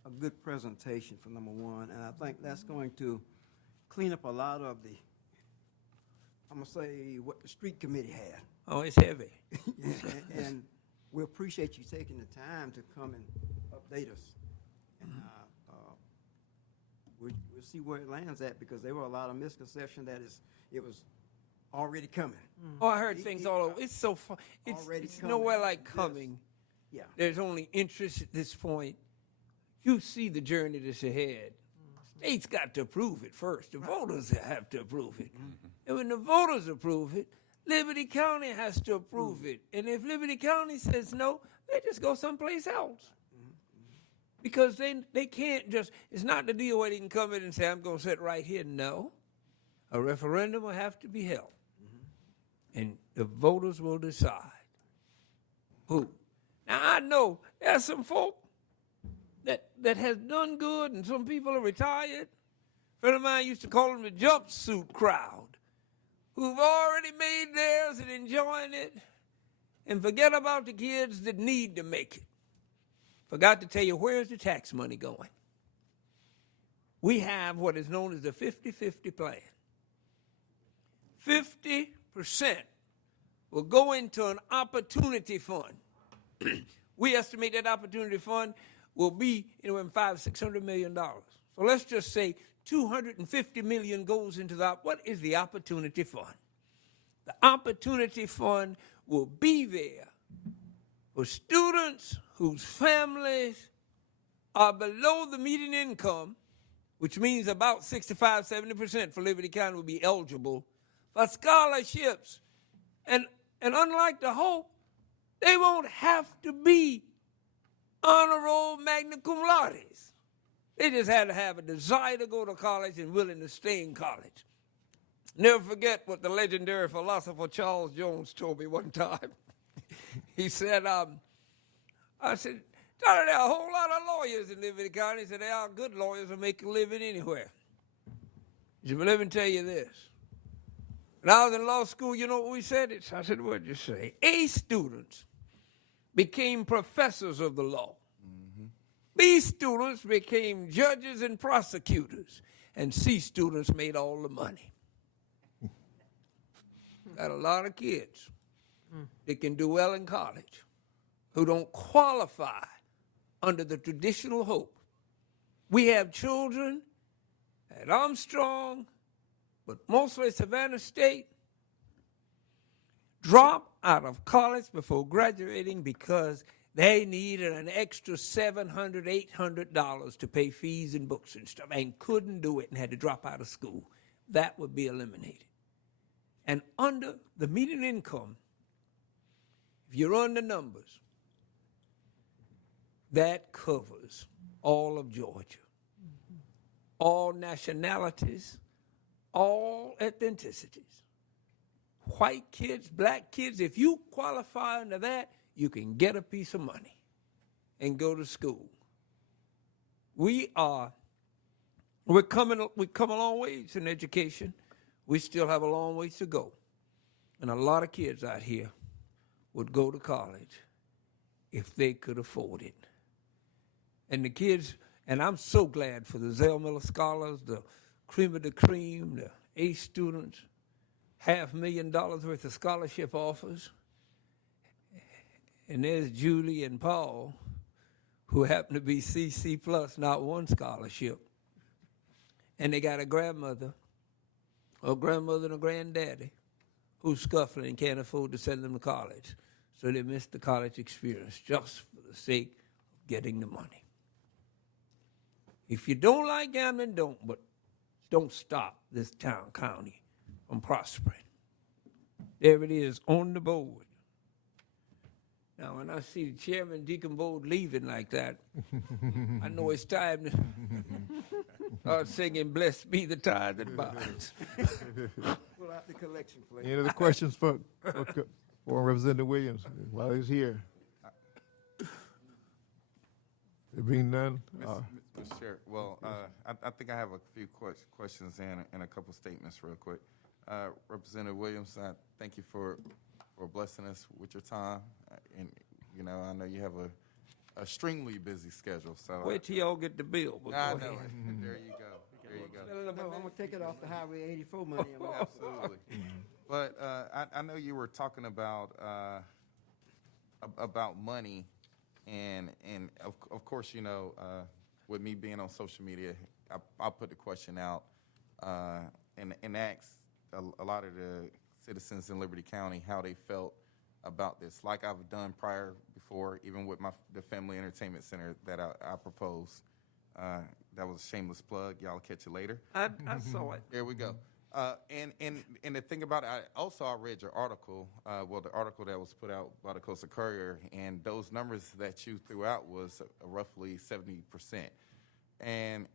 a good presentation for number one, and I think that's going to clean up a lot of the, I'm going to say, what the street committee had. Oh, it's heavy. and we appreciate you taking the time to come and update us. And we'll see where it lands at, because there were a lot of misconceptions that it was already coming. Oh, I heard things all over. It's so fun. It's nowhere like coming. Yeah. There's only interest at this point. You see the journey that's ahead. State's got to approve it first. The voters have to approve it. And when the voters approve it, Liberty County has to approve it. And if Liberty County says no, they just go someplace else. Because they can't just, it's not the deal where they can come in and say, I'm going to sit right here. No. A referendum will have to be held. And the voters will decide who. Now, I know there's some folk that has done good, and some people are retired. A friend of mine used to call them the jumpsuit crowd, who've already made theirs and enjoying it, and forget about the kids that need to make it. Forgot to tell you, where's the tax money going? We have what is known as the 50-50 plan. 50% will go into an opportunity fund. We estimate that opportunity fund will be anywhere from $500–600 million. So let's just say $250 million goes into what is the opportunity fund? The opportunity fund will be there for students whose families are below the median income, which means about 65–70% for Liberty County will be eligible for scholarships. And unlike the Hope, they won't have to be honor roll magna cum laudes. They just had to have a desire to go to college and willing to stay in college. Never forget what the legendary philosopher Charles Jones told me one time. He said, I said, Charlie, there are a whole lot of lawyers in Liberty County. He said, there are good lawyers who make a living anywhere. He said, but let me tell you this. When I was in law school, you know what we said? I said, what'd you say? A students became professors of the law. B students became judges and prosecutors. And C students made all the money. Got a lot of kids that can do well in college who don't qualify under the traditional hope. We have children at Armstrong, but mostly Savannah State, drop out of college before graduating because they needed an extra $700, $800 to pay fees and books and stuff and couldn't do it and had to drop out of school. That would be eliminated. And under the median income, if you run the numbers, that covers all of Georgia, all nationalities, all ethnicities. White kids, black kids, if you qualify under that, you can get a piece of money and go to school. We've come a long ways in education. We still have a long ways to go. And a lot of kids out here would go to college if they could afford it. And the kids, and I'm so glad for the Zell Miller Scholars, the cream of the cream, the A students, $500,000 worth of scholarship offers. And there's Julie and Paul, who happen to be CC plus, not one scholarship. And they got a grandmother and a granddaddy who's scuffling and can't afford to send them to college. So they miss the college experience just for the sake of getting the money. If you don't like gambling, but don't stop this town, county from prospering. There it is on the board. Now, when I see the chairman, Deacon Bold, leaving like that, I know it's time to start singing, "Blessed be the tithe that binds." Pull out the collection plate. Any other questions for Representative Williams while he's here? There being none? Mr. Chair, well, I think I have a few questions and a couple statements real quick. Representative Williams, I thank you for blessing us with your time. And, you know, I know you have a extremely busy schedule. So Wait till y'all get the bill. I know it. There you go. There you go. No, I'm going to take it off the Highway 84 money. Absolutely. But I know you were talking about money, and of course, you know, with me being on social media, I put the question out and asked a lot of the citizens in Liberty County how they felt about this, like I've done before, even with the Family Entertainment Center that I proposed. That was a shameless plug. Y'all catch it later. I saw it. There we go. And the thing about it, I read your article, the article that was put out by the Coastal Courier, and those numbers that you threw out was roughly 70%. And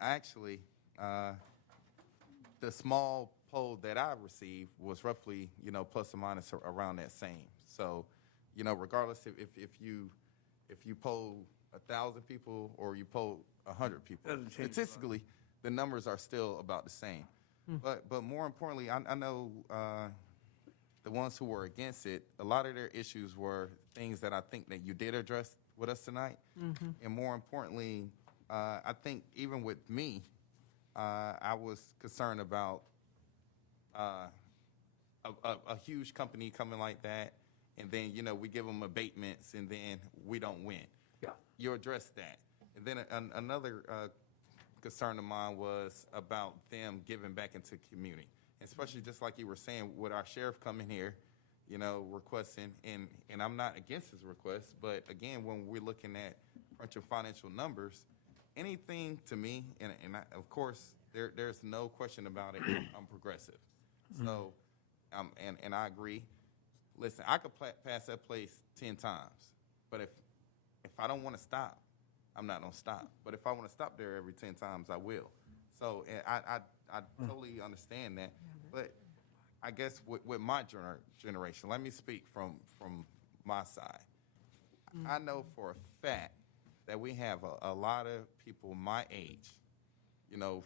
actually, the small poll that I received was roughly, you know, plus or minus around that same. So, you know, regardless if you poll 1,000 people or you poll 100 people, statistically, the numbers are still about the same. But more importantly, I know the ones who were against it, a lot of their issues were things that I think that you did address with us tonight. And more importantly, I think even with me, I was concerned about a huge company coming like that, and then, you know, we give them abatements, and then we don't win. Yeah. You addressed that. And then another concern of mine was about them giving back into the community, especially just like you were saying, with our sheriff coming here, you know, requesting, and I'm not against his request, but again, when we're looking at crunching financial numbers, anything to me, and of course, there's no question about it, I'm progressive. So, and I agree. Listen, I could pass that place 10 times, but if I don't want to stop, I'm not going to stop. But if I want to stop there every 10 times, I will. So I totally understand that. But I guess with my generation, let me speak from my side. I know for a fact that we have a lot of people my age, you know,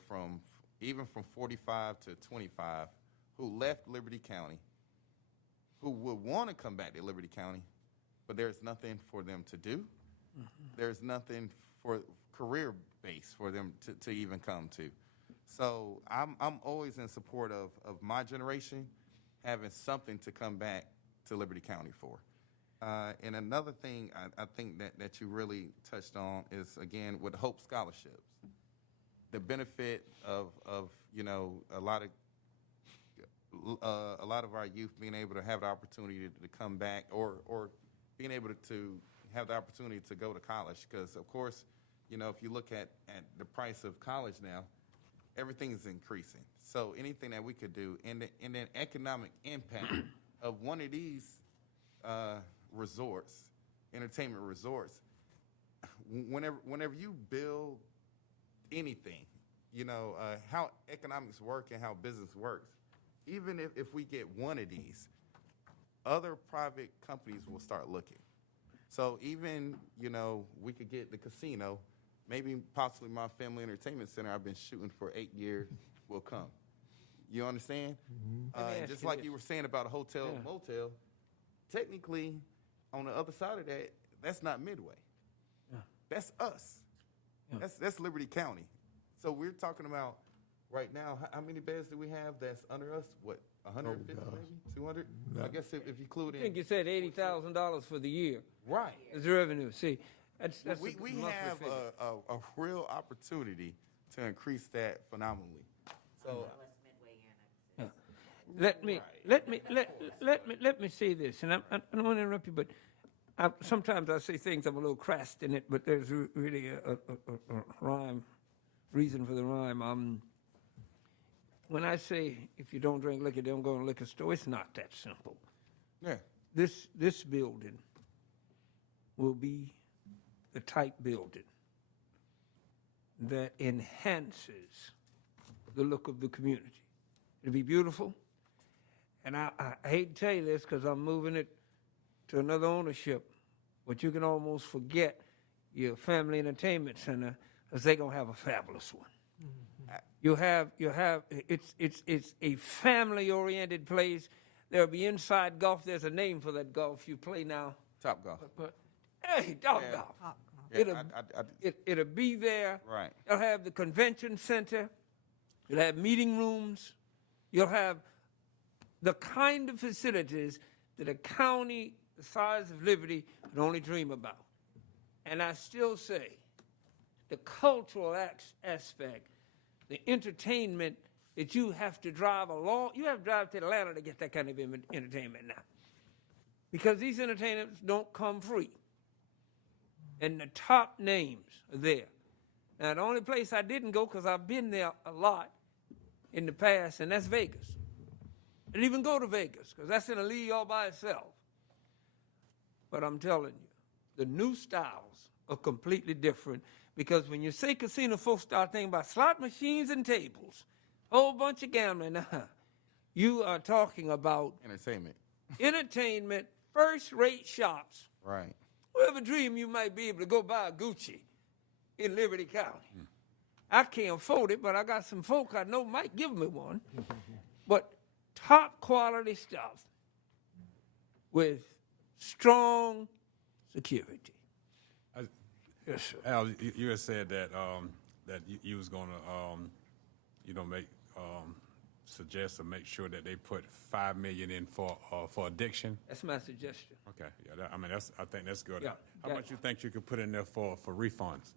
even from 45 to 25, who left Liberty County, who would want to come back to Liberty County, but there's nothing for them to do. There's nothing for career base for them to even come to. So I'm always in support of my generation having something to come back to Liberty County for. And another thing I think that you really touched on is, again, with Hope Scholarships. The benefit of you know, a lot of our youth being able to have the opportunity to come back, or being able to have the opportunity to go to college. Because, of course, you know, if you look at the price of college now, everything is increasing. So anything that we could do, and the economic impact of one of these resorts, entertainment resorts, whenever you build anything, you know, how economics work and how business works, even if we get one of these, other private companies will start looking. So even, you know, we could get the casino, maybe possibly my family entertainment center I've been shooting for 8 years will come. You understand? Just like you were saying about a hotel, motel, technically on the other side of that, that's not Midway. That's us. That's Liberty County. So we're talking about right now, how many beds do we have that's under us? What, 150 maybe? 200? I guess if you include in. I think you said $80,000 for the year. Right. As revenue. See, that's we a monthly have figure. a real opportunity to increase that phenomenally. So Let me say this, and I don't want to interrupt you, but sometimes I say things I'm a little crass in it, but there's really a rhyme, reason for the rhyme. When I say if you don't drink liquor, don't go to a liquor store, it's not that simple. Yeah. This building will be the type building that enhances the look of the community. It'll be beautiful. And I hate to tell you this because I'm moving it to another ownership, but you can almost forget your family entertainment center because they're going to have a fabulous one. You have it's a family-oriented place. There'll be inside golf. There's a name for that golf you play now. Top Golf. But hey, Top Golf. Yeah, It'll be there. Right. You'll have the convention center. You'll have meeting rooms. You'll have the kind of facilities that a county the size of Liberty could only dream about. And I still say the cultural aspect, the entertainment that you have to drive you have to drive to Atlanta to get that kind of entertainment now. Because these entertainments don't come free. And the top names are there. Now, the only place I didn't go, because I've been there a lot in the past, and that's Vegas. I didn't even go to Vegas, because that's in a league all by itself. But I'm telling you, the new styles are completely different, because when you say casino, folks start thinking about slot machines and tables, a whole bunch of gambling. You are talking about entertainment, first-rate shops. Right. Whoever dream you might be able to go buy a Gucci in Liberty County. I can't afford it, but I got some folk I know might give me one. But top quality stuff with strong security. Yes, sir. Al, you had said that that you was going to, make suggest or make sure that they put $5 million in for addiction. That's my suggestion. Okay, yeah, I think that's good. Yeah, How much you think you could put in there for refunds?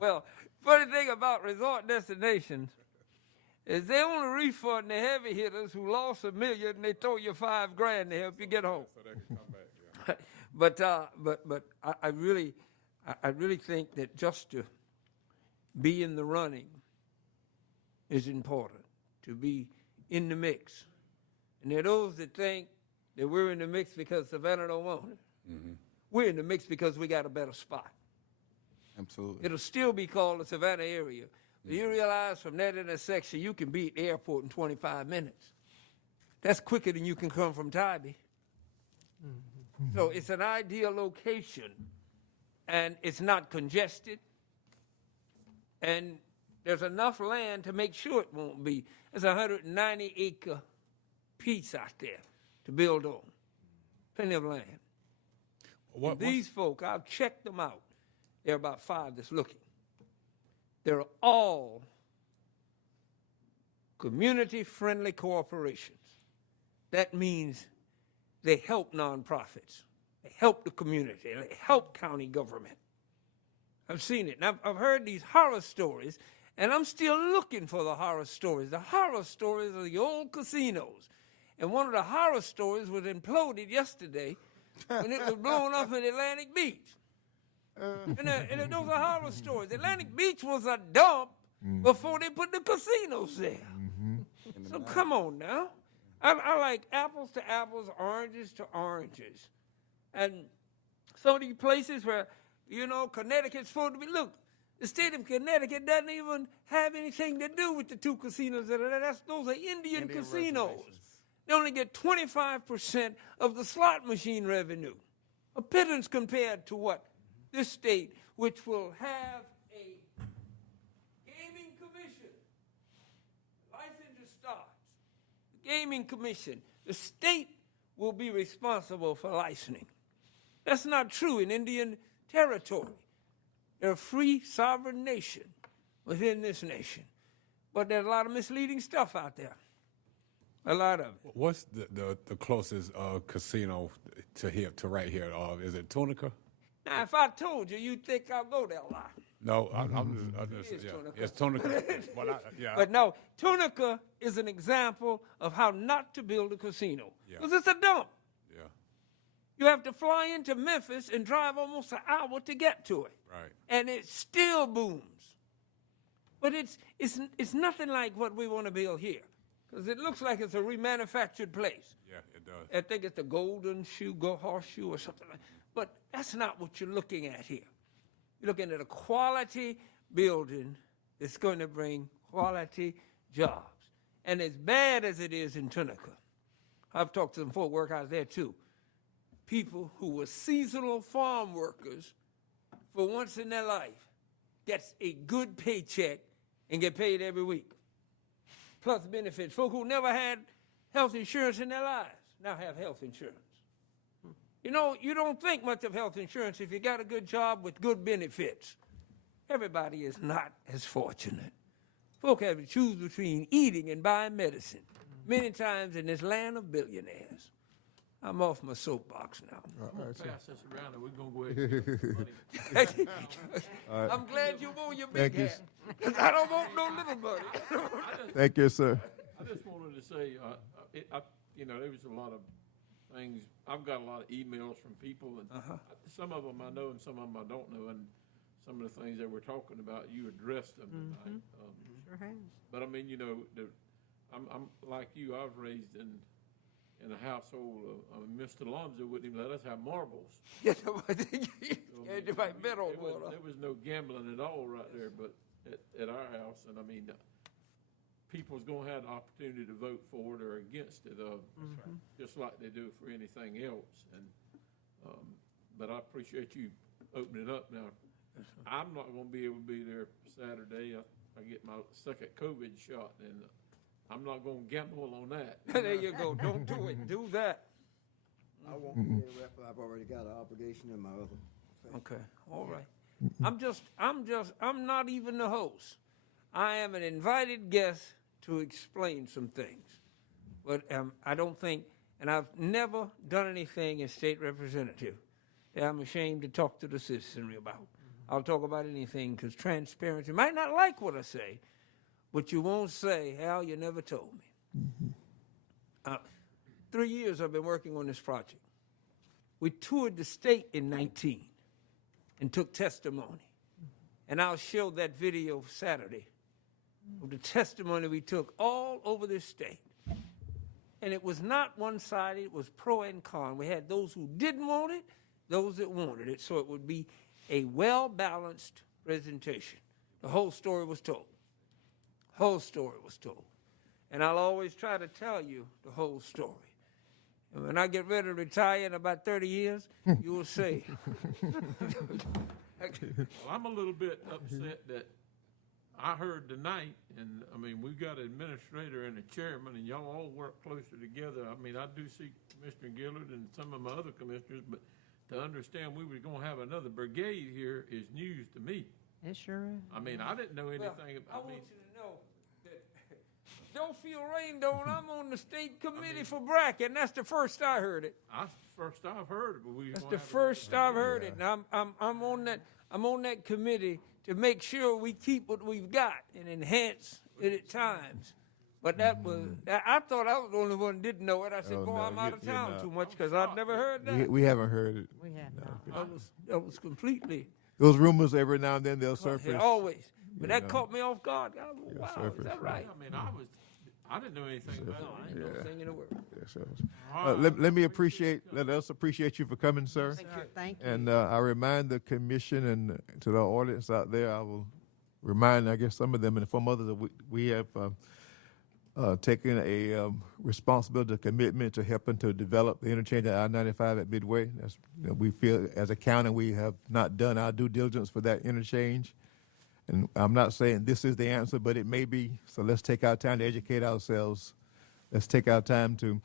Well, funny thing about resort destinations is they only refund the heavy hitters who lost $1 million and they throw you $5,000 to help you get home. So they can come back. Yeah. But I really think that just to be in the running is important, to be in the mix. And there are those that think that we're in the mix because Savannah don't want it. Mm-hmm. We're in the mix because we got a better spot. Absolutely. It'll still be called the Savannah area. But you realize from that intersection, you can be at the airport in 25 minutes. That's quicker than you can come from Tybee. So it's an ideal location, and it's not congested. And there's enough land to make sure it won't be. There's a 190-acre piece out there to build on. Plenty of land. And these folk, I've checked them out. There are about 5 that's looking. They're all community-friendly corporations. That means they help nonprofits. They help the community. They help county government. I've seen it. And I've heard these horror stories, and I'm still looking for the horror stories. The horror stories of the old casinos. And one of the horror stories was imploded yesterday when it was blown up in Atlantic Beach. And those are horror stories. Atlantic Beach was a dump before they put the casinos there. So come on now. I like apples to apples, oranges to oranges. And some of these places where, you know, Connecticut's supposed to be, look, the state of Connecticut doesn't even have anything to do with the 2 casinos that are there. Those are Indian casinos. They only get 25% of the slot machine revenue. A pittance compared to what? This state, which will have a gaming commission. Licensure starts. The gaming commission. The state will be responsible for licensing. That's not true in Indian territory. They're a free sovereign nation within this nation. But there's a lot of misleading stuff out there. A lot of it. What's the closest casino to right here? Is it Tunica? Now, if I told you, you'd think I'll go there a lot. No, I'm just yeah. It's Tunica. But no, Tunica is an example of how not to build a casino. Because it's a dump. Yeah. You have to fly into Memphis and drive almost an hour to get to it. Right. And it still booms. But it's nothing like what we want to build here. Because it looks like it's a remanufactured place. Yeah, it does. I think it's the Golden Horseshoe or something like that. But that's not what you're looking at here. You're looking at a quality building that's going to bring quality jobs. And as bad as it is in Tunica, I've talked to some folk work out there too. People who were seasonal farm workers for once in their life gets a good paycheck and get paid every week. Plus benefits. Folk who never had health insurance in their lives now have health insurance. You know, you don't think much of health insurance if you got a good job with good benefits. Everybody is not as fortunate. Folk have to choose between eating and buying medicine, many times in this land of billionaires. I'm off my soapbox now. Pass this around and we're going to go ahead and get money. I'm glad you wore your big hat, because I don't want no little money. Thank you, sir. I just wanted to say, there was a lot of things. I've got a lot of emails from people, and some of them I know and some of them I don't know, and some of the things that we're talking about, you addressed them tonight. Sure has. But I mean, I'm like you. I was raised in a household of Mr. Lonzo wouldn't even let us have marbles. There was no gambling at all right there, but at our house, and I mean, people's going to have the opportunity to vote for it or against it, just like they do for anything else. And but I appreciate you opening up now. I'm not going to be able to be there Saturday. I get my second COVID shot, and I'm not going to gamble on that. There you go. Don't do it. Do that. I won't be there, Rep. I've already got an obligation in my other. Okay. All right. I'm not even the host. I am an invited guest to explain some things. But I don't think, and I've never done anything as state representative that I'm ashamed to talk to the citizenry about. I'll talk about anything because transparency. You might not like what I say, but you won't say, Hal, you never told me. 3 years I've been working on this project. We toured the state in 19 and took testimony. And I'll show that video Saturday of the testimony we took all over this state. And it was not one-sided, it was pro and con. We had those who didn't want it, those that wanted it, so it would be a well-balanced presentation. The whole story was told. Whole story was told. And I'll always try to tell you the whole story. And when I get ready to retire in about 30 years, you will say. Well, I'm a little bit upset that I heard tonight, and, I mean, we've got an administrator and a chairman, and y'all all work closer together. I mean, I do see Commissioner Gillard and some of my other commissioners, but to understand we were gonna have another brigade here is news to me. It sure is. I mean, I didn't know anything, I want you to know that don't feel rained on. I'm on the state committee for Bracken. That's the first I heard it. that's the first I've heard it, but we. That's the first I've heard it. And I'm on that committee to make sure we keep what we've got and enhance it at times. But I thought I was the only one that didn't know it. I said, Oh, boy, no, I'm out of you're town not. too much because I've never heard that. We haven't heard it. We have not. That was completely, Those rumors every now and then they'll surface. always. But that know. caught me off guard. I was, wow, surface, is that right? I mean, I didn't know anything about No, I it. ain't no singing a word. Yes, sir. Let us appreciate you for coming, sir. Thank you. And I remind the commission and to the audience out there, I will remind, I guess, some of them and some others that we have taken a responsibility, a commitment to helping to develop the interchange at I-95 at Midway. That's, we feel as a county we have not done our due diligence for that interchange. And I'm not saying this is the answer, but it may be. So let's take our time to educate ourselves. Let's take our time to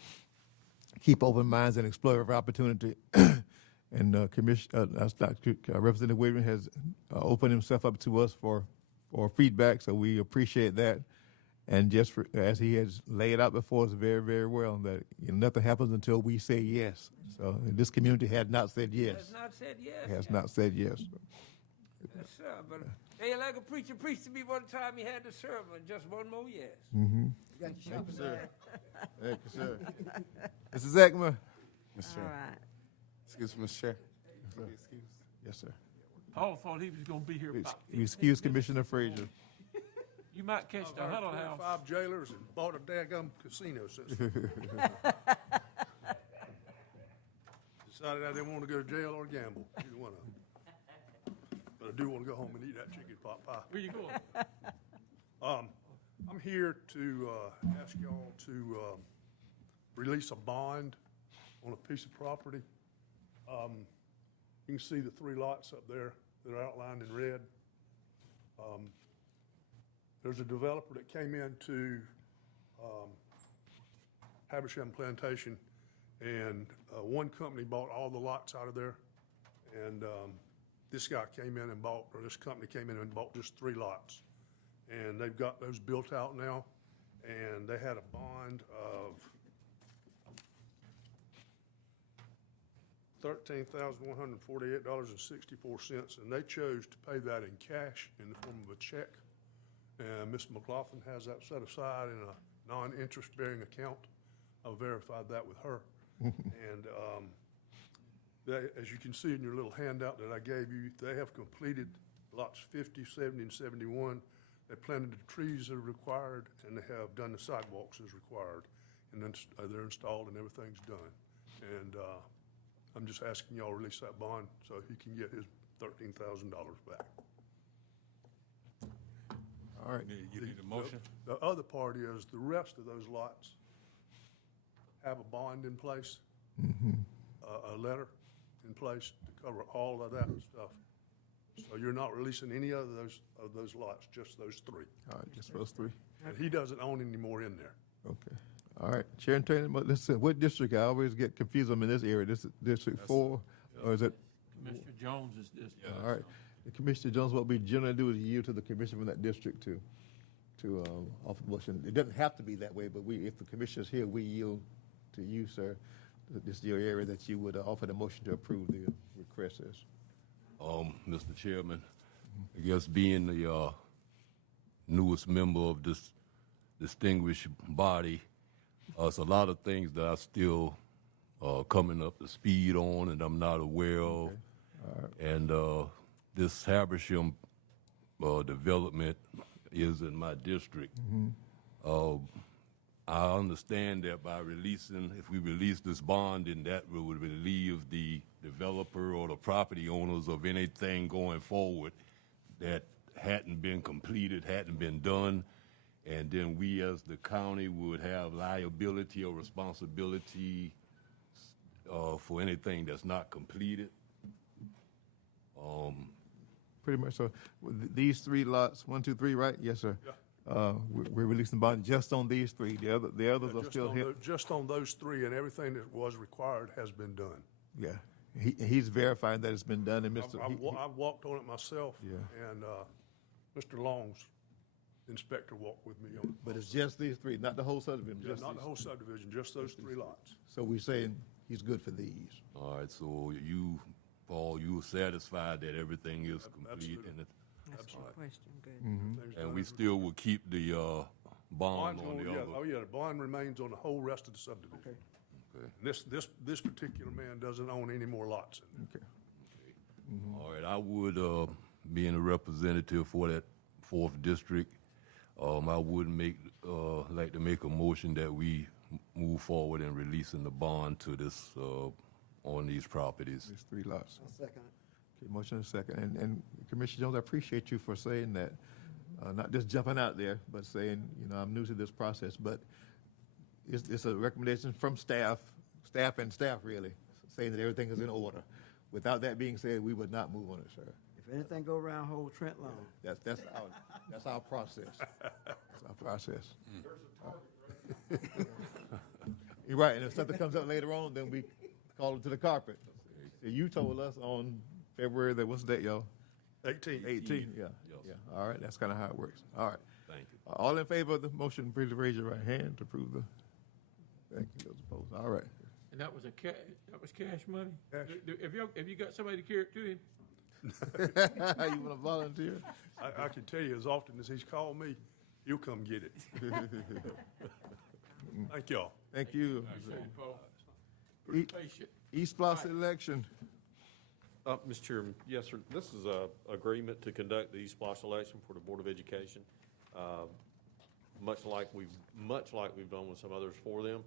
keep open minds and explore every opportunity. And Representative Williams has opened himself up to us for feedback, so we appreciate that. And just as he has laid out before us very, very well, that nothing happens until we say yes. So this community had not said yes. Has not said yes. Has not said yes. Yes, sir. But hey, like a preacher preached to me one time, he had the sermon, just one more yes. Mm-hmm. Thank you, sir. Thank you, sir. Mrs. Ekman. Mr. All Chair. right. Excuse me, Mr. Chair. Excuse. Yes, sir. Paul thought he was gonna be here about We excuse Commissioner Frazier. You might catch the Huddle House. 5 jailers and bought a daggum casino system. Decided I didn't want to go to jail or gamble, either one of them. But I do want to go home and eat that chicken pot pie. Where you going? I'm here to ask y'all to release a bond on a piece of property. You can see the 3 lots up there that are outlined in red. There's a developer that came into Habersham Plantation, and one company bought all the lots out of there, and this guy came in and bought, or this company came in and bought just 3 lots. And they've got those built out now, and they had a bond of $13,148.64, and they chose to pay that in cash in the form of a check. And Ms. McLaughlin has that set aside in a non-interest-bearing account. I verified that with her. And as you can see in your little handout that I gave you, they have completed lots 50, 70, and 71. They planted the trees that are required, and they have done the sidewalks as required. And then they're installed and everything's done. And I'm just asking y'all to release that bond so he can get his $13,000 back. All right. You need a motion? The other part is the rest of those lots have a bond in place, a letter in place to cover all of that stuff. So you're not releasing any of those lots, just those 3. All right, just those 3. And he doesn't own any more in there. Okay. All right. Chair and Taylor, but listen, what district? I always get confused. I'm in this area. This is District 4, or is it? Commissioner Jones is this. All right. Commissioner Jones, what we generally do is yield to the commission from that district to offer the motion. It doesn't have to be that way, but if the commissioner's here, we yield to you, sir. This is your area that you would offer the motion to approve the request is. Mr. Chairman, I guess being the newest member of this distinguished body, it's a lot of things that I still coming up to speed on and I'm not aware of. And this Habersham development is in my district. I understand that by if we release this bond, then that would relieve the developer or the property owners of anything going forward that hadn't been completed, hadn't been done. And then we as the county would have liability or responsibility for anything that's not completed. pretty much. So these 3 lots, 1, 2, 3, right? Yes, sir. Yeah. We're releasing bond just on these 3. The others are Just still on here. just on those 3, and everything that was required has been done. Yeah, he's verifying that it's been done, and Mr. I've walked on it myself. Yeah. And Mr. Long's inspector walked with me on it. But it's just these 3, not the whole subdivision. Yeah, just not these. the whole subdivision, just those 3 lots. So we're saying he's good for these. All right, so you, Paul, you are satisfied that everything is complete Absolutely. and it, Absolutely. Question, good. Everything's and done we as still will keep the bond Bond's on gonna- the yeah, other. Oh, yeah, the bond remains on the whole rest of the subdivision. Okay. This particular man doesn't own any more lots in there. Okay. All right, I would, being a representative for that 4th district, I would like to make a motion that we move forward in releasing the bond to this, on these properties. These 3 lots. I'll second it. Okay, motion and second. And Commissioner Jones, I appreciate you for saying that, not just jumping out there, but saying, I'm new to this process, but it's a recommendation from staff really, saying that everything is in order. Without that being said, we would not move on it, sir. If anything go around, hold Trent long. That's our process. That's our process. You're right, and if something comes up later on, then we call it to the carpet. You told us on February that, what's the date, y'all? 18. 18, yeah. Yes. Yeah, all right, that's kind of how it works. All right. Thank you. All in favor of the motion, please raise your right hand to approve the, thank you, those opposed. All right. And that was cash money? Cash. Have you got somebody to carry it to him? You want to volunteer? I can tell you, as often as he's called me, he'll come get it. Thank y'all. Thank you. Appreciate it, Paul. Pretty patient. East Block election. Mr. Chairman, yes, sir. This is a agreement to conduct the East Splash election for the Board of Education, much like we've done with some others for them.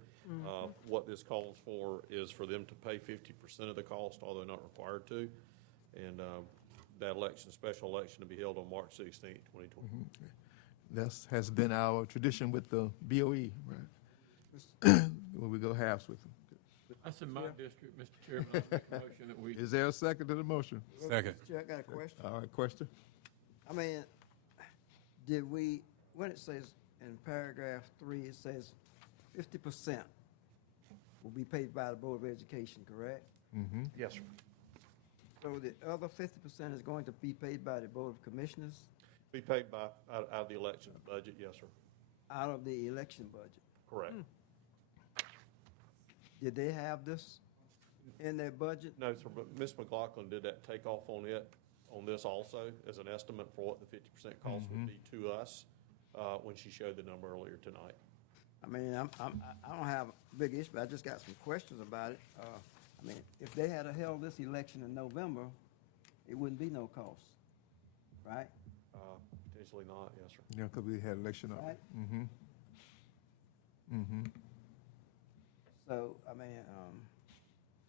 What this calls for is for them to pay 50% of the cost, although not required to. And that election, special election, to be held on March 16th, 2020. This has been our tradition with the BOE, right? When we go halves with them. That's in my district, Mr. Chairman. I make a motion that we. Is there a second to the motion? Second. Chair, I got a question. All right, question? I mean, did we, when it says in paragraph 3, it says 50% will be paid by the Board of Education, correct? Mm-hmm. Yes, sir. So the other 50% is going to be paid by the Board of Commissioners Be paid out of the election budget, yes, sir. out of the election budget? Correct. Did they have this in their budget? No, sir, but Ms. McLaughlin did that takeoff on this also as an estimate for what the 50% cost would be to us when she showed the number earlier tonight. I mean, I don't have a big issue, but I just got some questions about it. I mean, if they had held this election in November, it wouldn't be no cost, right? Potentially not, yes, sir. Yeah, because we had election up. Right. Mm-hmm. Mm-hmm. So, I mean,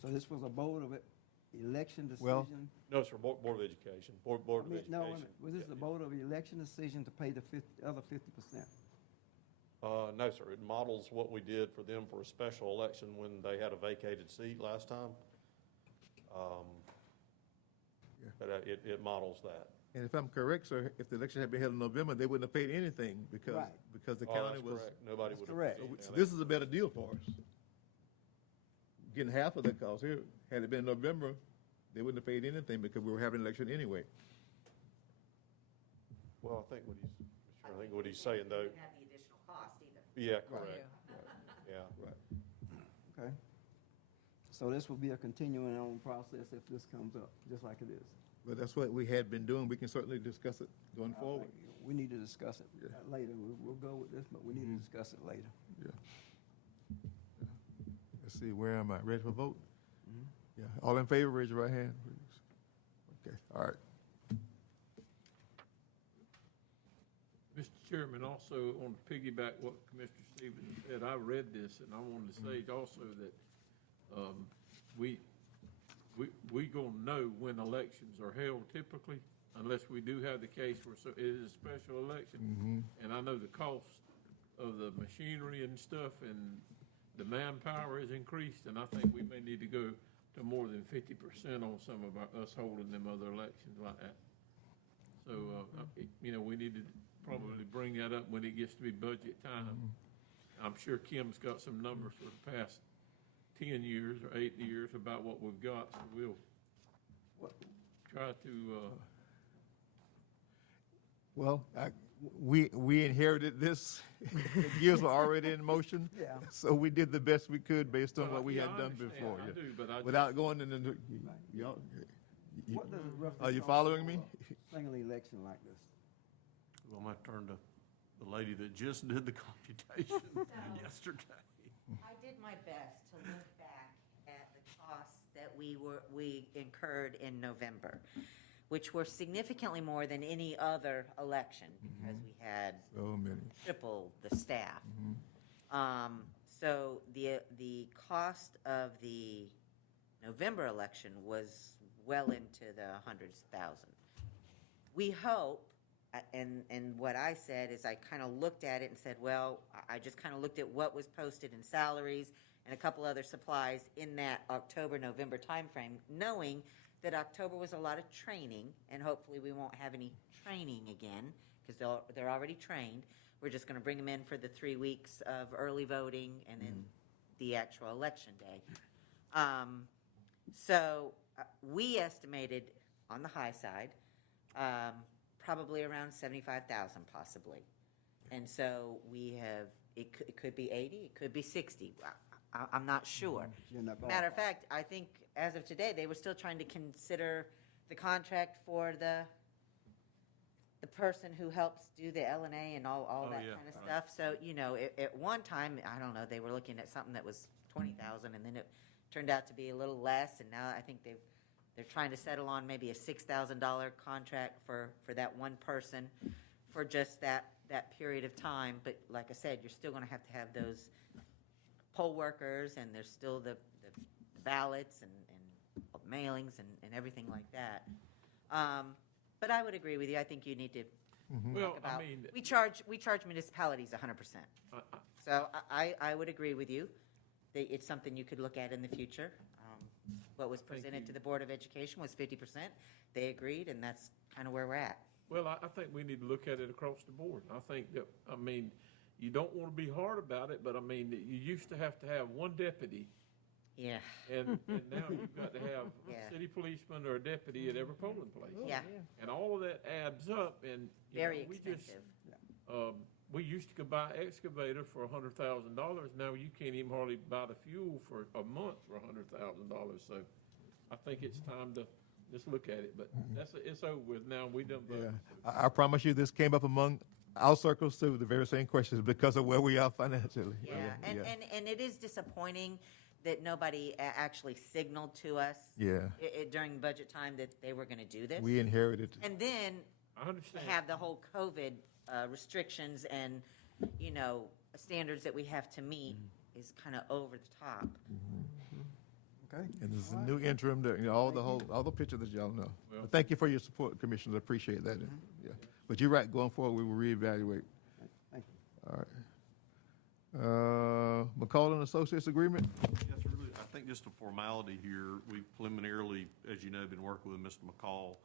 so this was a Board of Election Well- decision? No, sir, Board of Education, Board I of mean, Education. no, wait a minute. Was this the Board of Election decision to pay the other 50%? No, sir, it models what we did for them for a special election when they had a vacated seat last time. But it models that. And if I'm correct, sir, if the election had been held in November, they wouldn't have paid anything because Right. the Oh, county that's was. correct. Nobody That's would have. correct. So this is a better deal for us. Getting half of the cost here. Had it been November, they wouldn't have paid anything because we were having an election anyway. Well, I think what he's saying though. Have the additional cost either. Yeah, correct. Yeah. Right. Okay. So this will be a continuing on process if this comes up, just like it is. But that's what we had been doing. We can certainly discuss it going forward. We need to discuss it Yeah. later. We'll go with this, but we need to discuss it later. Yeah. Let's see, where am I? Ready for vote? Yeah. All in favor, raise your right hand, please. Okay, all right. Mr. Chairman, also on to piggyback what Commissioner Stevens said, I read this and I wanted to say also that we gonna know when elections are held typically, unless we do have the case where it is a special election. And I know the cost of the machinery and stuff and the manpower is increased, and I think we may need to go to more than 50% on some of us holding them other elections like that. So, you know, we need to probably bring that up when it gets to be budget time. I'm sure Kim's got some numbers for the past 10 years or 8 years about what we've got, so we'll try to, Well, we inherited this. The gears were already in motion. Yeah. So we did the best we could based on Well, what we yeah, had I done understand. before. I yeah. do, but I Without going into, y'all, What does it roughly are you cost following for me? a single election like this? I'm going to turn to the lady that just did the computation yesterday. I did my best to look back at the costs that we incurred in November, which were significantly more than any other election because we had So many. triple the staff. So the cost of the November election was well into the hundreds of thousands. We hope, and what I said is I kind of looked at it and said, well, I just kind of looked at what was posted in salaries and a couple other supplies in that October, November timeframe, knowing that October was a lot of training, and hopefully we won't have any training again because they're already trained. We're just going to bring them in for the 3 weeks of early voting and then the actual election day. So we estimated on the high side, probably around 75,000 possibly. And so we have, it could be 80, it could be 60. I'm not sure. Matter of fact, I think as of today, they were still trying to consider the contract for the person who helps do the LNA and all that kind of stuff. So, you know, at one time, I don't know, they were looking at something that was 20,000 and then it turned out to be a little less. And now I think they're trying to settle on maybe a $6,000 contract for that one person for just that period of time. But like I said, you're still going to have those poll workers, and there's still the ballots and mailings and everything like that. But I would agree with you. I think you need to well, talk about. I mean, We charge municipalities 100%. So I would agree with you. It's something you could look at in the future. What was presented to the Board of Education was 50%. They agreed, and that's kind of where we're at. well, I think we need to look at it across the board. I think that, I mean, you don't want to be hard about it, but I mean, you used to have one deputy. Yeah. And now you've got to have Yeah. a city policeman or a deputy at every polling place. Yeah. And all of that adds up, and you Very know, expensive. we used to buy excavator for $100,000. Now you can't even hardly buy the fuel for a month for $100,000. So I think it's time to just look at it. But it's over with now. We done voted. Yeah. I promise you, this came up among our circles too, the very same questions because of where we are financially. Yeah, and it is disappointing that nobody actually signaled to us during budget time that they were going to do this. We inherited. And then I understand. have the whole COVID restrictions and, you know, standards that we have to meet is kind of over the top. Okay. And there's a new interim, that, you know, all the pictures that y'all know. Well- But thank you for your support, Commissioners. I appreciate that. Yeah. But you're right, going forward, we will reevaluate. Thank you. All right. McCall and Associates Agreement? Yes, really, I think just a formality here. We've preliminarily, as you know, been working with Mr. McCall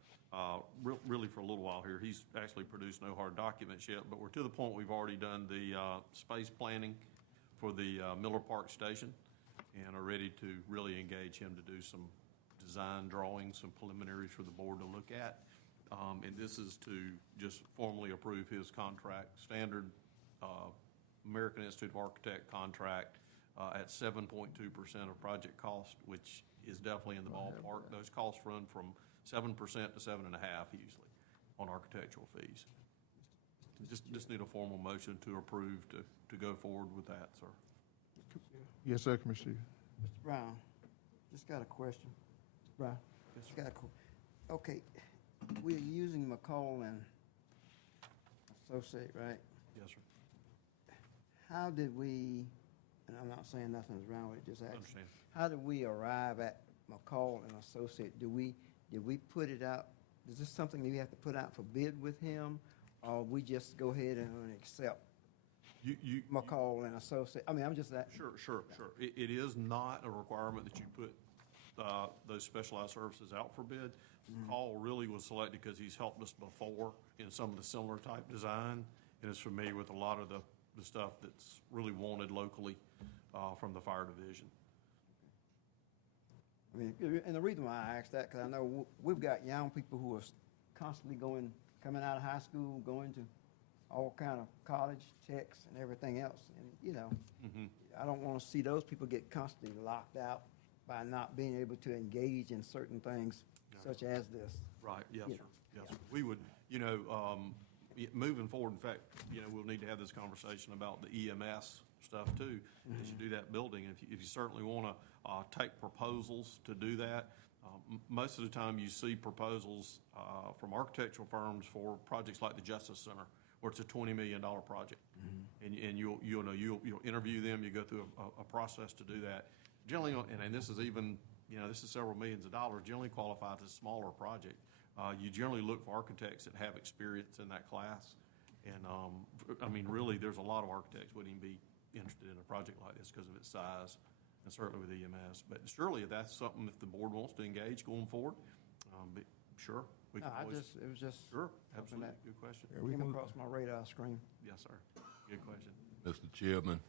really for a little while here. He's actually produced no hard documents yet, but we're to the point we've already done the space planning for the Miller Park Station and are ready to really engage him to do some design drawings, some preliminaries for the board to look at. And this is to just formally approve his contract, standard American Institute of Architect contract at 7.2% of project cost, which is definitely in the ballpark. Those costs run from 7% to 7.5% usually on architectural fees. Just need a formal motion to approve to go forward with that, sir. Yes, sir, Commissioner. Mr. Brown, just got a question. Mr. Brown? Just got a okay, we're using McCall and Associate, right? Yes, sir. How did we, and I'm not saying nothing's wrong with it, just asking. Understand. How did we arrive at McCall and Associate? Did we put it out? Is this something that we have to put out for bid with him, or we just go ahead and accept McCall and Associate? I mean, I'm just that. Sure. It is not a requirement that you put those specialized services out for bid. Paul really was selected because he's helped us before in some of the similar type design and is familiar with a lot of the stuff that's really wanted locally from the fire division. I mean, and the reason why I asked that, because I know we've got young people who are constantly coming out of high school, going to all kind of college checks and everything else. And, you know, I don't want to see those people get constantly locked out by not being able to engage in certain things such as this. Right, yes, You sir. know, Yes, sir. We would, moving forward, in fact, we'll need to have this conversation about the EMS stuff too, as you do that building. If you certainly want to take proposals to do that, most of the time you see proposals from architectural firms for projects like the Justice Center, where it's a $20 million project. And you'll interview them, you go through a process to do that. Generally, and this is even, this is several millions of dollars, generally qualifies as a smaller project. You generally look for architects that have experience in that class. And, I mean, really, there's a lot of architects wouldn't even be interested in a project like this because of its size, and certainly with EMS. But surely, if that's something, if the board wants to engage going forward, but sure. We No, can always. it was just Sure, something absolutely. that Good question. came across my radar screen. Yes, sir. Good question. Mr. Chairman,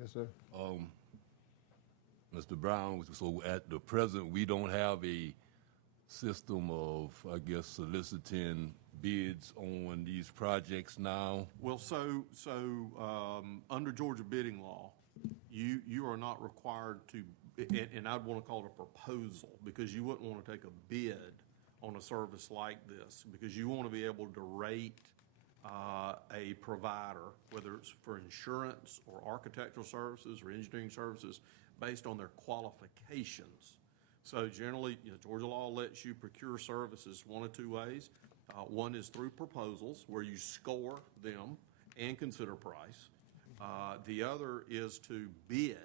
Yes, sir. Mr. Brown, so at the present, we don't have a system of, I guess, soliciting bids on these projects now? Well, under Georgia bidding law, you are not required to, and I'd want to call it a proposal, because you wouldn't want to take a bid on a service like this, because you want to be able to rate a provider, whether it's for insurance or architectural services or engineering services, based on their qualifications. So generally, Georgia law lets you procure services one of two ways. One is through proposals, where you score them and consider price. The other is to bid,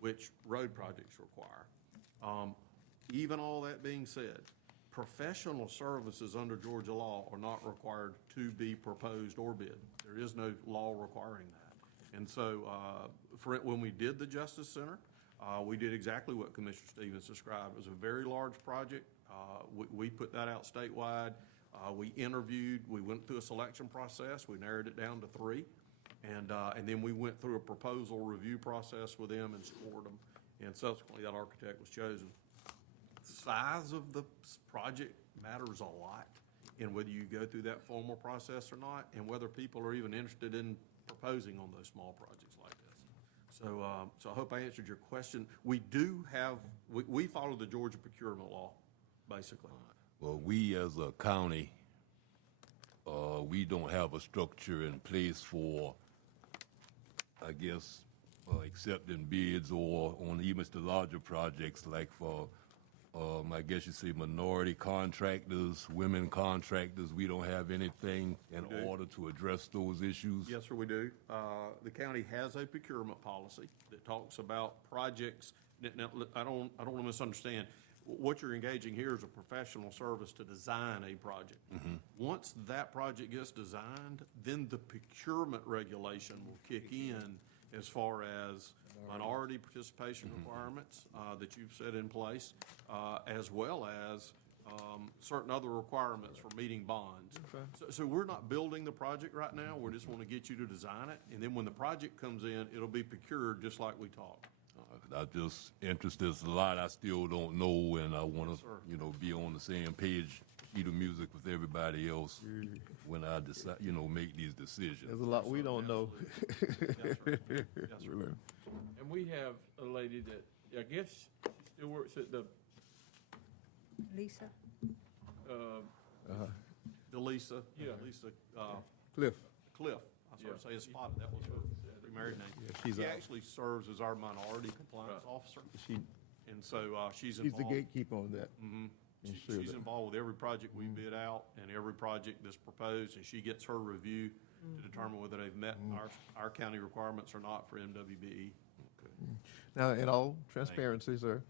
which road projects require. Even all that being said, professional services under Georgia law are not required to be proposed or bid. There is no law requiring that. And so when we did the Justice Center, we did exactly what Commissioner Stevens described. It was a very large project. We put that out statewide. We interviewed. We went through a selection process. We narrowed it down to 3. And then we went through a proposal review process with them and scored them. And subsequently, that architect was chosen. The size of the project matters a lot in whether you go through that formal process or not, and whether people are even interested in proposing on those small projects like this. So I hope I answered your question. We do have, we follow the Georgia procurement law, basically. Well, we as a county, we don't have a structure in place for, I guess, accepting bids or on even the larger projects, like for, I guess you say minority contractors, women contractors. We don't have anything in order to address those issues. Yes, sir, we do. The county has a procurement policy that talks about projects. Now, I don't want to misunderstand. What you're engaging here is a professional service to design a project. Once that project gets designed, then the procurement regulation will kick in as far as minority participation requirements that you've set in place, as well as certain other requirements for meeting bonds. So we're not building the project right now. We just want to get you to design it. And then when the project comes in, it'll be procured just like we talked. I'm just interested. There's a lot I still don't know, and I want to, be on the same page, sheet of music with everybody else when I decide, make these decisions. There's a lot we don't know. Yes, sir. Yes, sir. And we have a lady that, I guess she still works at the, Lisa? Delisa. Yeah. Lisa. Cliff. Cliff. I sort of say it's spotted. That was her married name. she's She a- actually serves as our minority compliance officer. And so she's She's involved. the gatekeeper on that. Ensure She's that. involved with every project we bid out and every project that's proposed, and she gets her review to determine whether they've met our county requirements or not for MWBE. Now, in all transparency, sir,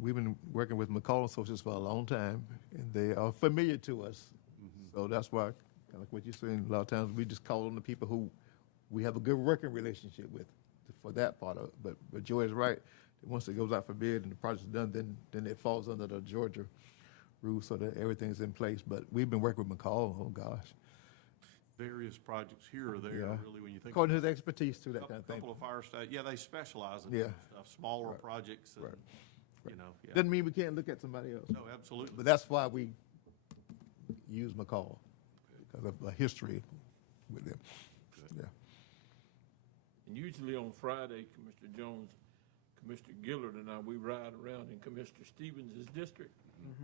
we've been working with McCall Associates for a long time, and they are familiar to us. So that's why, kind of like what you're saying, a lot of times we just call on the people who we have a good working relationship with for that part of it. But Joy is right. once it goes out for bid and the project's done, then it falls under the Georgia rules so that everything's in place. But we've been working with McCall, oh gosh. Various projects here or there, Yeah. really, when you think. According to his expertise too, that kind of thing. Couple of fire stations, yeah, they specialize in Yeah. different stuff, smaller Right. projects, and, Right. you know, yeah. Doesn't mean we can't look at somebody else. No, absolutely. But that's why we use McCall, because of a history with them. Yeah. And usually on Friday, Commissioner Jones, Commissioner Gillard and I, we ride around in Commissioner Stevens' district.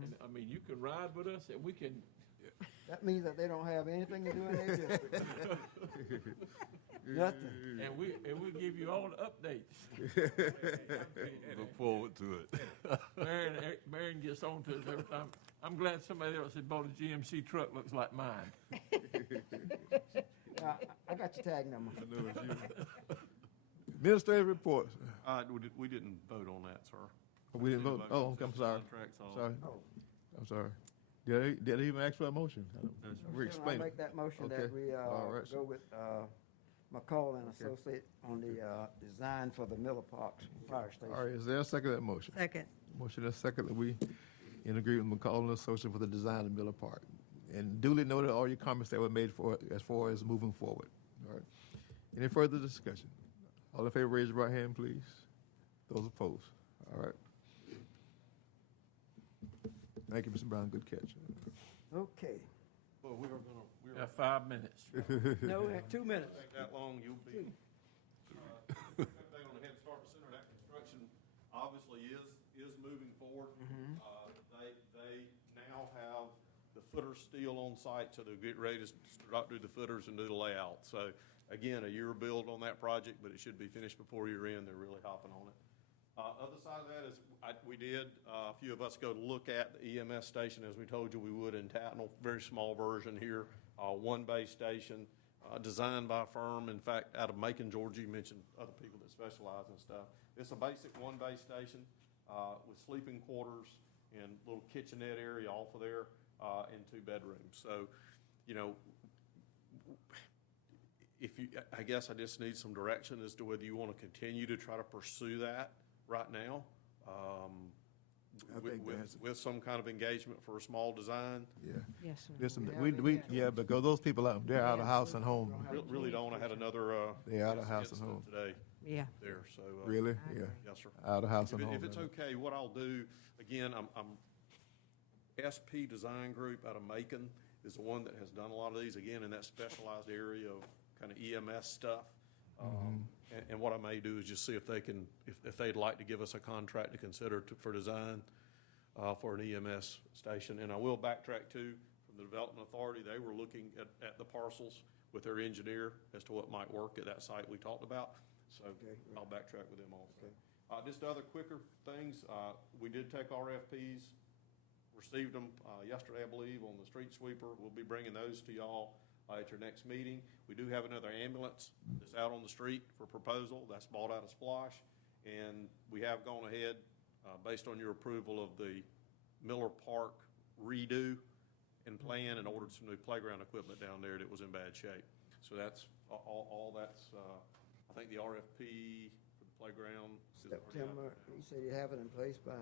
And, I mean, you can ride with us and we can, That means that they don't have anything to do in their district. Nothing. and we give you all the updates. Look forward to it. Marion gets on to us every time. I'm glad somebody else had bought a GMC truck, looks like mine. I got your tag number. Administrative reports. We didn't vote on that, sir. We didn't vote. Oh, okay, I'm sorry. Contracts on. Sorry. I'm sorry. Did I even ask for a motion? We're I'll explaining. make that motion Okay. that we All right, go with McCall and Associate on the design for the Miller Parks Fire Station. All right, is there a second to that motion? Second. Motion is second that we in agreement with McCall and Associates for the design of Miller Park. And duly noted all your comments that were made for as far as moving forward. All right. Any further discussion? All in favor, raise your right hand, please. Those opposed? All right. Thank you, Mr. Brown. Good catch. Okay. Well, we Got 5 minutes. No, 2 minutes. Take that long, you'll be. Update on the Head Start Center, that construction obviously is moving forward. They now have the footer steel on site, so they'll get ready to start do the footers and do the layout. So again, a year build on that project, but it should be finished before year end. They're really hopping on it. Other side of that is, we did, a few of us go to look at the EMS station, as we told you we would in Tatnall, very small version here, one base station, designed by a firm, in fact, out of Macon, Georgia. You mentioned other people that specialize in stuff. It's a basic one base station, with sleeping quarters and little kitchenette area off of there, and 2 bedrooms. So, you know, I guess I just need some direction as to whether you want to continue to try to pursue that right now, with some kind of engagement for a small design. Yeah. Yes, sir. Listen, because those people out, they're out of house and home. Really don't. I had another, They're out of house and incident home. today Yeah. there, so. Really? Yeah. Yes, sir. Out of house and home. If it's okay, what I'll do, again, I'm SP Design Group out of Macon is the one that has done a lot of these, again, in that specialized area of kind of EMS stuff. And what I may do is just see if they can, if they'd like to give us a contract to consider for design for an EMS station. And I will backtrack too, from the Development Authority, they were looking at the parcels with their engineer as to what might work at that site we talked about. So I'll backtrack with them also. Just other quicker things, we did take RFPs, received them yesterday, I believe, on the street sweeper. We'll be bringing those to y'all at your next meeting. We do have another ambulance that's out on the street for proposal. That's bought out of Splosh. And we have gone ahead, based on your approval of the Miller Park redo and plan, and ordered some new playground equipment down there that was in bad shape. So that's, all that's, I think the RFP for the playground is already out September, there. you said you have it in place by,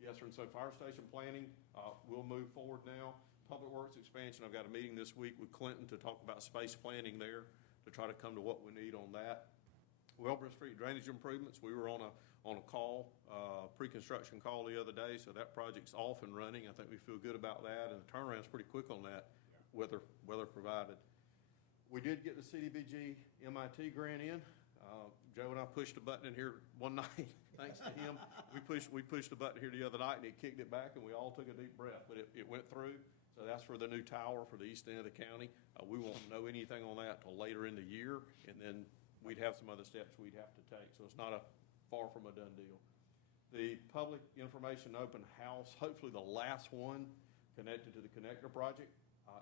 Yes, sir, and so fire station planning, we'll move forward now. Public Works expansion, I've got a meeting this week with Clinton to talk about space planning there, to try to come to what we need on that. Wellborough Street drainage improvements, we were on a call, pre-construction call the other day, so that project's off and running. I think we feel good about that, and the turnaround's pretty quick on that, weather provided. We did get the CDBG MIT grant in. Joe and I pushed a button in here one night, thanks to him. We pushed a button here the other night, and it kicked it back, and we all took a deep breath, but it went through. So that's for the new tower for the east end of the county. We won't know anything on that till later in the year, and then we'd have some other steps we'd have to take. So it's not far from a done deal. The public information open house, hopefully the last one connected to the connector project,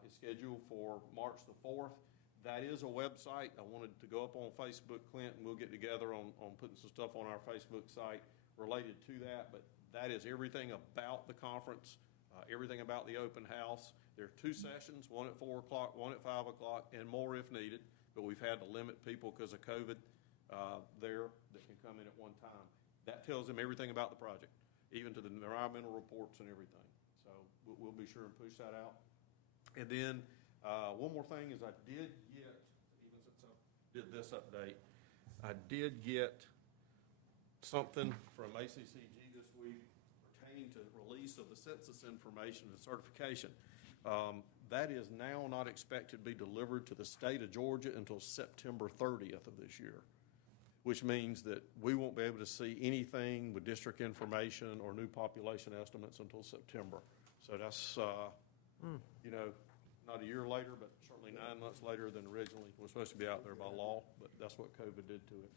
is scheduled for March the 4th. That is a website. I wanted to go up on Facebook, Clint, and we'll get together on putting some stuff on our Facebook site related to that. But that is everything about the conference, everything about the open house. There are 2 sessions, one at 4 o'clock, one at 5 o'clock, and more if needed. But we've had to limit people because of COVID there that can come in at one time. That tells them everything about the project, even to the environmental reports and everything. So we'll be sure and push that out. And then, one more thing is I did get, even since I did this update, I did get something from ACCG this week pertaining to release of the census information and certification. That is now not expected to be delivered to the state of Georgia until September 30th of this year, which means that we won't be able to see anything with district information or new population estimates until September. So that's, you know, not a year later, but certainly 9 months later than originally was supposed to be out there by law, but that's what COVID did to it.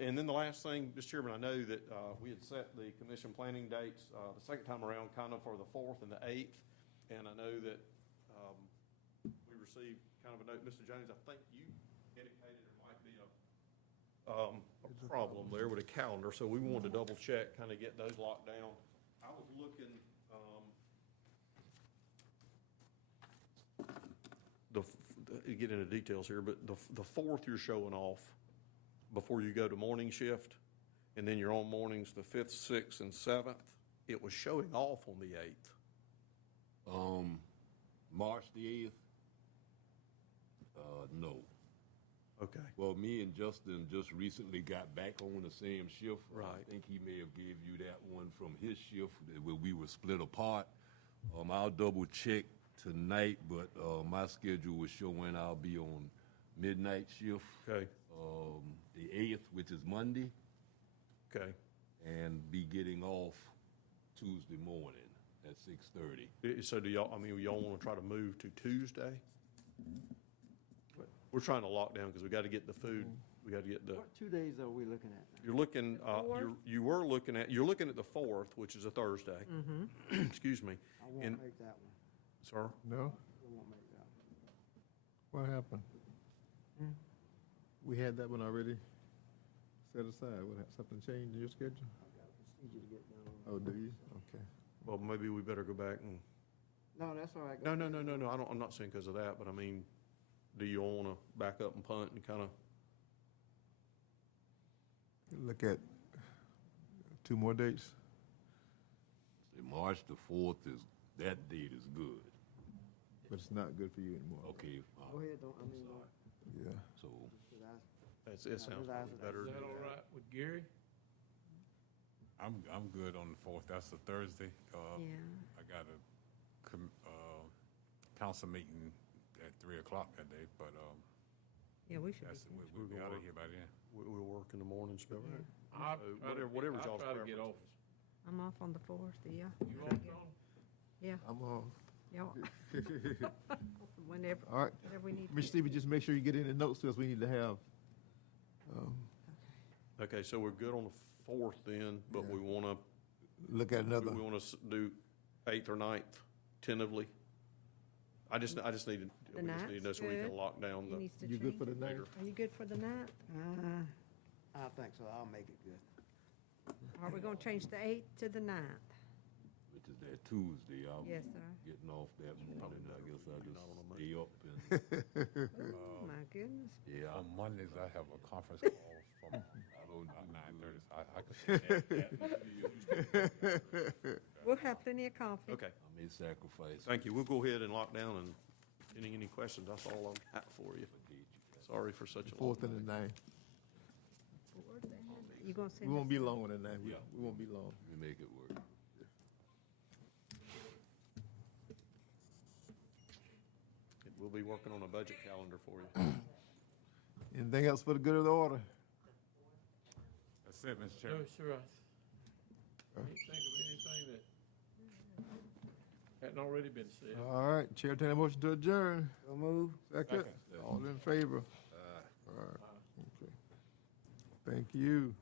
And then the last thing, Mr. Chairman, I know that we had set the commission planning dates the second time around kind of for the 4th and the 8th, and I know that we received kind of a note, Mr. Jones, I think you indicated there might be a problem there with a calendar, so we wanted to double check, kind of get those locked down. I was looking, get into details here, but the 4th you're showing off before you go to morning shift, and then you're on mornings the 5th, 6th, and 7th. It was showing off on the 8th. March the 8th? No. Okay. Well, me and Justin just recently got back on the same shift. Right. I think he may have gave you that one from his shift where we were split apart. I'll double check tonight, but my schedule was showing I'll be on midnight shift. Okay. The 8th, which is Monday. Okay. And be getting off Tuesday morning at 6:30. So do y'all, I mean, y'all want to try to move to Tuesday? We're trying to lock down because we got to get the food. We got to get the. What 2 days are we looking at now? You're looking. You're looking at the 4th, which is a Thursday. Mm-hmm. Excuse me. I won't make that one. Sir. No? I won't make that one. What happened? We had that one already set aside. Something changed in your schedule? I've got a procedure to get done. Oh, do you? Okay. Well, maybe we better go back and. No, that's all right. No. I'm not saying because of that, but I mean, do you want to back up and punt and kind of? Look at 2 more dates. See, March the 4th that date is good. But it's not good for you anymore. Okay. Go ahead, don't, I mean, Yeah. So It sounds probably better. Is that all right with Gary? I'm good on the 4th. That's a Thursday. Yeah. I got a council meeting at 3 o'clock that day, but Yeah, we should that's, be. we'll be out of here by then. We'll work in the morning, spell right? Whatever's y'all's I'll try to get preference. off. I'm off on the 4th, yeah. You off, John? Yeah, I'm off. y'all. Whenever, All right. whatever we need. Mr. Stevie, just make sure you get any notes to us we need to have. Okay, so we're good on the 4th then, but we want to. Look at another. We want to do 8th or 9th tentatively. I just need to, we just need to know ninth's so we can good. lock down He the. needs to You good change for the it. 9th? Are you good for the 9th? I think so. I'll make it good. Are we gonna change the 8th to the 9th? which is that Tuesday. I'm Yes, sir. getting off that morning. I guess I'll just stay up and, Oh, my goodness. yeah, On Mondays, I have a conference call from 9:30. So I could. We'll have plenty of coffee. Okay, I may sacrifice. thank you. We'll go ahead and lock down and any questions, that's all I've got for you. Sorry for such a long. 4th and the 9th. You gonna We send won't us? be long on the 9th. Yeah. We won't be long. We make it work. We'll be working on a budget calendar for you. Anything else for the good of the order? That's it, Mr. No, Chairman. sir, I can't think of anything that hadn't already been said. All right, Chair, take a motion to adjourn. So move. Second. All in favor? All right. Okay. Thank you.